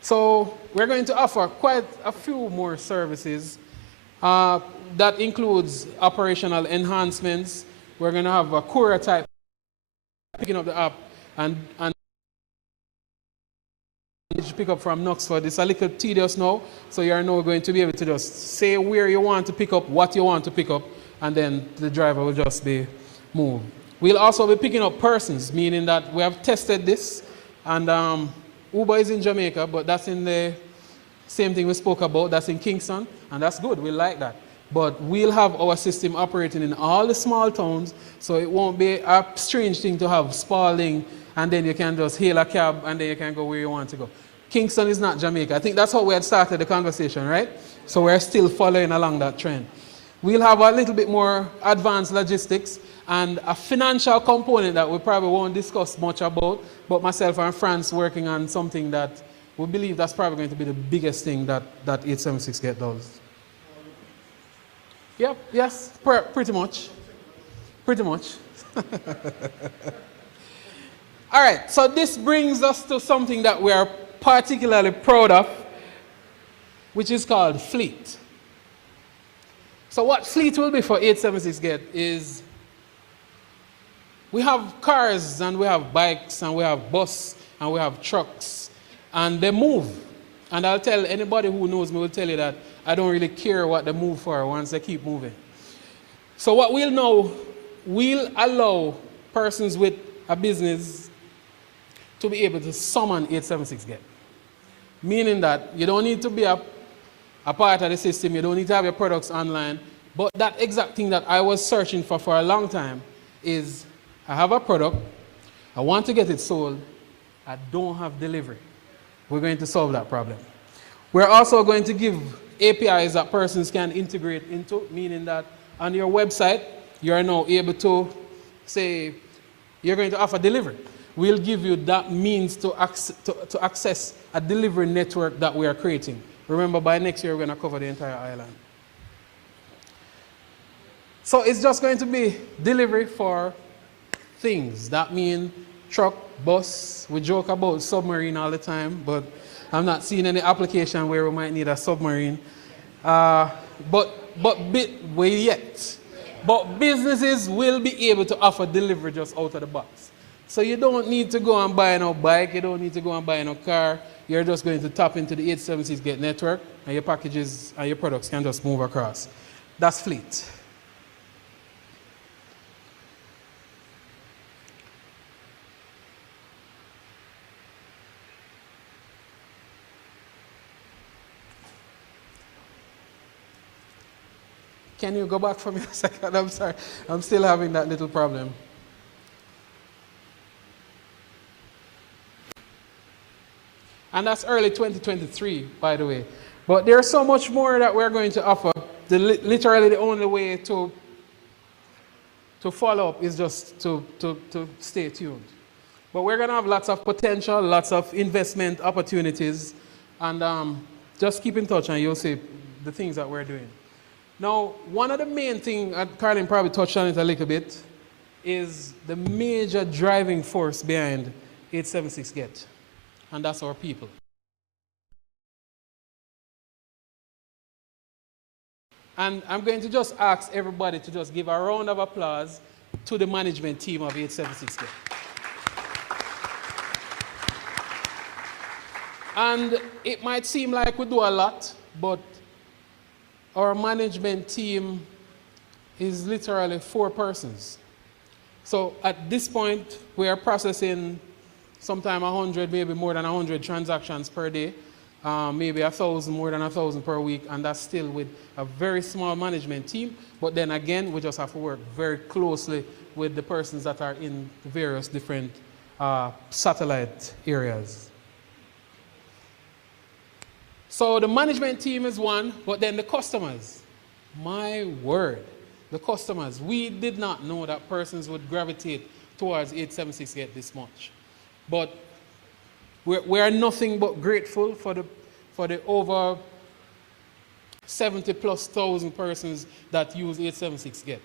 So we're going to offer quite a few more services. That includes operational enhancements. We're going to have a courier type picking up the app and pick up from Knoxford. It's a little tedious now, so you're now going to be able to just say where you want to pick up, what you want to pick up, and then the driver will just be moved. We'll also be picking up persons, meaning that we have tested this, and Uber is in Jamaica, but that's in the same thing we spoke about, that's in Kingston, and that's good, we like that. But we'll have our system operating in all the small towns, so it won't be a strange thing to have Spalding, and then you can just hail a cab, and then you can go where you want to go. Kingston is not Jamaica. I think that's how we had started the conversation, right? So we're still following along that trend. We'll have a little bit more advanced logistics and a financial component that we probably won't discuss much about, but myself and Franz working on something that we believe that's probably going to be the biggest thing that 876 Get does. Yep, yes, pretty much. Pretty much. All right, so this brings us to something that we are particularly proud of, which is called fleet. So what fleet will be for 876 Get is we have cars and we have bikes and we have bus and we have trucks and they move. And I'll tell anybody who knows me will tell you that I don't really care what they move for once they keep moving. So what we'll know, we'll allow persons with a business to be able to summon 876 Get. Meaning that you don't need to be a part of the system, you don't need to have your products online, but that exact thing that I was searching for a long time is I have a product, I want to get it sold, I don't have delivery. We're going to solve that problem. We're also going to give APIs that persons can integrate into, meaning that on your website, you are now able to say you're going to offer delivery. we'll give you that means to access a delivery network that we are creating. Remember, by next year, we're going to cover the entire island. So it's just going to be delivery for things. That means truck, bus. We joke about submarine all the time, but I'm not seeing any application where we might need a submarine. But businesses will be able to offer delivery just out of the box. So you don't need to go and buy no bike, you don't need to go and buy no car. You're just going to tap into the 876 Get network, and your packages and your products can just move across. That's fleet. Can you go back for me a second? I'm sorry. I'm still having that little problem. And that's early 2023, by the way. But there's so much more that we're going to offer. Literally the only way to follow up is just to stay tuned. But we're going to have lots of potential, lots of investment opportunities. And just keep in touch and you'll see the things that we're doing. Now, one of the main things, Carlin probably touched on it a little bit, is the major driving force behind 876 Get, and that's our people. And I'm going to just ask everybody to just give a round of applause to the management team of 876 Get. And it might seem like we do a lot, but our management team is literally 4 persons. So at this point, we are processing sometime 100, maybe more than 100 transactions per day, maybe 1,000, more than 1,000 per week, and that's still with a very small management team. But then again, we just have to work very closely with the persons that are in various different satellite areas. So the management team is one, but then the customers, my word, the customers. We did not know that persons would gravitate towards 876 Get this much. But we are nothing but grateful for the over 70,000+ persons that use 876 Get.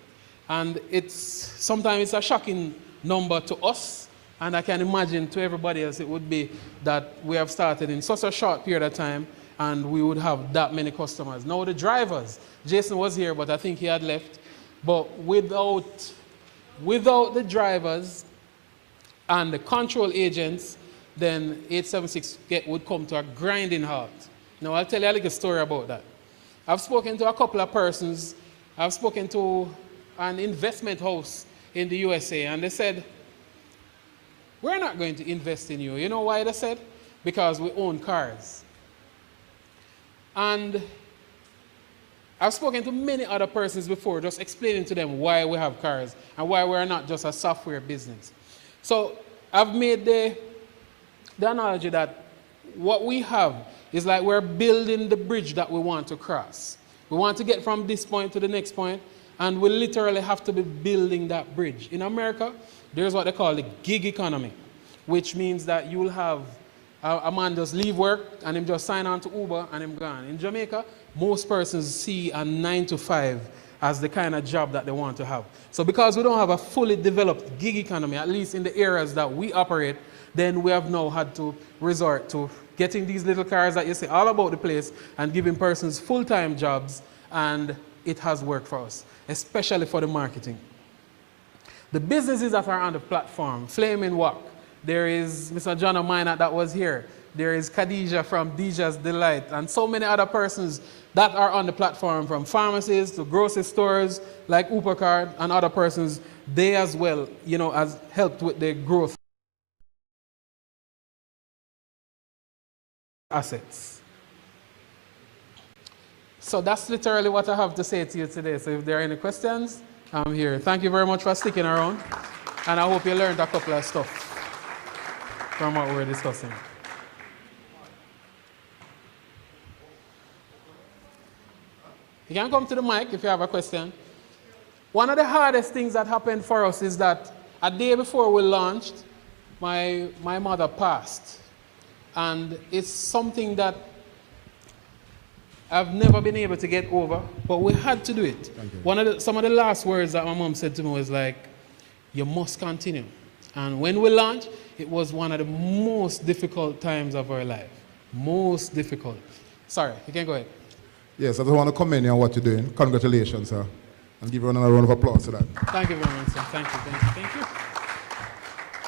And sometimes it's a shocking number to us, and I can imagine to everybody else it would be that we have started in such a short period of time and we would have that many customers. Now the drivers, Jason was here, but I think he had left. But without the drivers and the control agents, then 876 Get would come to a grinding halt. Now I'll tell you a little story about that. I've spoken to a couple of persons. I've spoken to an investment house in the USA, and they said, we're not going to invest in you. You know why they said? Because we own cars. And I've spoken to many other persons before, just explaining to them why we have cars and why we're not just a software business. So I've made the analogy that what we have is like we're building the bridge that we want to cross. We want to get from this point to the next point, and we literally have to be building that bridge. In America, there's what they call the gig economy, which means that you'll have a man just leave work and him just sign on to Uber and him gone. In Jamaica, most persons see a 9 to 5 as the kind of job that they want to have. So because we don't have a fully developed gig economy, at least in the areas that we operate, then we have now had to resort to getting these little cars that you see all about the place and giving persons full-time jobs, and it has worked for us, especially for the marketing. The businesses that are on the platform, Flaming Walk, there is Mr. John O'Mina that was here. There is Khadija from Dija's Delight, and so many other persons that are on the platform, from pharmacies to grocery stores like Upercard and other persons. They as well, has helped with the growth assets. So that's literally what I have to say to you today. So if there are any questions, I'm here. Thank you very much for sticking around, and I hope you learned a couple of stuff from what we're discussing. You can come to the mic if you have a question. One of the hardest things that happened for us is that a day before we launched, my mother passed. And it's something that I've never been able to get over, but we had to do it. Some of the last words that my mom said to me was like, you must continue. And when we launched, it was one of the most difficult times of our life. Most difficult. Sorry, you can go ahead. Yes, I just want to commend you on what you're doing. Congratulations, sir. And give you another round of applause for that. Thank you very much, sir. Thank you, thank you, thank you.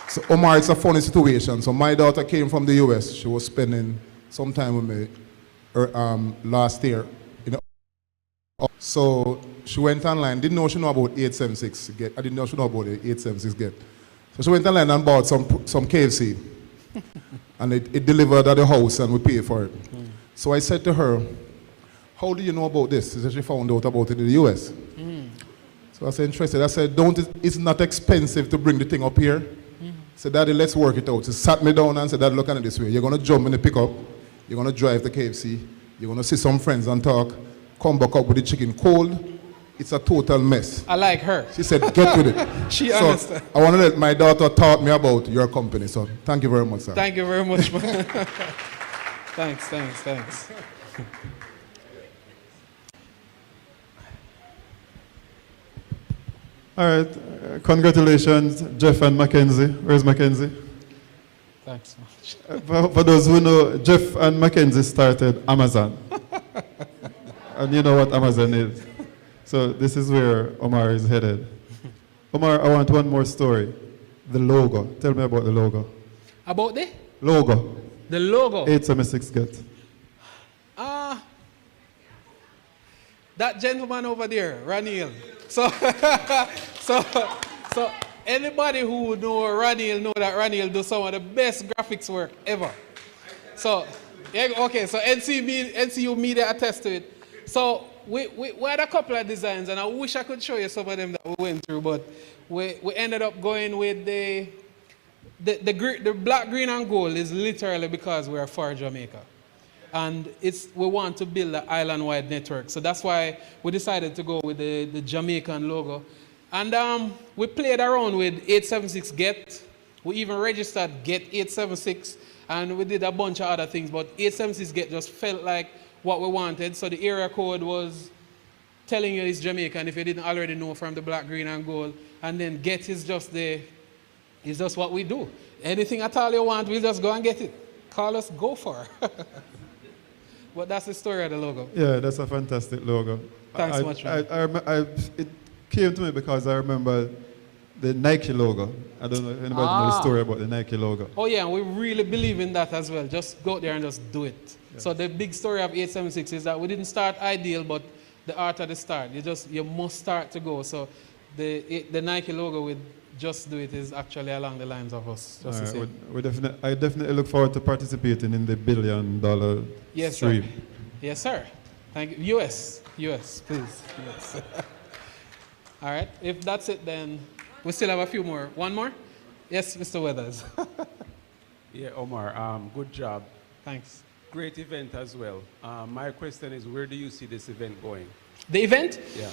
So, Omar, it's a funny situation. So my daughter came from the US. She was spending some time with me last year. So she went online, didn't know she know about 876 get. I didn't know she know about the 876 get. So she went online and bought some KFC. And it delivered at the house and we paid for it. So I said to her, how do you know about this? She said she found out about it in the US. So I said, interested. I said, it's not expensive to bring the thing up here. I said, Daddy, let's work it out. She sat me down and said, Daddy, look at it this way. You're going to jump in the pickup. You're going to drive the KFC. You're going to see some friends and talk. Come back up with the chicken cold. It's a total mess. I like her. She said, get with it. She so understands. I want to let my daughter taught me about your company. So thank you very much, sir. Thank you very much. Thanks. All right, congratulations, Jeff and Mackenzie. Where's Mackenzie? Thanks so much. For those who know, Jeff and Mackenzie started Amazon. And you know what Amazon is. So this is where Omar is headed. Omar, I want one more story. The logo. Tell me about the logo. About the? Logo. The logo. 876 get. That gentleman over there, Raniel. So anybody who know Raniel know that Raniel does some of the best graphics work ever. So, yeah, okay, so NCU Media attest to it. So we had a couple of designs, and I wish I could show you some of them that we went through, but we ended up going with the black, green, and gold is literally because we're for Jamaica. And we want to build an island-wide network. So that's why we decided to go with the Jamaican logo. And we played around with 876 GET. We even registered GET 876. And we did a bunch of other things. But 876 GET just felt like what we wanted. So the area code was telling you it's Jamaican if you didn't already know from the black, green, and gold. And then GET is just what we do. Anything at all you want, we'll just go and get it. Call us, go for it. But that's the story of the logo. Yeah, that's a fantastic logo. Thanks so much, man. It came to me because I remember the Nike logo. I don't know if anybody knows the story about the Nike logo. Oh yeah, we really believe in that as well. Just go out there and just do it. Yes. So the big story of 876 is that we didn't start ideal, but the art at the start. You must start to go. So the Nike logo with Just Do It is actually along the lines of us. Just the same. I definitely look forward to participating in the $1 billion stream. Sir. Yes, sir. Thank you. US, please. Yes. All right. If that's it, then we still have a few more. One more? Yes, Mr. Weathers. Yeah, Omar, good job. Thanks. Great event as well. My question is, where do you see this event going? The event? Yeah.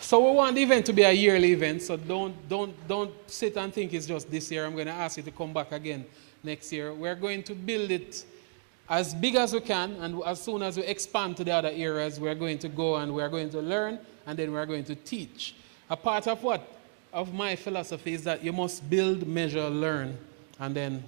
So we want the event to be a yearly event, so don't sit and think it's just this year. I'm going to ask you to come back again next year. We're going to build it as big as we can, and as soon as we expand to the other areas, we're going to go and we're going to learn, and then we're going to teach. A part of my philosophy is that you must build, measure, learn, and then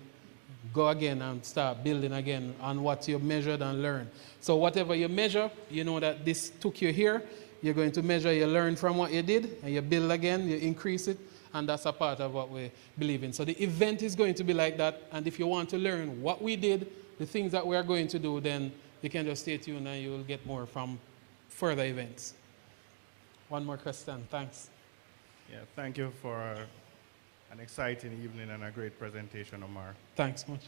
go again and start building again on what you measured and learned. So whatever you measure, you know that this took you here. You're going to measure, you learn from what you did, and you build again, you increase it, and that's a part of what we believe in. So the event is going to be like that, and if you want to learn what we did, the things that we are going to do, then you can just stay tuned and you will get more from further events. One more question, thanks. Yeah, thank you for an exciting evening and a great presentation, Omar. Thanks much.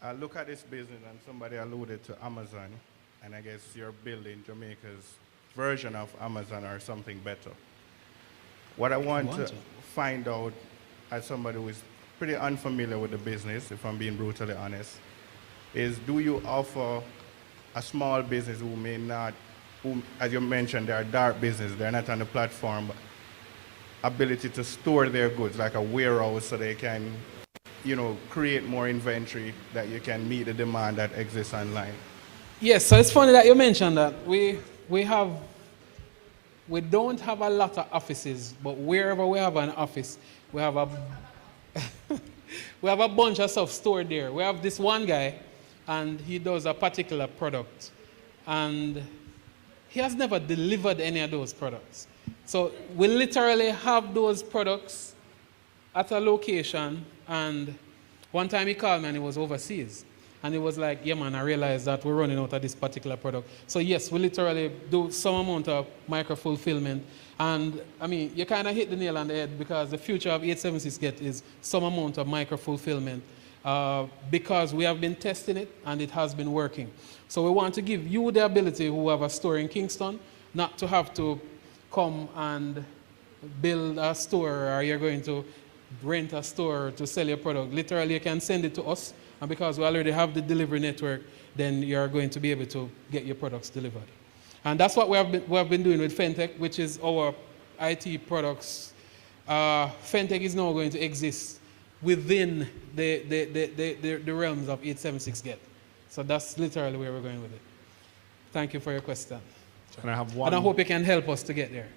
I look at this business, and somebody alluded to Amazon, and I guess you're building Jamaica's version of Amazon or something better. What I want to find out, as somebody who is pretty unfamiliar with the business, if I'm being brutally honest, is do you offer a small business who may not, who, as you mentioned, they're a dark business, they're not on the platform, ability to store their goods, like a warehouse, so they can create more inventory that you can meet the demand that exists online? Yes, so it's funny that you mentioned that. We don't have a lot of offices, but wherever we have an office, we have a we have a bunch of stuff stored there. We have this one guy, and he does a particular product, and he has never delivered any of those products. So we literally have those products at a location, and one time he called me and he was overseas. And he was like, yeah man, I realized that we're running out of this particular product. So yes, we literally do some amount of micro-fulfillment. And I mean, you kind of hit the nail on the head, because the future of 876 Get is some amount of micro-fulfillment, because we have been testing it and it has been working. So we want to give you the ability, who have a store in Kingston, not to have to come and build a store, or you're going to rent a store to sell your product. Literally, you can send it to us, and because we already have the delivery network, then you're going to be able to get your products delivered. And that's what we have been doing with Fentech, which is our IT products. Fentech is now going to exist within the realms of 876 Get. So that's literally where we're going with it. Thank you for your question. And I have one. And I hope you can help us to get there.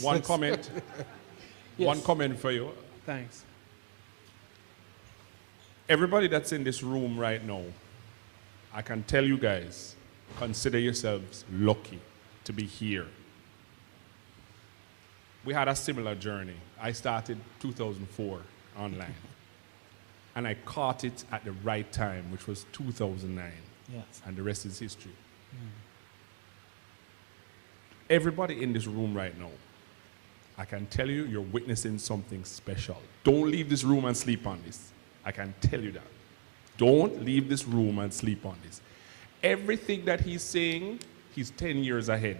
One comment. Yes. One comment for you. Thanks. Everybody that's in this room right now, I can tell you guys, consider yourselves lucky to be here. We had a similar journey. I started 2004 online. And I caught it at the right time, which was 2009. Yes. And the rest is history. Everybody in this room right now, I can tell you, you're witnessing something special. Don't leave this room and sleep on this. I can tell you that. Don't leave this room and sleep on this. Everything that he's saying, he's 10 years ahead.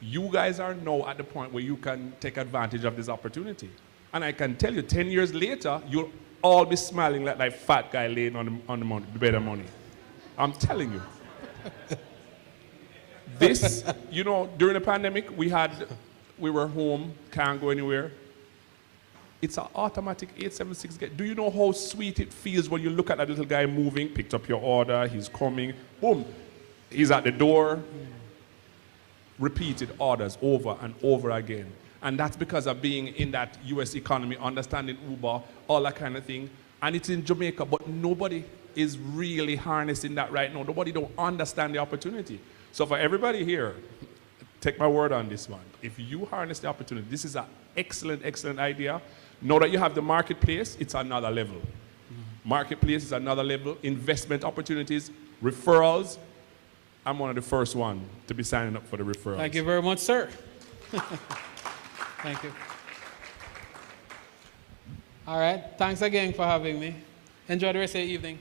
You guys are now at the point where you can take advantage of this opportunity. And I can tell you, 10 years later, you'll all be smiling like that fat guy laying on the bed of money. I'm telling you. This, during the pandemic, we were home, can't go anywhere. It's an automatic 876 Get. Do you know how sweet it feels when you look at that little guy moving, picked up your order, he's coming, boom, he's at the door. Repeated orders over and over again. And that's because of being in that US economy, understanding Uber, all that kind of thing. And it's in Jamaica, but nobody is really harnessing that right now. Nobody don't understand the opportunity. So for everybody here, take my word on this one. If you harness the opportunity, this is an excellent, excellent idea. Now that you have the marketplace, it's another level. Marketplace is another level. Investment opportunities, referrals. I'm one of the first one to be signing up for the referrals. Thank you very much, sir. Thank you. All right. Thanks again for having me. Enjoy the rest of the evening.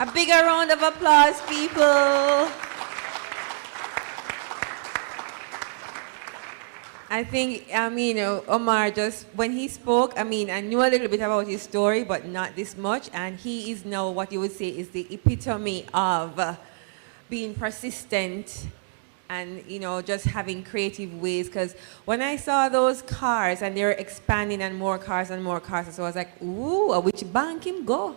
A bigger round of applause, people. I think, Omar just, when he spoke, I knew a little bit about his story, but not this much. And he is now what you would say is the epitome of being persistent and, just having creative ways. Because when I saw those cars and they were expanding and more cars, so I was like, ooh, which bank him go?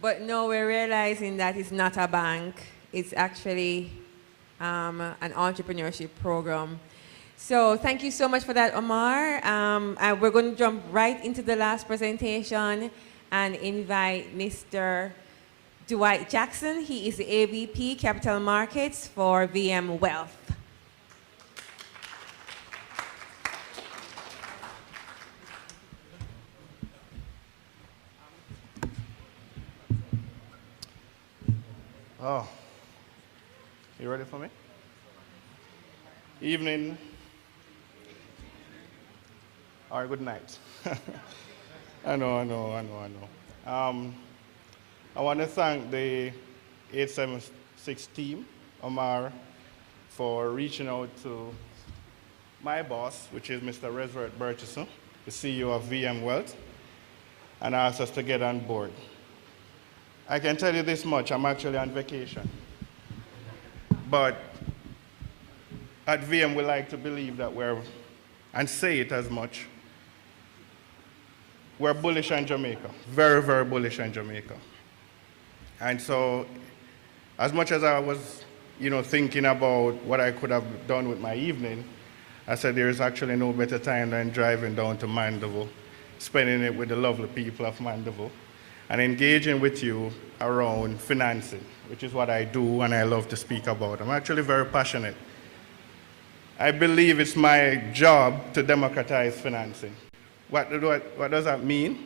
But no, we're realizing that it's not a bank. It's actually an entrepreneurship program. So thank you so much for that, Omar. And we're going to jump right into the last presentation and invite Mr. Dwight Jackson. He is the AVP Capital Markets for VM Wealth. Oh, you ready for me? Evening. Or good night. I know. I want to thank the 876 team, Omar, for reaching out to my boss, which is Mr. Resvert Burchison, the CEO of VM Wealth, and asked us to get on board. I can tell you this much, I'm actually on vacation. But at VM, we like to believe that and say it as much, we're bullish on Jamaica, very, very bullish on Jamaica. And so, as much as I was, thinking about what I could have done with my evening, I said there is actually no better time than driving down to Mandeville, spending it with the lovely people of Mandeville, and engaging with you around financing, which is what I do and I love to speak about. I'm actually very passionate. I believe it's my job to democratize financing. What does that mean?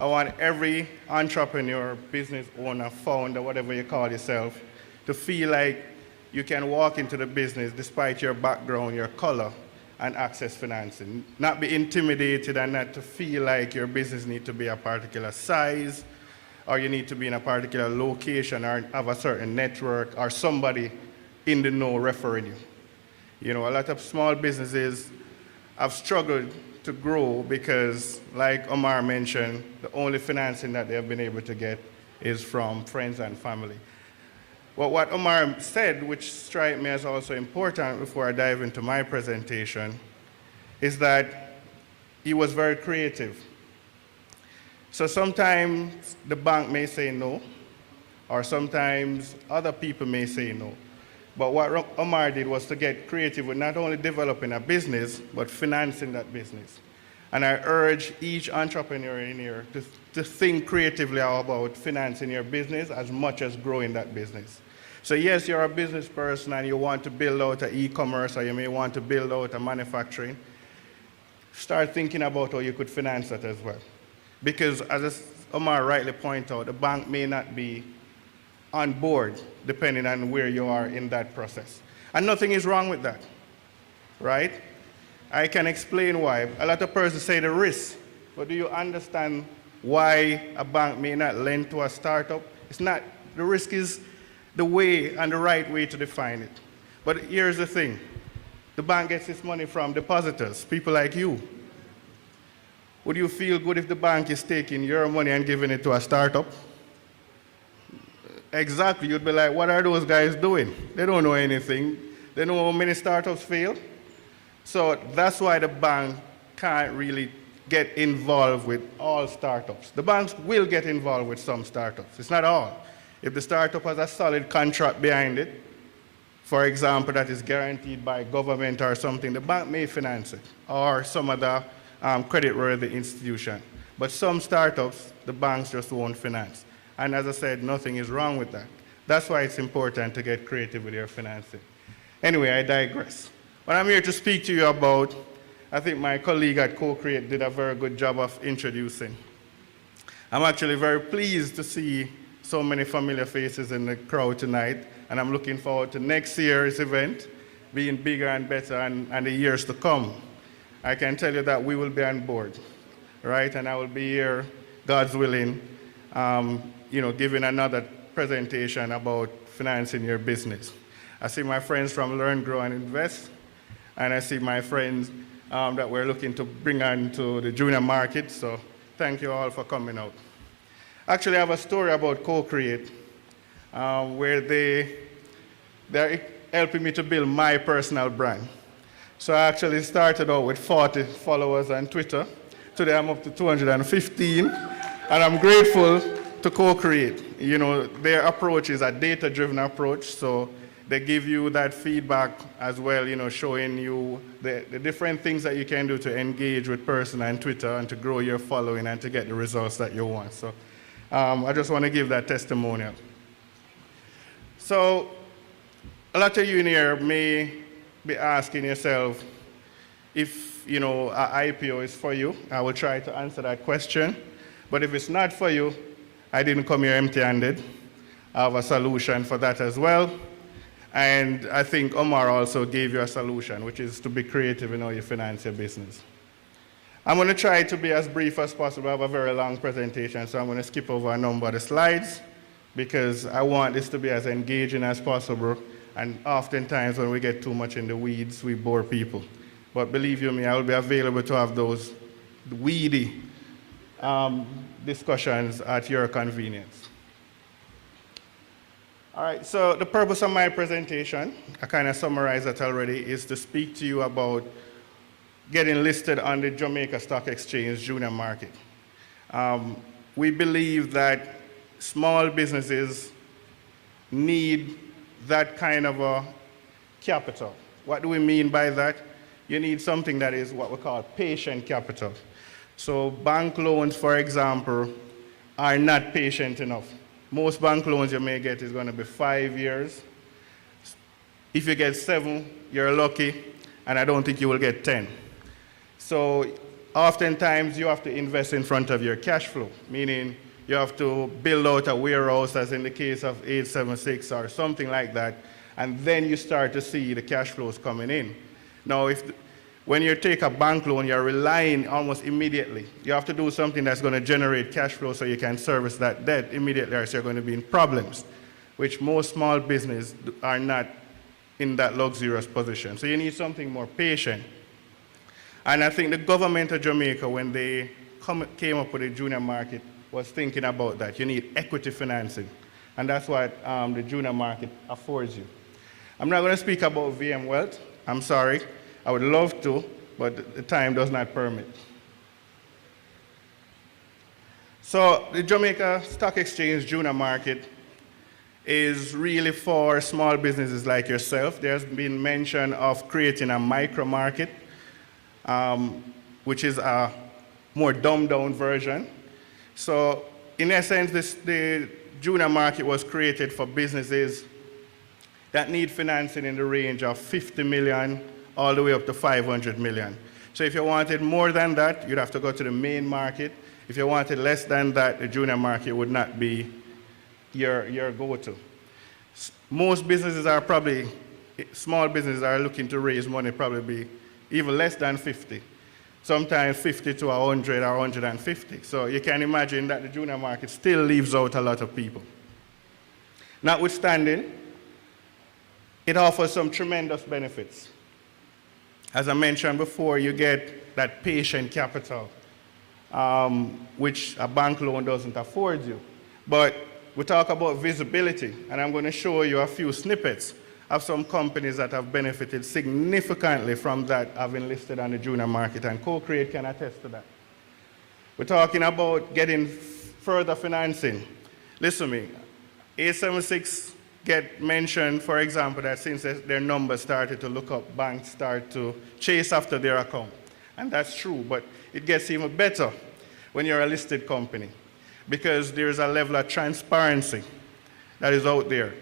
I want every entrepreneur, business owner, founder, whatever you call yourself, to feel like you can walk into the business despite your background, your color, and access financing. Not be intimidated and not to feel like your business needs to be a particular size, or you need to be in a particular location, or have a certain network, or somebody in the know referring you. A lot of small businesses have struggled to grow because, like Omar mentioned, the only financing that they have been able to get is from friends and family. Well, what Omar said, which struck me as also important before I dive into my presentation, is that he was very creative. So sometimes the bank may say no, or sometimes other people may say no. But what Omar did was to get creative with not only developing a business, but financing that business. And I urge each entrepreneur in here to think creatively about financing your business as much as growing that business. So yes, you're a business person and you want to build out an e-commerce, or you may want to build out a manufacturing. Start thinking about how you could finance that as well. Because as Omar rightly pointed out, the bank may not be on board depending on where you are in that process. And nothing is wrong with that, right? I can explain why. A lot of persons say the risk, but do you understand why a bank may not lend to a startup? It's not, the risk is the way and the right way to define it. But here's the thing. The bank gets its money from depositors, people like you. Would you feel good if the bank is taking your money and giving it to a startup? Exactly, you'd be like, what are those guys doing? They don't know anything. They know how many startups fail. So that's why the bank can't really get involved with all startups. The banks will get involved with some startups. It's not all. If the startup has a solid contract behind it, for example, that is guaranteed by government or something, the bank may finance it, or some other credit-worthy institution. But some startups, the banks just won't finance. And as I said, nothing is wrong with that. That's why it's important to get creative with your financing. Anyway, I digress. What I'm here to speak to you about, I think my colleague at Co-Create did a very good job of introducing. I'm actually very pleased to see so many familiar faces in the crowd tonight, and I'm looking forward to next year's event being bigger and better and the years to come. I can tell you that we will be on board, right? And I will be here, God's willing, giving another presentation about financing your business. I see my friends from Learn, Grow, and Invest, and I see my friends that we're looking to bring on to the junior market, so thank you all for coming out. Actually, I have a story about Co-Create, where they're helping me to build my personal brand. So I actually started out with 40 followers on Twitter. Today I'm up to 215, and I'm grateful to Co-Create. Their approach is a data-driven approach, so they give you that feedback as well, showing you the different things that you can do to engage with person on Twitter and to grow your following and to get the results that you want. So I just want to give that testimonial. So a lot of you in here may be asking yourself if, an IPO is for you. I will try to answer that question. But if it's not for you, I didn't come here empty-handed. I have a solution for that as well. And I think Omar also gave you a solution, which is to be creative in how you finance your business. I'm going to try to be as brief as possible. I have a very long presentation, so I'm going to skip over a number of the slides because I want this to be as engaging as possible. And oftentimes when we get too much in the weeds, we bore people. But believe you me, I will be available to have those weedy discussions at your convenience. All right, so the purpose of my presentation, I kind of summarized that already, is to speak to you about getting listed on the Jamaica Stock Exchange junior market. We believe that small businesses need that kind of a capital. What do we mean by that? You need something that is what we call patient capital. So bank loans, for example, are not patient enough. Most bank loans you may get is going to be 5 years. If you get 7, you're lucky, and I don't think you will get 10. So oftentimes you have to invest in front of your cash flow, meaning you have to build out a warehouse, as in the case of 876 or something like that, and then you start to see the cash flows coming in. Now, when you take a bank loan, you're relying almost immediately. You have to do something that's going to generate cash flow so you can service that debt immediately, or else you're going to be in problems, which most small businesses are not in that luxurious position. So you need something more patient. And I think the government of Jamaica, when they came up with the junior market, was thinking about that. You need equity financing. And that's what the junior market affords you. I'm not going to speak about VM Wealth. I'm sorry. I would love to, but the time does not permit. So the Jamaica Stock Exchange junior market is really for small businesses like yourself. There's been mention of creating a micro market, which is a more dumbed down version. So in essence, the junior market was created for businesses that need financing in the range of 50 million all the way up to 500 million. So if you wanted more than that, you'd have to go to the main market. If you wanted less than that, the junior market would not be your go-to. Most businesses are probably, small businesses are looking to raise money probably be even less than 50. Sometimes 50 to 100 or 150. So you can imagine that the junior market still leaves out a lot of people. Notwithstanding, it offers some tremendous benefits. As I mentioned before, you get that patient capital, which a bank loan doesn't afford you. But we talk about visibility, and I'm going to show you a few snippets of some companies that have benefited significantly from that having listed on the junior market, and Co-Create can attest to that. We're talking about getting further financing. Listen to me, 876 get mentioned, for example, that since their numbers started to look up, banks start to chase after their account. And that's true, but it gets even better when you're a listed company, because there's a level of transparency that is out there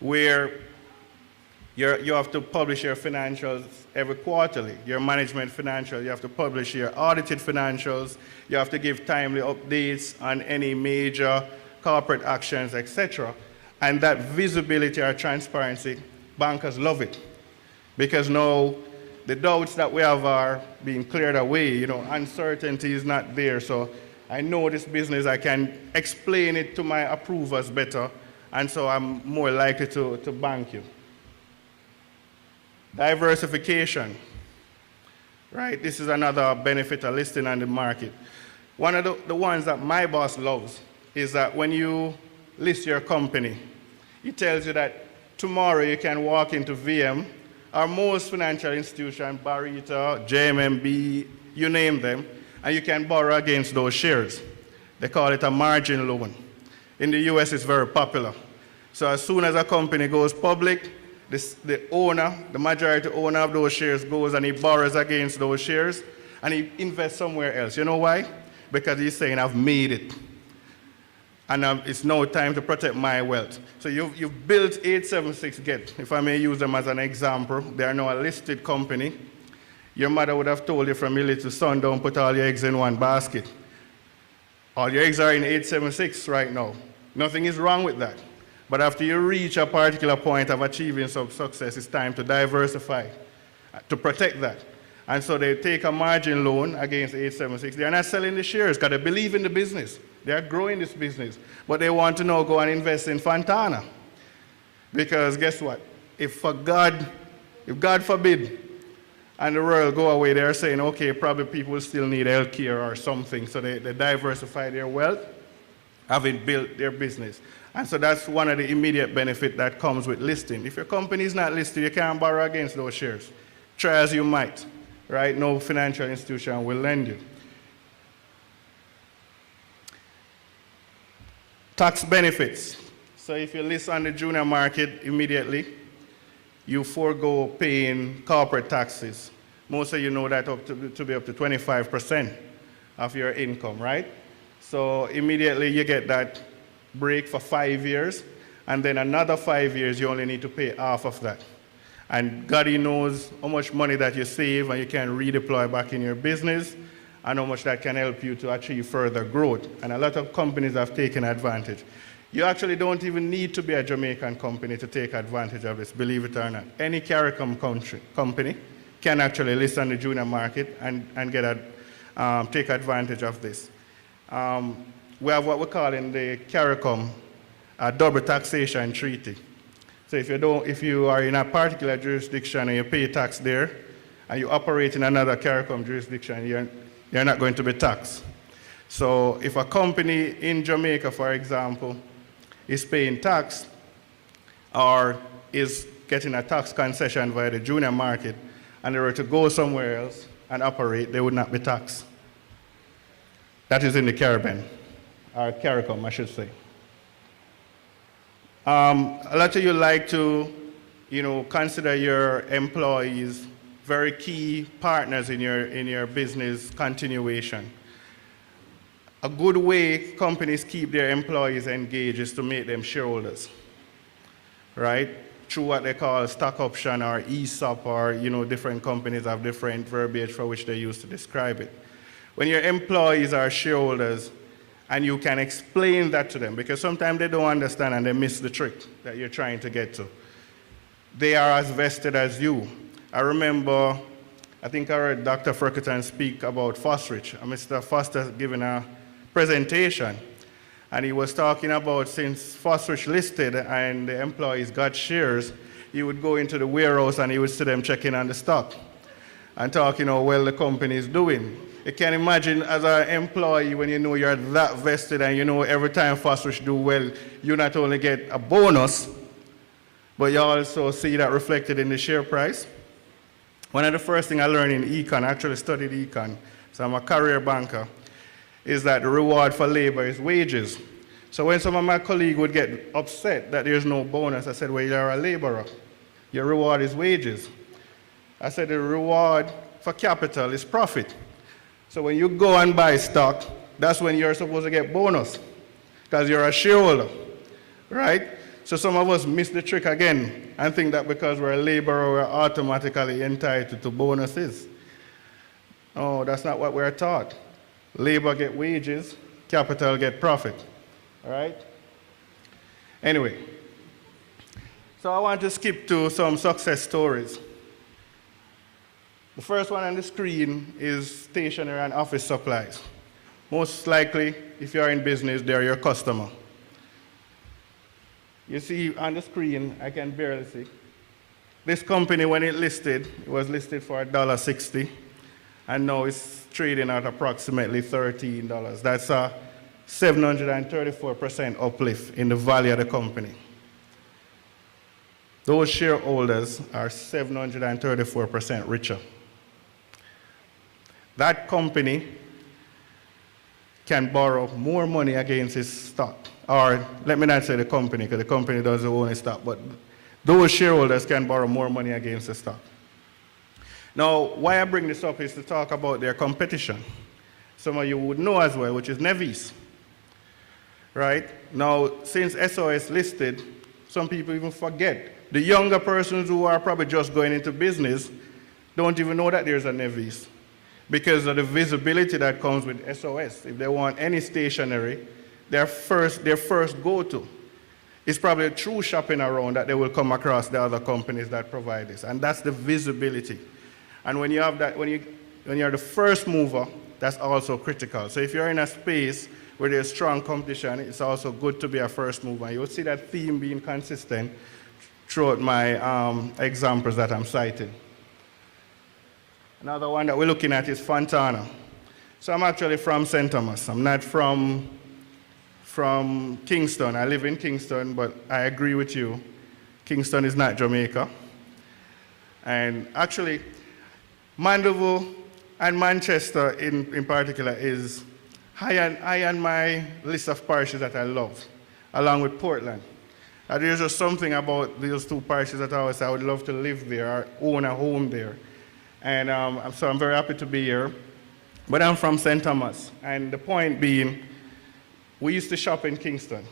where you have to publish your financials every quarterly, your management financials, you have to publish your audited financials, you have to give timely updates on any major corporate actions, etc. And that visibility or transparency, bankers love it, because now the doubts that we have are being cleared away. Uncertainty is not there. So I know this business, I can explain it to my approvers better, and so I'm more likely to bank you. Diversification, right? This is another benefit of listing on the market. One of the ones that my boss loves is that when you list your company, it tells you that tomorrow you can walk into VM or most financial institutions, Barita, JMMB, you name them, and you can borrow against those shares. They call it a margin loan. In the US, it's very popular. So as soon as a company goes public, the owner, the majority owner of those shares goes and he borrows against those shares and he invests somewhere else. You know why? Because he's saying, I've made it. And it's now time to protect my wealth. So you've built 876 Get. If I may use them as an example, they are now a listed company. Your mother would have told you from your little son, don't put all your eggs in one basket. All your eggs are in 876 right now. Nothing is wrong with that. But after you reach a particular point of achieving some success, it's time to diversify, to protect that. And so they take a margin loan against 876. They're not selling the shares because they believe in the business. They are growing this business. But they want to now go and invest in Fontana. Because guess what? If God forbid, and the world go away, they're saying, okay, probably people still need health care or something. So they diversify their wealth, having built their business. And so that's one of the immediate benefits that comes with listing. If your company is not listed, you can't borrow against those shares. Try as you might, right? No financial institution will lend you. Tax benefits. So if you list on the junior market immediately, you forego paying corporate taxes. Most of you know that to be up to 25% of your income, right? So immediately you get that break for 5 years, and then another 5 years you only need to pay half of that. And God knows how much money that you save and you can redeploy back in your business, and how much that can help you to achieve further growth. And a lot of companies have taken advantage. You actually don't even need to be a Jamaican company to take advantage of this, believe it or not. Any CARICOM company can actually list on the junior market and take advantage of this. We have what we call in the CARICOM a double taxation treaty. So if you are in a particular jurisdiction and you pay tax there, and you operate in another CARICOM jurisdiction, you're not going to be taxed. So if a company in Jamaica, for example, is paying tax or is getting a tax concession via the junior market, and they were to go somewhere else and operate, they would not be taxed. That is in the Caribbean, or CARICOM, I should say. A lot of you like to, consider your employees very key partners in your business continuation. A good way companies keep their employees engaged is to make them shareholders, right? Through what they call stock option or ESOP, or different companies have different verbiage for which they use to describe it. When your employees are shareholders, and you can explain that to them, because sometimes they don't understand and they miss the trick that you're trying to get to. They are as vested as you. I remember, I think I heard Dr. Ferguson speak about Fosrich. Mr. Foster giving a presentation, and he was talking about since Fosrich listed and the employees got shares, he would go into the warehouse and he would see them checking on the stock and talking how well the company is doing. You can imagine as an employee, when you know you're that vested and you know every time Fosrich do well, you not only get a bonus, but you also see that reflected in the share price. One of the first things I learned in econ, I actually studied econ, so I'm a career banker, is that the reward for labor is wages. So when some of my colleagues would get upset that there's no bonus, I said, well, you're a laborer. Your reward is wages. I said the reward for capital is profit. So when you go and buy stock, that's when you're supposed to get bonus, because you're a shareholder, right? So some of us miss the trick again and think that because we're a laborer, we're automatically entitled to bonuses. No, that's not what we're taught. Labor get wages, capital get profit, all right? Anyway, so I want to skip to some success stories. The first one on the screen is stationery and office supplies. Most likely, if you're in business, they're your customer. You see on the screen, I can barely see. This company, when it was listed for $1.60, and now it's trading at approximately $13. That's a 734% uplift in the value of the company. Those shareholders are 734% richer. That company can borrow more money against its stock. Or let me not say the company, because the company doesn't own its stock, but those shareholders can borrow more money against the stock. Now, why I bring this up is to talk about their competition. Some of you would know as well, which is Nevis, right? Now, since SOS listed, some people even forget. The younger persons who are probably just going into business don't even know that there's a Nevis, because of the visibility that comes with SOS. If they want any stationery, their first go-to is probably through shopping around that they will come across the other companies that provide this. And that's the visibility. And when you have that, when you're the first mover, that's also critical. So if you're in a space where there's strong competition, it's also good to be a first mover. You'll see that theme being consistent throughout my examples that I'm citing. Another one that we're looking at is Fontana. So I'm actually from St. Thomas. I'm not from Kingston. I live in Kingston, but I agree with you. Kingston is not Jamaica. And actually, Mandeville and Manchester in particular is high on my list of parishes that I love. along with Portland. There's just something about those two parishes that I always say I would love to live there or own a home there. And so I'm very happy to be here. But I'm from St. Thomas. And the point being, we used to shop in Kingston.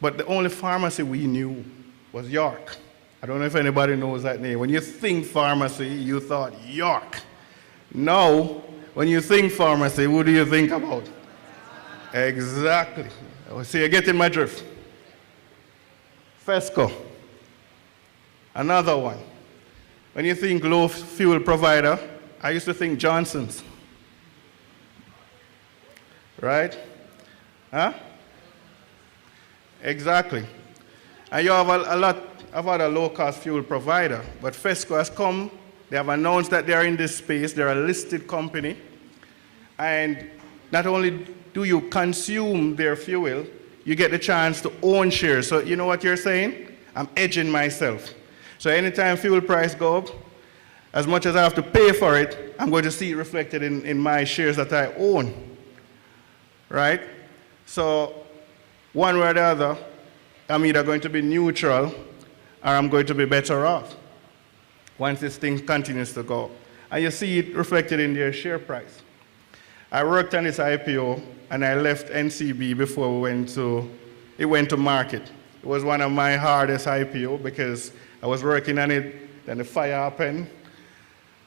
But the only pharmacy we knew was York. I don't know if anybody knows that name. When you think pharmacy, you thought York. Now, when you think pharmacy, what do you think about? Exactly. So you're getting my drift. Fesco. Another one. When you think low fuel provider, I used to think Johnson's. Right? Huh? Exactly. And you have a lot of other low-cost fuel provider, but Fesco has come, they have announced that they are in this space, they're a listed company, and not only do you consume their fuel, you get the chance to own shares. So you know what you're saying? I'm edging myself. So anytime fuel price go up, as much as I have to pay for it, I'm going to see it reflected in my shares that I own, right? So one way or the other, I'm either going to be neutral or I'm going to be better off once this thing continues to go. And you see it reflected in their share price. I worked on this IPO and I left NCB before it went to market. It was one of my hardest IPO because I was working on it, then the fire happened,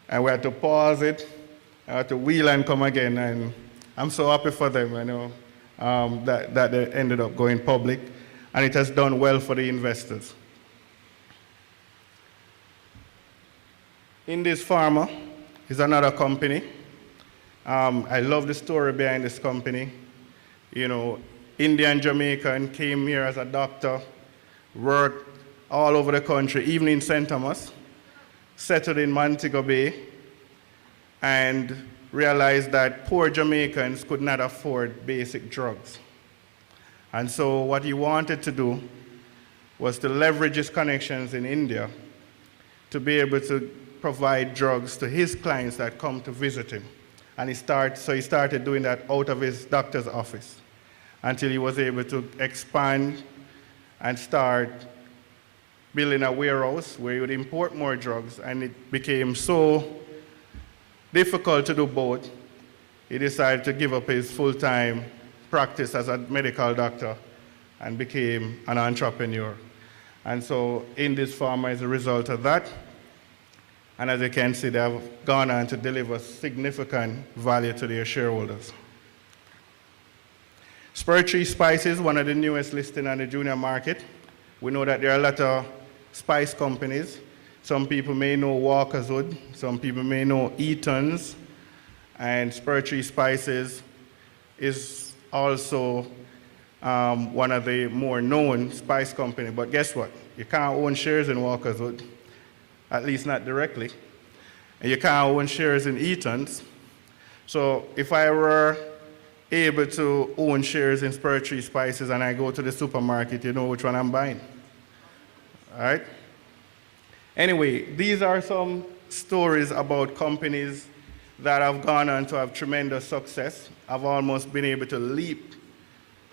and we had to pause it, I had to wheel and come again, and I'm so happy for them, you know, that they ended up going public, and it has done well for the investors. Indus Pharma is another company. I love the story behind this company. You know, Indian Jamaican came here as a doctor, worked all over the country, even in St. Thomas, settled in Montego Bay, and realized that poor Jamaicans could not afford basic drugs. And so what he wanted to do was to leverage his connections in India to be able to provide drugs to his clients that come to visit him. And he started doing that out of his doctor's office until he was able to expand and start building a warehouse where he would import more drugs, and it became so difficult to do both, he decided to give up his full-time practice as a medical doctor and became an entrepreneur. And so Indus Pharma is a result of that. And as you can see, they have gone on to deliver significant value to their shareholders. Spur Tree Spices, one of the newest listing on the junior market. We know that there are a lot of spice companies. Some people may know Walker's Wood, some people may know Eaton's, and Spur Tree Spices is also one of the more known spice companies. But guess what? You can't own shares in Walker's Wood, at least not directly. And you can't own shares in Eaton's. So if I were able to own shares in Spur Tree Spices and I go to the supermarket, you know which one I'm buying. All right? Anyway, these are some stories about companies that have gone on to have tremendous success, have almost been able to leap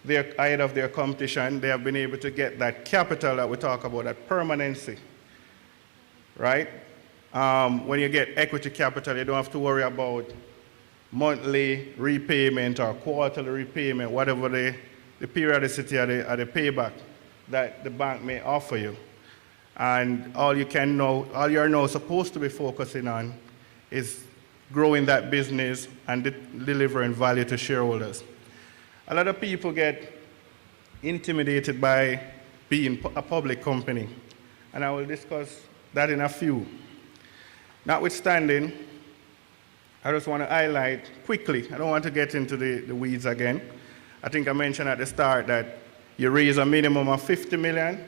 ahead of their competition. They have been able to get that capital that we talk about, that permanency, right? When you get equity capital, you don't have to worry about monthly repayment or quarterly repayment, whatever the periodicity or the payback that the bank may offer you. And all you're now supposed to be focusing on is growing that business and delivering value to shareholders. A lot of people get intimidated by being a public company, and I will discuss that in a few. Notwithstanding, I just want to highlight quickly, I don't want to get into the weeds again. I think I mentioned at the start that you raise a minimum of 50 million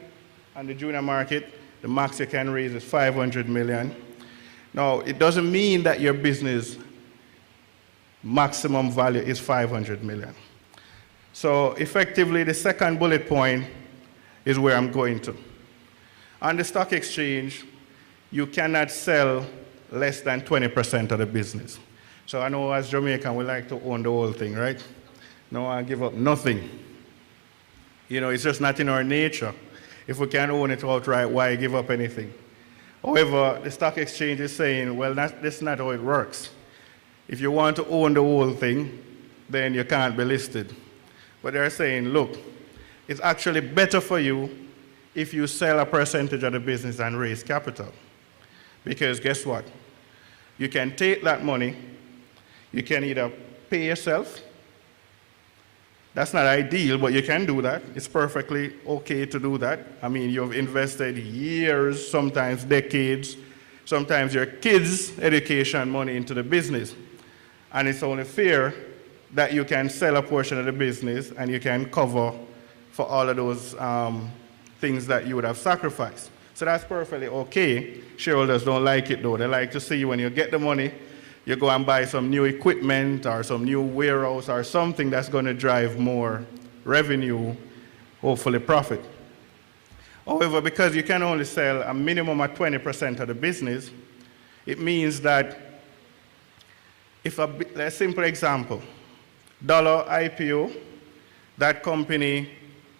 on the junior market. The max you can raise is 500 million. Now, it doesn't mean that your business maximum value is 500 million. So effectively, the second bullet point is where I'm going to. On the stock exchange, you cannot sell less than 20% of the business. So I know as Jamaican, we like to own the whole thing, right? No, I give up nothing. You know, it's just not in our nature. If we can own it outright, why give up anything? However, the stock exchange is saying, well, that's not how it works. If you want to own the whole thing, then you can't be listed. But they're saying, look, it's actually better for you if you sell a percentage of the business and raise capital. Because guess what? You can take that money, you can either pay yourself. That's not ideal, but you can do that. It's perfectly okay to do that. I mean, you've invested years, sometimes decades, sometimes your kids' education money into the business. And it's only fair that you can sell a portion of the business and you can cover for all of those things that you would have sacrificed. So that's perfectly okay. Shareholders don't like it though. They like to see when you get the money, you go and buy some new equipment or some new warehouse or something that's going to drive more revenue, hopefully profit. However, because you can only sell a minimum of 20% of the business, it means that if a simple example, dollar IPO, that company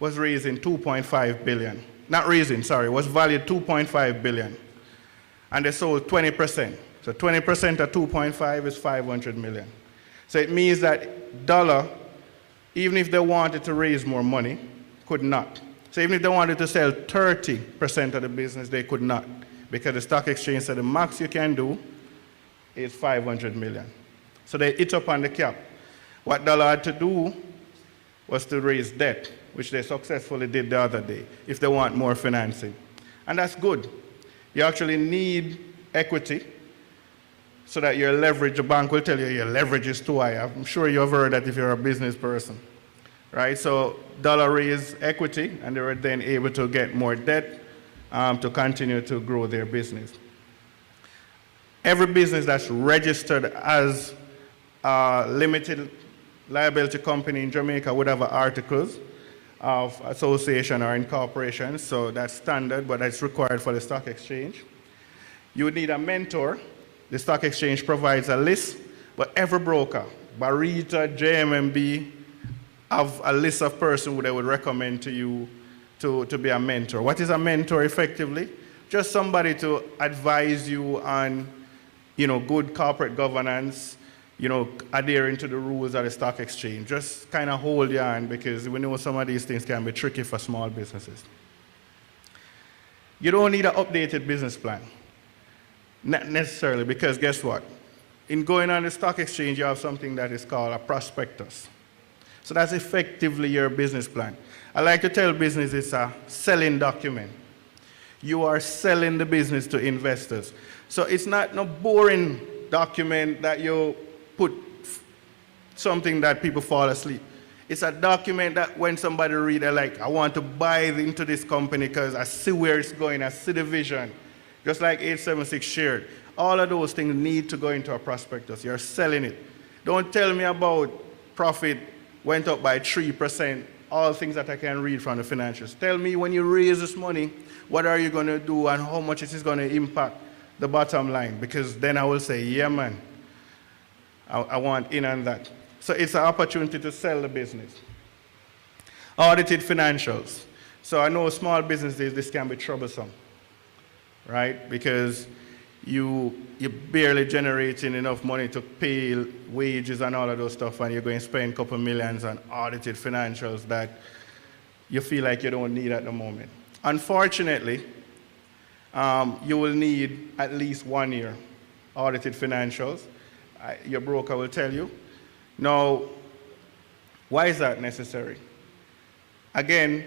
was raising 2.5 billion. Not raising, sorry, was valued 2.5 billion. And they sold 20%. So 20% of 2.5 is 500 million. So it means that dollar, even if they wanted to raise more money, could not. So even if they wanted to sell 30% of the business, they could not. Because the stock exchange said the max you can do is 500 million. So they hit up on the cap. What dollar had to do was to raise debt, which they successfully did the other day, if they want more financing. And that's good. You actually need equity so that your leverage, the bank will tell you your leverage is too high. I'm sure you've heard that if you're a business person, right? So dollar raised equity, and they were then able to get more debt to continue to grow their business. Every business that's registered as a limited liability company in Jamaica would have articles of association or incorporation, so that's standard, but that's required for the stock exchange. You would need a mentor. The stock exchange provides a list, but every broker, Barita, JMMB, have a list of persons who they would recommend to you to be a mentor. What is a mentor effectively? Just somebody to advise you on, good corporate governance, adhering to the rules of the stock exchange. Just kind of hold your hand, because we know some of these things can be tricky for small businesses. You don't need an updated business plan. Not necessarily, because guess what? In going on the stock exchange, you have something that is called a prospectus. So that's effectively your business plan. I like to tell business it's a selling document. You are selling the business to investors. So it's not no boring document that you put something that people fall asleep. It's a document that when somebody read, they're like, I want to buy into this company because I see where it's going, I see the vision. Just like 876 shared. All of those things need to go into a prospectus. You're selling it. Don't tell me about profit went up by 3%, all things that I can read from the financials. Tell me when you raise this money, what are you going to do and how much it is going to impact the bottom line, because then I will say, yeah, man, I want in on that. So it's an opportunity to sell the business. Audited financials. So I know small businesses, this can be troublesome, right? Because you're barely generating enough money to pay wages and all of those stuff, and you're going to spend a couple millions on audited financials that you feel like you don't need at the moment. Unfortunately, you will need at least 1 year audited financials. Your broker will tell you. Now, why is that necessary? Again,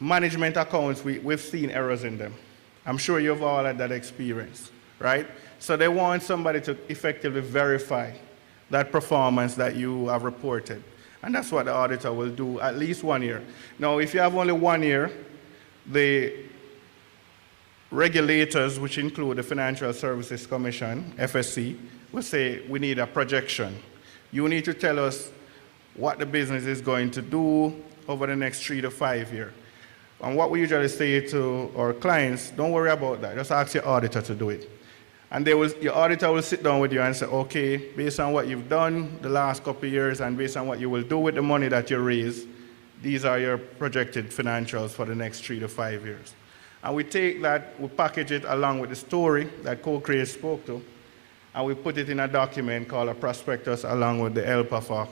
management accounts, we've seen errors in them. I'm sure you've all had that experience, right? So they want somebody to effectively verify that performance that you have reported. And that's what the auditor will do, at least 1 year. Now, if you have only 1 year, the regulators, which include the Financial Services Commission, FSC, will say, we need a projection. You need to tell us what the business is going to do over the next 3 to 5 years. And what we usually say to our clients, don't worry about that. Just ask your auditor to do it. And your auditor will sit down with you and say, okay, based on what you've done the last couple of years and based on what you will do with the money that you raise, these are your projected financials for the next 3 to 5 years. And we take that, we package it along with the story that co-create spoke to, and we put it in a document called a prospectus along with the help of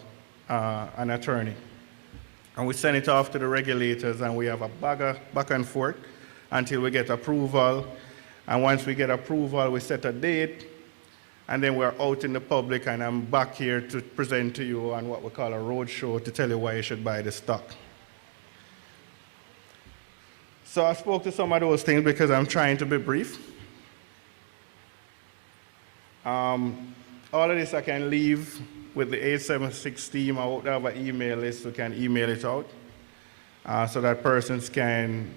an attorney. And we send it off to the regulators, and we have a back and forth until we get approval. And once we get approval, we set a date, and then we're out in the public, and I'm back here to present to you on what we call a road show to tell you why you should buy the stock. So I spoke to some of those things because I'm trying to be brief. All of this I can leave with the 876 team. I hope they have an email list, we can email it out so that persons can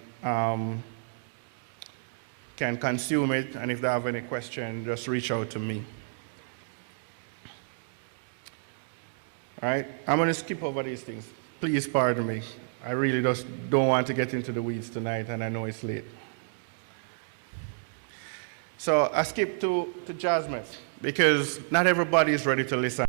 consume it, and if they have any question, just reach out to me. All right, I'm going to skip over these things. Please pardon me. I really just don't want to get into the weeds tonight, and I know it's late. So I skip to Jasmine, because not everybody is ready to listen.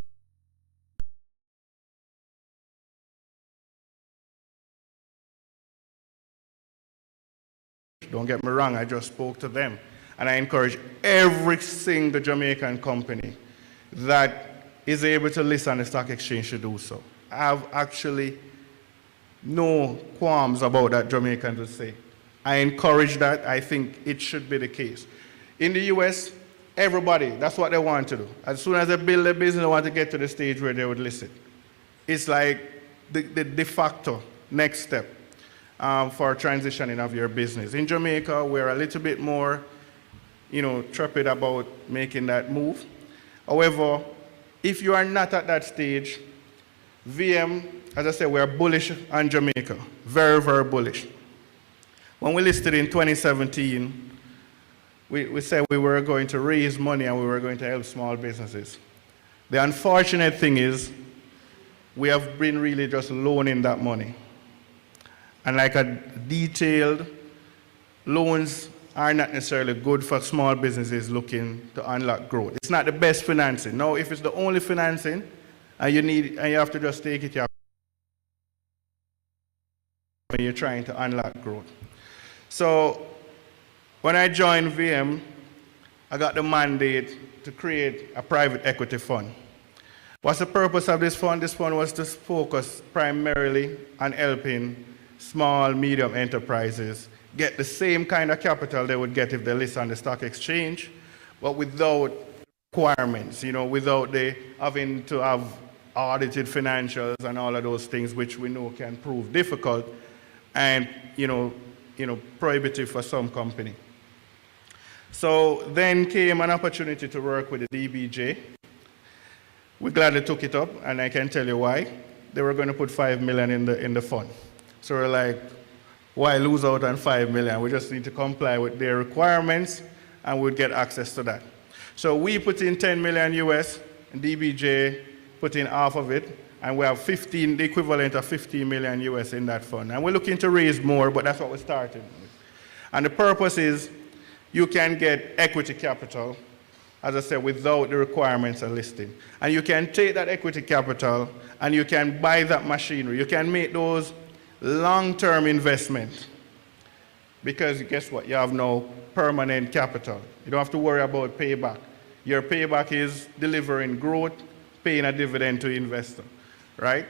Don't get me wrong, I just spoke to them. And I encourage every single Jamaican company that is able to list on the stock exchange to do so. I have actually no qualms about that Jamaican to say. I encourage that. I think it should be the case. In the US, everybody, that's what they want to do. As soon as they build their business, they want to get to the stage where they would list it. It's like the de facto next step for transitioning of your business. In Jamaica, we're a little bit more, trepid about making that move. However, if you are not at that stage, VM, as I said, we're bullish on Jamaica, very, very bullish. When we listed in 2017, we said we were going to raise money and we were going to help small businesses. The unfortunate thing is we have been really just loaning that money. And like a detailed, loans are not necessarily good for small businesses looking to unlock growth. It's not the best financing. Now, if it's the only financing and you have to just take it, when you're trying to unlock growth. So when I joined VM, I got the mandate to create a private equity fund. What's the purpose of this fund? This fund was to focus primarily on helping small, medium enterprises get the same kind of capital they would get if they list on the stock exchange, but without requirements, without they having to have audited financials and all of those things, which we know can prove difficult and, prohibitive for some company. So then came an opportunity to work with the DBJ. We gladly took it up, and I can tell you why. They were going to put $5 million in the fund. So we're like, why lose out on $5 million? We just need to comply with their requirements, and we'd get access to that. So we put in $10 million US, and DBJ put in half of it, and we have the equivalent of $15 million US in that fund. And we're looking to raise more, but that's what we're starting with. And the purpose is you can get equity capital, as I said, without the requirements of listing. And you can take that equity capital and you can buy that machinery. You can make those long-term investments because guess what? You have no permanent capital. You don't have to worry about payback. Your payback is delivering growth, paying a dividend to investor, right?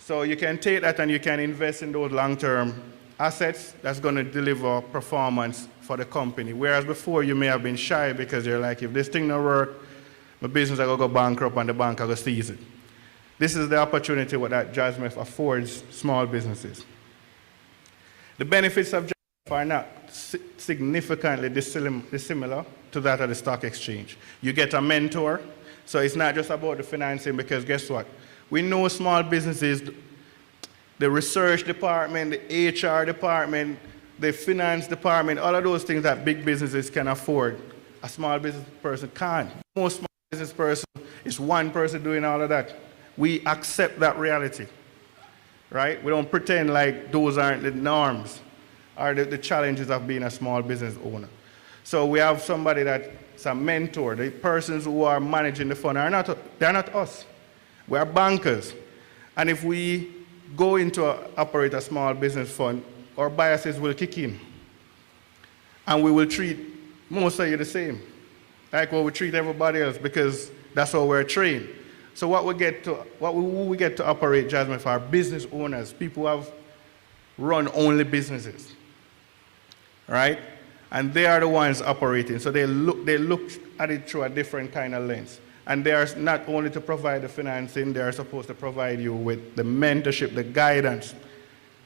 So you can take that and you can invest in those long-term assets that's going to deliver performance for the company. Whereas before you may have been shy because you're like, if this thing don't work, my business is going to go bankrupt and the bank is going to seize it. This is the opportunity that JASMF affords small businesses. The benefits of JASMF are not significantly dissimilar to that of the stock exchange. You get a mentor, so it's not just about the financing because guess what? We know small businesses, the research department, the HR department, the finance department, all of those things that big businesses can afford, a small business person can't. Most small business person is one person doing all of that. We accept that reality, right? We don't pretend like those aren't the norms or the challenges of being a small business owner. So we have somebody that's a mentor. The persons who are managing the fund they're not us. We are bankers. And if we go into operate a small business fund, our biases will kick in. And we will treat most of you the same, like what we treat everybody else, because that's how we're trained. So who we get to operate Jasmine for are business owners, people who have run only businesses, right? And they are the ones operating. So they look at it through a different kind of lens. And they are not only to provide the financing, they are supposed to provide you with the mentorship, the guidance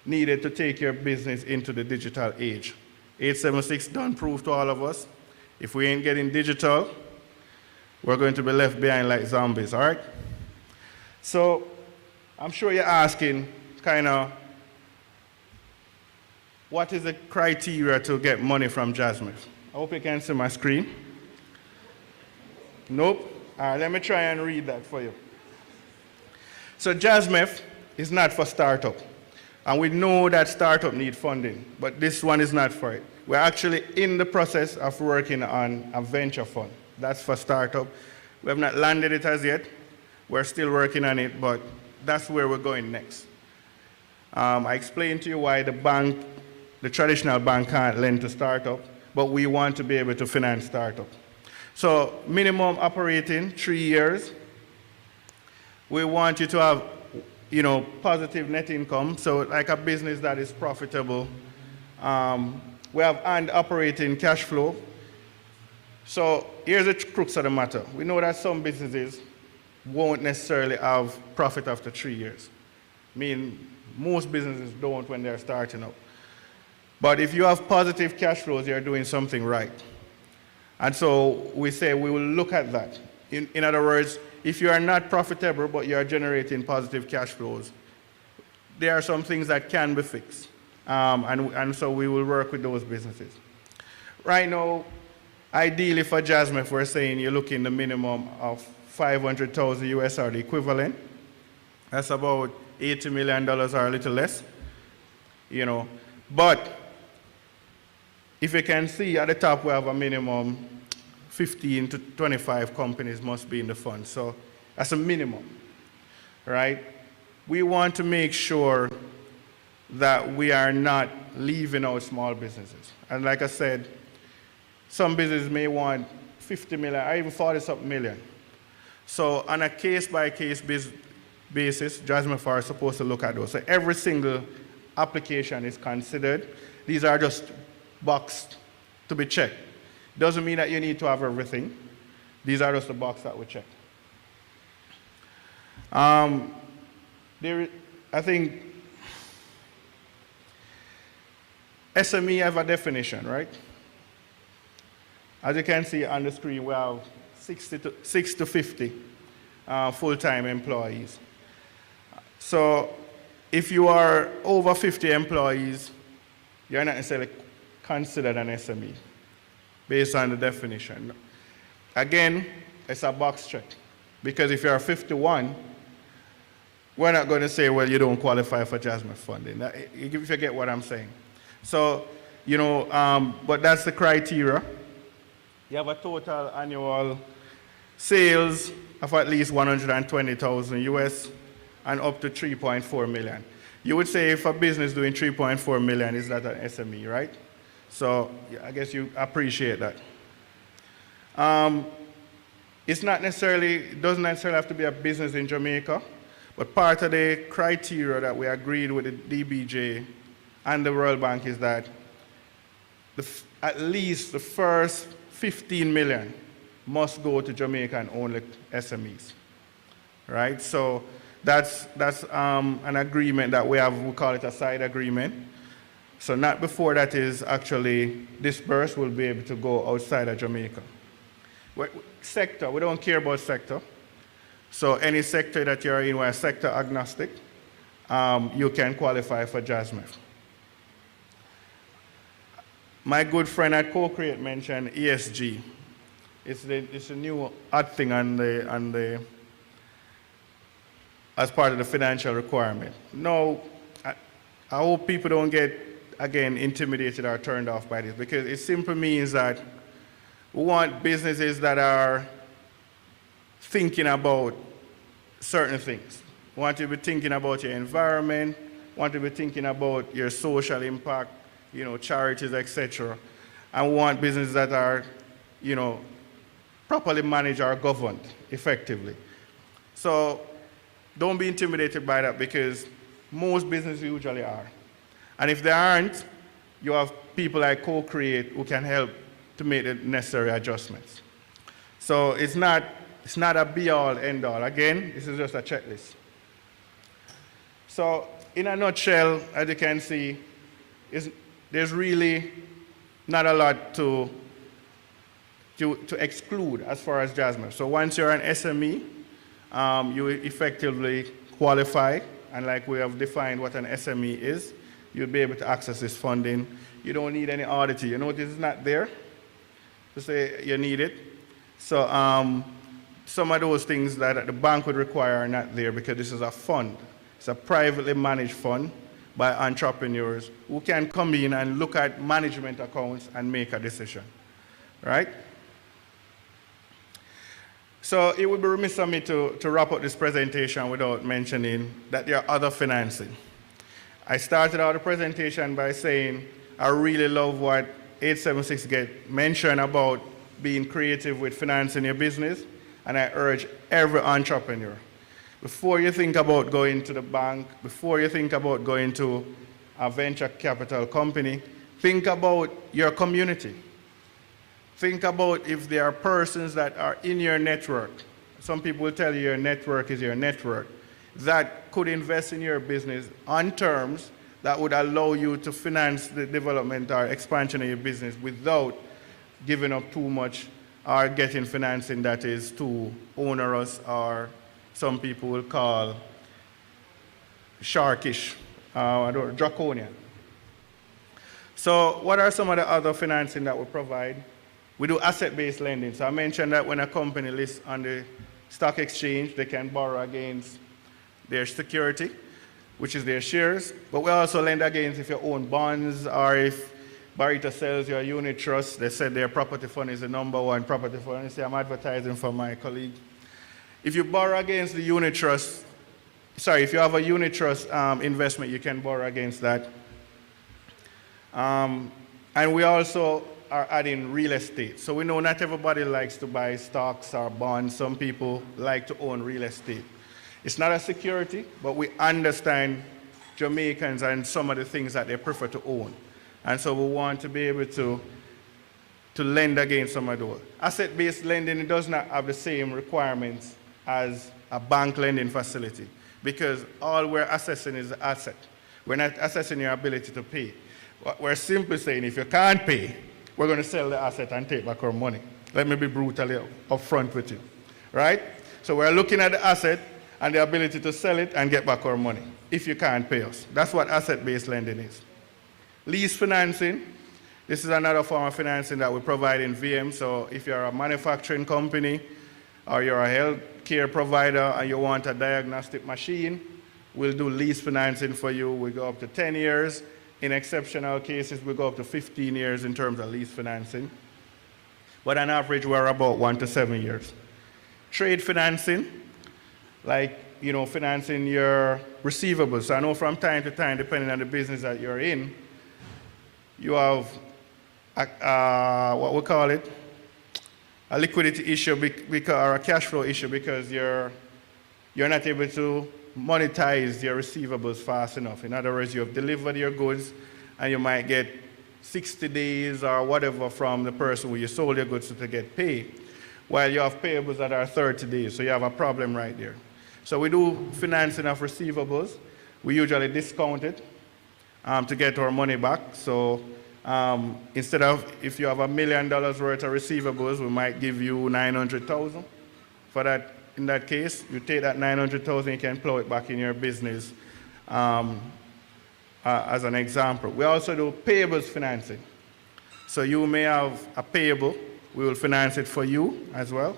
needed to take your business into the digital age. 876 done prove to all of us, if we ain't getting digital, we're going to be left behind like zombies, all right? So I'm sure you're asking kind of, what is the criteria to get money from Jasmine? I hope you can see my screen. Nope. All right, let me try and read that for you. So JASMEF is not for startup. And we know that startup need funding, but this one is not for it. We're actually in the process of working on a venture fund. That's for startup. We have not landed it as yet. We're still working on it, but that's where we're going next. I explained to you why the traditional bank can't lend to startup, but we want to be able to finance startup. So minimum operating, 3 years. We want you to have, positive net income. So like a business that is profitable. We have and operating cash flow. So here's the crux of the matter. We know that some businesses won't necessarily have profit after 3 years. I mean, most businesses don't when they're starting up. But if you have positive cash flows, you're doing something right. And so we say we will look at that. In other words, if you are not profitable but you are generating positive cash flows, there are some things that can be fixed. And so we will work with those businesses. Right now, ideally for Jasmine, we're saying you're looking the minimum of 500,000 US or the equivalent. That's about $80 million or a little less, But if you can see at the top, we have a minimum 15 to 25 companies must be in the fund. So that's a minimum, right? We want to make sure that we are not leaving out small businesses. And like I said, some businesses may want 50 million or even 40-something million. So on a case-by-case basis, Jasmine Farr is supposed to look at those. So every single application is considered. These are just boxed to be checked. Doesn't mean that you need to have everything. These are just the box that we check. I think SME have a definition, right? As you can see on the screen, we have 6 to 50 full-time employees. So if you are over 50 employees, you're not necessarily considered an SME based on the definition. Again, it's a box check, because if you're 51, we're not going to say, well, you don't qualify for Jasmine funding, if you get what I'm saying. So, but that's the criteria. You have a total annual sales of at least 120,000 US and up to 3.4 million. You would say if a business doing 3.4 million is not an SME, right? So I guess you appreciate that. It doesn't necessarily have to be a business in Jamaica, but part of the criteria that we agreed with the DBJ and the World Bank is that at least the first 15 million must go to Jamaican-only SMEs, right? So that's an agreement that we have. We call it a side agreement. So not before that is actually dispersed, we'll be able to go outside of Jamaica. Sector, we don't care about sector. So any sector that you're in, we're sector agnostic, you can qualify for Jasmine. My good friend at Co-Create mentioned ESG. It's a new odd thing as part of the financial requirement. No, I hope people don't get, again, intimidated or turned off by this, because it simply means that we want businesses that are thinking about certain things. want you to be thinking about your environment, want to be thinking about your social impact, you know, charities, etc. And we want businesses that are, you know, properly managed or governed effectively. So don't be intimidated by that, because most businesses usually are. And if they aren't, you have people like Co-Create who can help to make the necessary adjustments. So it's not a be-all, end-all. Again, this is just a checklist. So in a nutshell, as you can see, there's really not a lot to exclude as far as JASMA. So once you're an SME, you effectively qualify, and like we have defined what an SME is, you'll be able to access this funding. You don't need any auditing. You notice it's not there to say you need it. So some of those things that the bank would require are not there, because this is a fund. It's a privately managed fund by entrepreneurs who can come in and look at management accounts and make a decision, right? So it would be remiss of me to wrap up this presentation without mentioning that there are other financing. I started out the presentation by saying I really love what 876 Get mentioned about being creative with financing your business, and I urge every entrepreneur, before you think about going to the bank, before you think about going to a venture capital company, think about your community. Think about if there are persons that are in your network. Some people will tell you your network is your network, that could invest in your business on terms that would allow you to finance the development or expansion of your business without giving up too much or getting financing that is too onerous, or some people will call sharkish, or draconian. So what are some of the other financing that we provide? We do asset-based lending. So I mentioned that when a company lists on the stock exchange, they can borrow against their security, which is their shares. But we also lend against if you own bonds, or if Barita sells your unit trust. They said their property fund is the #1 property fund. You see, I'm advertising for my colleague. If you borrow against the unit trust, if you have a unit trust investment, you can borrow against that. And we also are adding real estate. So we know not everybody likes to buy stocks or bonds. Some people like to own real estate. It's not a security, but we understand Jamaicans and some of the things that they prefer to own. And so we want to be able to lend against some of those. Asset-based lending, it does not have the same requirements as a bank lending facility, because all we're assessing is the asset. We're not assessing your ability to pay. We're simply saying if you can't pay, we're going to sell the asset and take back our money. Let me be brutally upfront with you, right? So we're looking at the asset and the ability to sell it and get back our money if you can't pay us. That's what asset-based lending is. Lease financing, this is another form of financing that we provide in VM. So if you're a manufacturing company or you're a healthcare provider and you want a diagnostic machine, we'll do lease financing for you. We go up to 10 years. In exceptional cases, we go up to 15 years in terms of lease financing. But on average, we're about 1 to 7 years. Trade financing, like, financing your receivables. So I know from time to time, depending on the business that you're in, you have what we call it, a liquidity issue or a cash flow issue, because you're not able to monetize your receivables fast enough. In other words, you have delivered your goods and you might get 60 days or whatever from the person who you sold your goods to get paid, while you have payables that are 30 days, so you have a problem right there. So we do financing of receivables. We usually discount it to get our money back. So instead of, if you have $1 million worth of receivables, we might give you $900,000 for that. In that case, you take that $900,000, you can plow it back in your business as an example. We also do payables financing. So you may have a payable, we will finance it for you as well.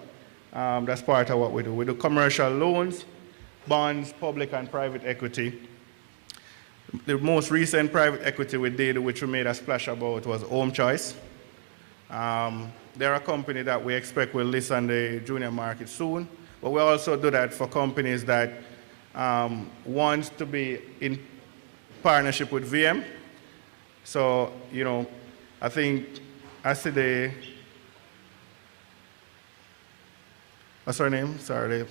That's part of what we do. We do commercial loans, bonds, public and private equity. The most recent private equity we did, which we made a splash about, was Home Choice. They're a company that we expect will list on the junior market soon. But we also do that for companies that wants to be in partnership with VM. So, you know, I think I see what's her name? Sorry.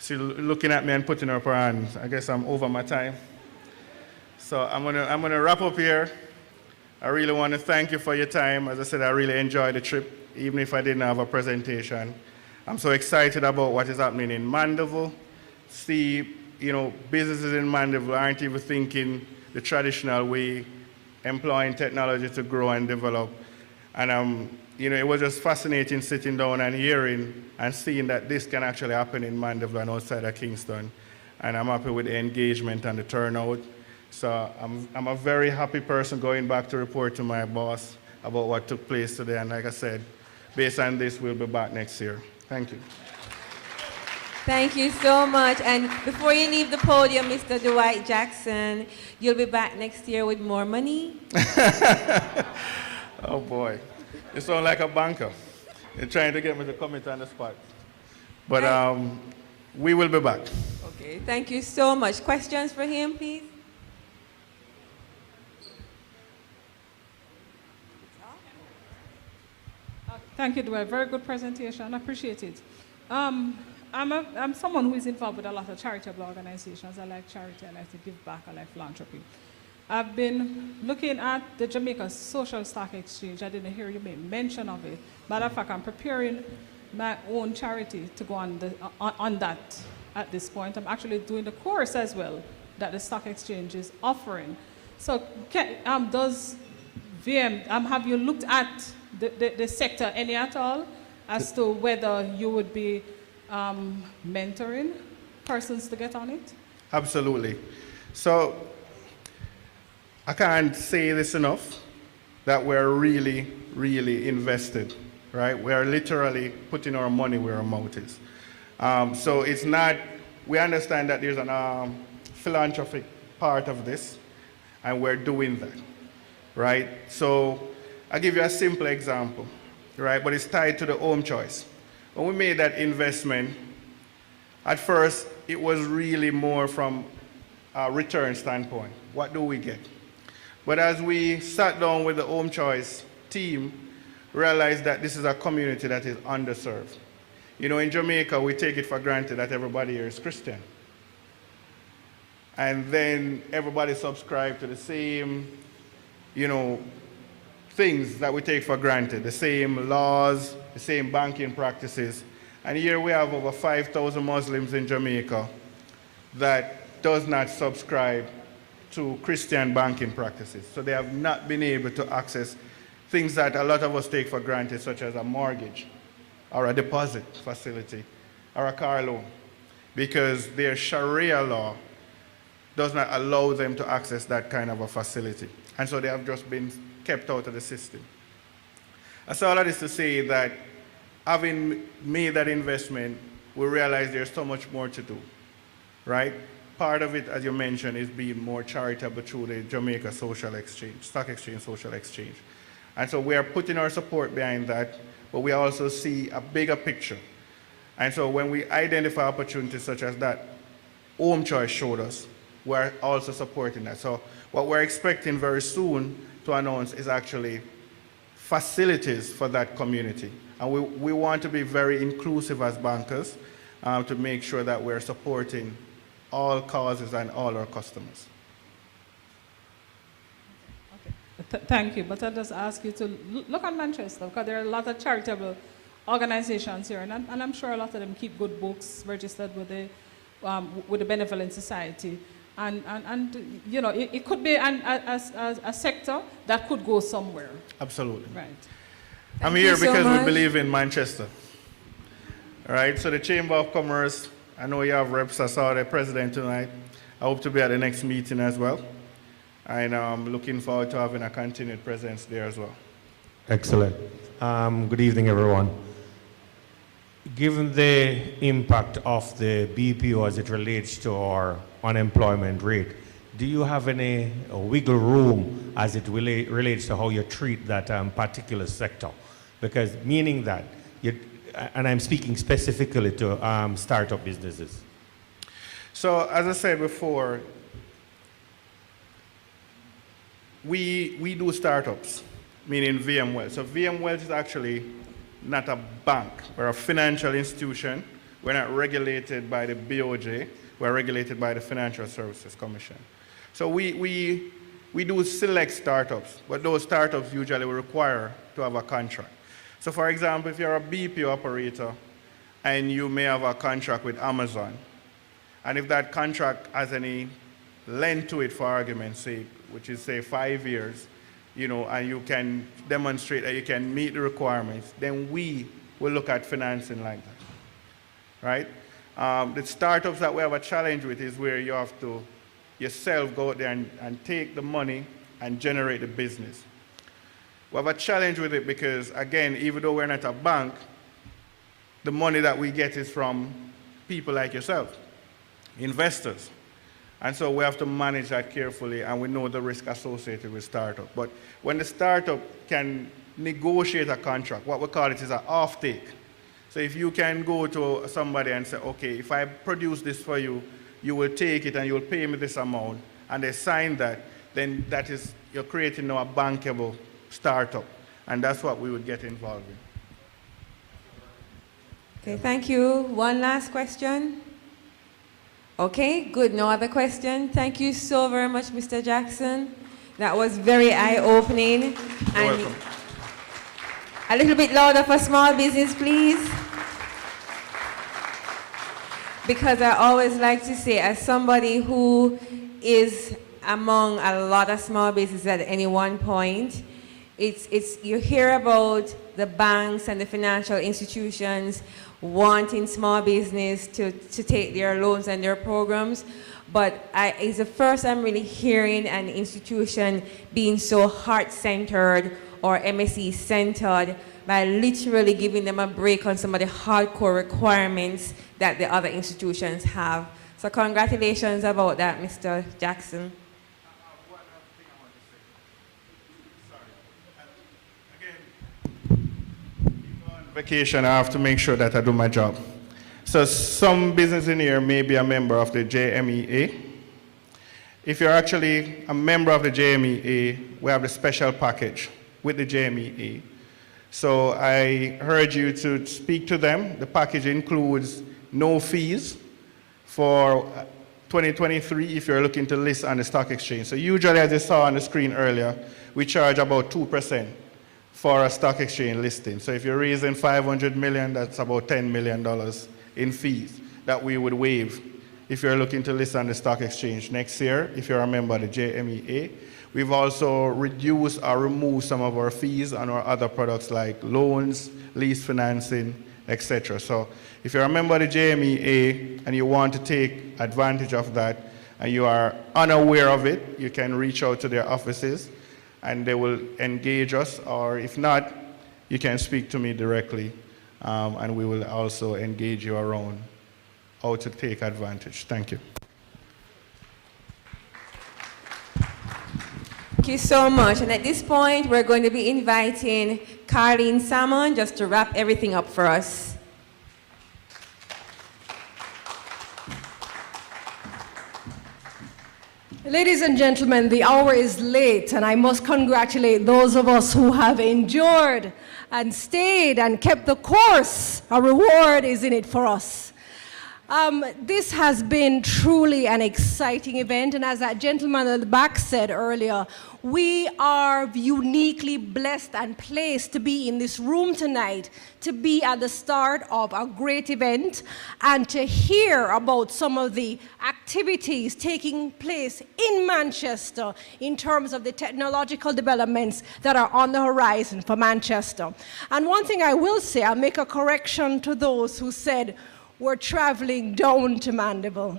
She's looking at me and putting up her hands. I guess I'm over my time. So I'm gonna wrap up here. I really want to thank you for your time. As I said, I really enjoyed the trip, even if I didn't have a presentation. I'm so excited about what is happening in Mandeville. See, you know, businesses in Mandeville aren't even thinking the traditional way, employing technology to grow and develop. And you know, it was just fascinating sitting down and hearing and seeing that this can actually happen in Mandeville and outside of Kingston. And I'm happy with the engagement and the turnout. So I'm a very happy person going back to report to my boss about what took place today. And like I said, based on this, we'll be back next year. Thank you. Thank you so much. And before you leave the podium, Mr. Dwight Jackson, you'll be back next year with more money? Oh boy, you sound like a banker. You're trying to get me to commit on the spot. But we will be back. Okay, thank you so much. Questions for him, please? Thank you, Dwight. Very good presentation. I appreciate it. I'm someone who is involved with a lot of charitable organizations. I like charity. I like to give back. I like philanthropy. I've been looking at the Jamaica Social Stock Exchange. I didn't hear you make mention of it. Matter of fact, I'm preparing my own charity to go on that at this point. I'm actually doing the course as well that the stock exchange is offering. So does VM, have you looked at the sector any at all as to whether you would be mentoring persons to get on it? Absolutely. So I can't say this enough, that we're really, really invested, right? We're literally putting our money where our mouth is. So it's not, we understand that there's a philanthropic part of this, and we're doing that, right? So I'll give you a simple example, right? But it's tied to the home choice. When we made that investment, at first, it was really more from a return standpoint. What do we get? But as we sat down with the home choice team, realized that this is a community that is underserved. You know, in Jamaica, we take it for granted that everybody here is Christian. And then everybody subscribes to the same, you know, things that we take for granted, the same laws, the same banking practices. And here we have over 5,000 Muslims in Jamaica that does not subscribe to Christian banking practices. So they have not been able to access things that a lot of us take for granted, such as a mortgage or a deposit facility or a car loan, because their Sharia law does not allow them to access that kind of a facility. And so they have just been kept out of the system. I say all of this to say that having made that investment, we realize there's so much more to do, right? Part of it, as you mentioned, is being more charitable through the Jamaica Social Exchange, Stock Exchange Social Exchange. And so we are putting our support behind that, but we also see a bigger picture. And so when we identify opportunities such as that Home Choice showed us, we're also supporting that. So what we're expecting very soon to announce is actually facilities for that community. And we want to be very inclusive as bankers to make sure that we're supporting all causes and all our customers. Okay. Thank you, but I'll just ask you to look at Manchester, because there are a lot of charitable organizations here, and I'm sure a lot of them keep good books registered with the Benevolent Society. And you know, it could be a sector that could go somewhere. Absolutely. Right. I'm here because we believe in Manchester. All right, so the Chamber of Commerce, I know you have reps. I saw the president tonight. I hope to be at the next meeting as well. And I'm looking forward to having a continued presence there as well. Excellent. Good evening, everyone. Given the impact of the BPO as it relates to our unemployment rate, do you have any wiggle room as it relates to how you treat that particular sector? Because meaning that, and I'm speaking specifically to startup businesses. So as I said before, we do startups, meaning VM Wealth. So VM Wealth is actually not a bank. We're a financial institution. We're not regulated by the BOJ. We're regulated by the Financial Services Commission. So we do select startups, but those startups usually require to have a contract. So for example, if you're a BPO operator and you may have a contract with Amazon, and if that contract has any length to it, for argument's sake, which is say 5 years, and you can demonstrate that you can meet the requirements, then we will look at financing like that, right? The startups that we have a challenge with is where you have to yourself go out there and take the money and generate the business. We have a challenge with it because, again, even though we're not a bank, the money that we get is from people like yourself, investors. And so we have to manage that carefully, and we know the risk associated with startup. But when the startup can negotiate a contract, what we call it is an off-take. So if you can go to somebody and say, okay, if I produce this for you, you will take it and you will pay me this amount, and they sign that, then that is, you're creating now a bankable startup. And that's what we would get involved in. Okay, thank you. One last question. Okay, good. No other question. Thank you so very much, Mr. Jackson. That was very eye-opening. You're And welcome. a little bit louder for small business, please. Because I always like to say, as somebody who is among a lot of small businesses at any one point, you hear about the banks and the financial institutions wanting small business to take their loans and their programs, but it's the first I'm really hearing an institution being so heart-centered or MSE-centered by literally giving them a break on some of the hardcore requirements that the other institutions have. So congratulations about that, Mr. Jackson. Vacation, I have to make sure that I do my job. So some business in here may be a member of the JMEA. If you're actually a member of the JMEA, we have a special package with the JMEA. So I urge you to speak to them. The package includes no fees for 2023 if you're looking to list on the stock exchange. So usually, as you saw on the screen earlier, we charge about 2% for a stock exchange listing. So if you're raising $500 million, that's about $10 million in fees that we would waive if you're looking to list on the stock exchange next year, if you're a member of the JMEA. We've also reduced or removed some of our fees on our other products like loans, lease financing, etc. So if you're a member of the JMEA and you want to take advantage of that and you are unaware of it, you can reach out to their offices and they will engage us, or if not, you can speak to me directly and we will also engage you around how to take advantage. Thank you. Thank you so much. And at this point, we're going to be inviting Carlene Salmon just to wrap everything up for us. Ladies and gentlemen, the hour is late, and I must congratulate those of us who have endured and stayed and kept the course. A reward is in it for us. This has been truly an exciting event, and as that gentleman at the back said earlier, we are uniquely blessed and placed to be in this room tonight, to be at the start of a great event, and to hear about some of the activities taking place in Manchester in terms of the technological developments that are on the horizon for Manchester. And one thing I will say, I'll make a correction to those who said we're traveling down to Mandeville.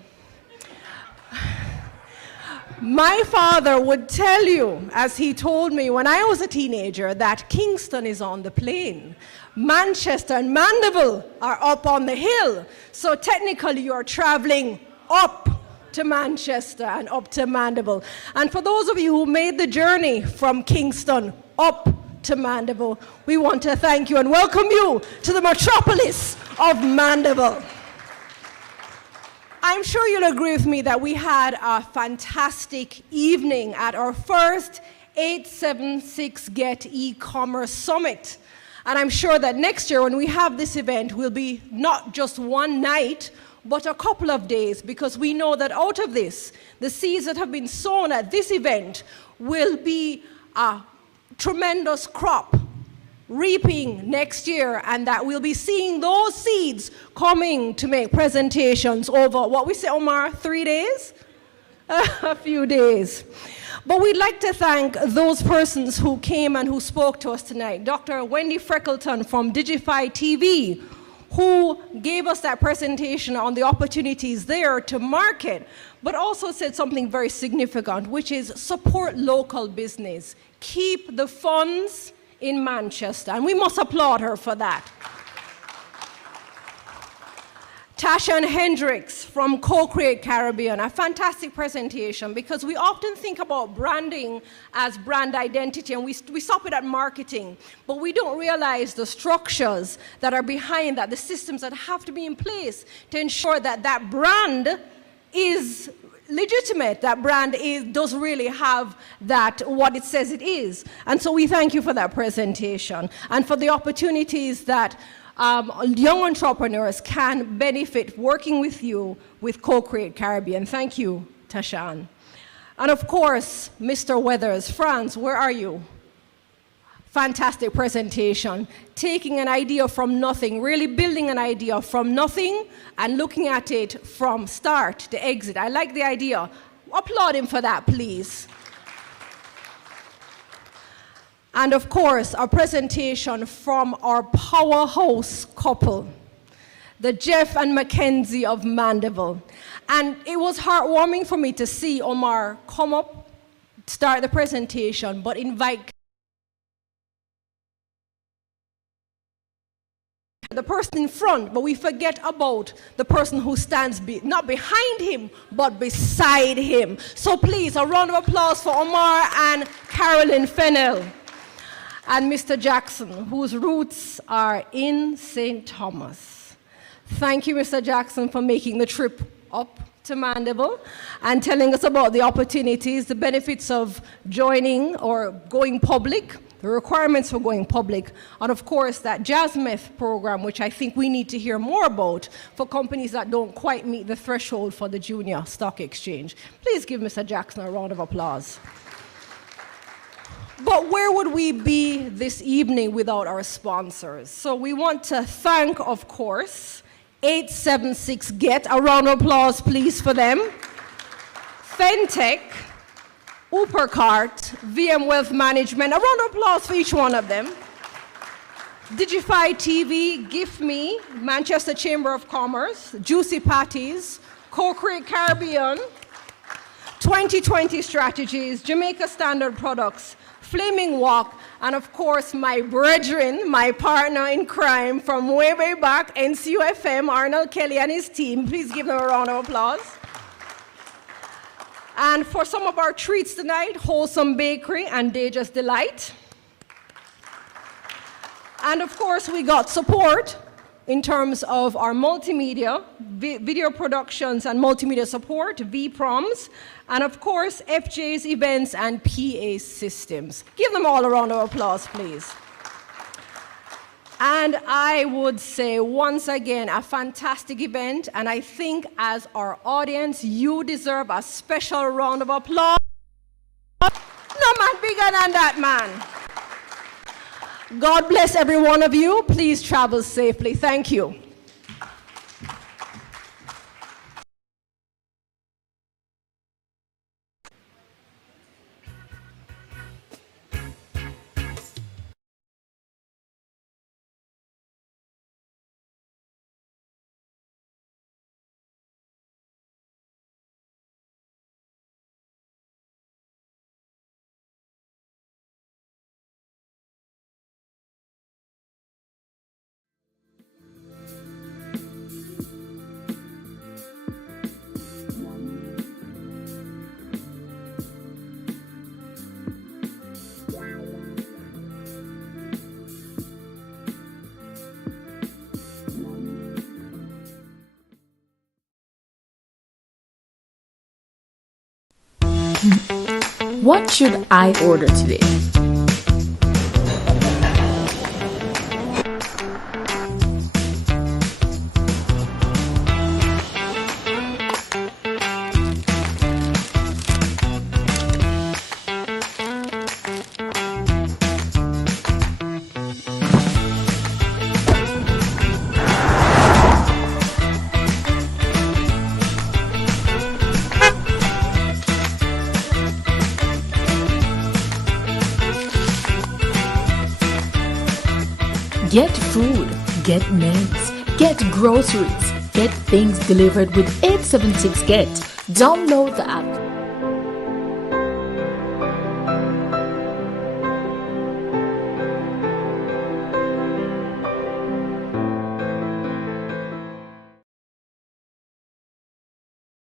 My father would tell you, as he told me when I was a teenager, that Kingston is on the plain. Manchester and Mandeville are up on the hill. So technically you're traveling up to Manchester and up to Mandeville. And for those of you who made the journey from Kingston up to Mandeville, we want to thank you and welcome you to the metropolis of Mandeville. I'm sure you'll agree with me that we had a fantastic evening at our first 876 Get e-commerce summit. And I'm sure that next year when we have this event will be not just one night, but a couple of days, because we know that out of this, the seeds that have been sown at this event will be a tremendous crop reaping next year, and that we'll be seeing those seeds coming to make presentations over, what we say, Omar, 3 days? A few days. But we'd like to thank those persons who came and who spoke to us tonight. Dr. Wendy Freckleton from Digify TV, who gave us that presentation on the opportunities there to market, but also said something very significant, which is support local business. Keep the funds in Manchester, and we must applaud her for that. Tasha Hendricks from Co-Create Caribbean, a fantastic presentation, because we often think about branding as brand identity, and we stop it at marketing, but we don't realize the structures that are behind that, the systems that have to be in place to ensure that that brand is legitimate, that brand does really have that, what it says it is. And so we thank you for that presentation and for the opportunities that young entrepreneurs can benefit working with you with Co-Create Caribbean. Thank you, Tashan. And of course, Mr. Weathers, Franz, where are you? Fantastic presentation, taking an idea from nothing, really building an idea from nothing and looking at it from start to exit. I like the idea. Applaud him for that, please. And of course, a presentation from our powerhouse couple, the Jeff and Mackenzie of Mandeville. And it was heartwarming for me to see Omar come up, start the presentation, but invite the person in front, but we forget about the person who stands not behind him, but beside him. So please, a round of applause for Omar and Carolyn Fennell. And Mr. Jackson, whose roots are in St. Thomas. Thank you, Mr. Jackson, for making the trip up to Mandeville and telling us about the opportunities, the benefits of joining or going public, the requirements for going public, and of course that JazzMeth program, which I think we need to hear more about for companies that don't quite meet the threshold for the junior stock exchange. Please give Mr. Jackson a round of applause. But where would we be this evening without our sponsors? So we want to thank, of course, 876 Get, a round of applause please for them, Fentech, Upercart, VM Wealth Management, a round of applause for each one of them. Digify TV, GiftMe, Manchester Chamber of Commerce, Juicy Patties, Co-Create Caribbean, 2020 Strategies, Jamaica Standard Products, Flaming Walk, and of course my brethren, my partner in crime from way, way back, NCUFM, Arnold Kelly and his team. Please give them a round of applause. And for some of our treats tonight, Wholesome Bakery and Deja's Delight. And of course, we got support in terms of our multimedia, video productions and multimedia support, VProms, and of course, FJ's events and PA systems. Give them all a round of applause, please. And I would say once again, a fantastic event, and I think as our audience, you deserve a special round of applause. No man bigger than that man. God bless every one of you. Please travel safely. Thank you. What should I order today? Get food, get meds, get groceries, get things delivered with 876 Get. Download the app.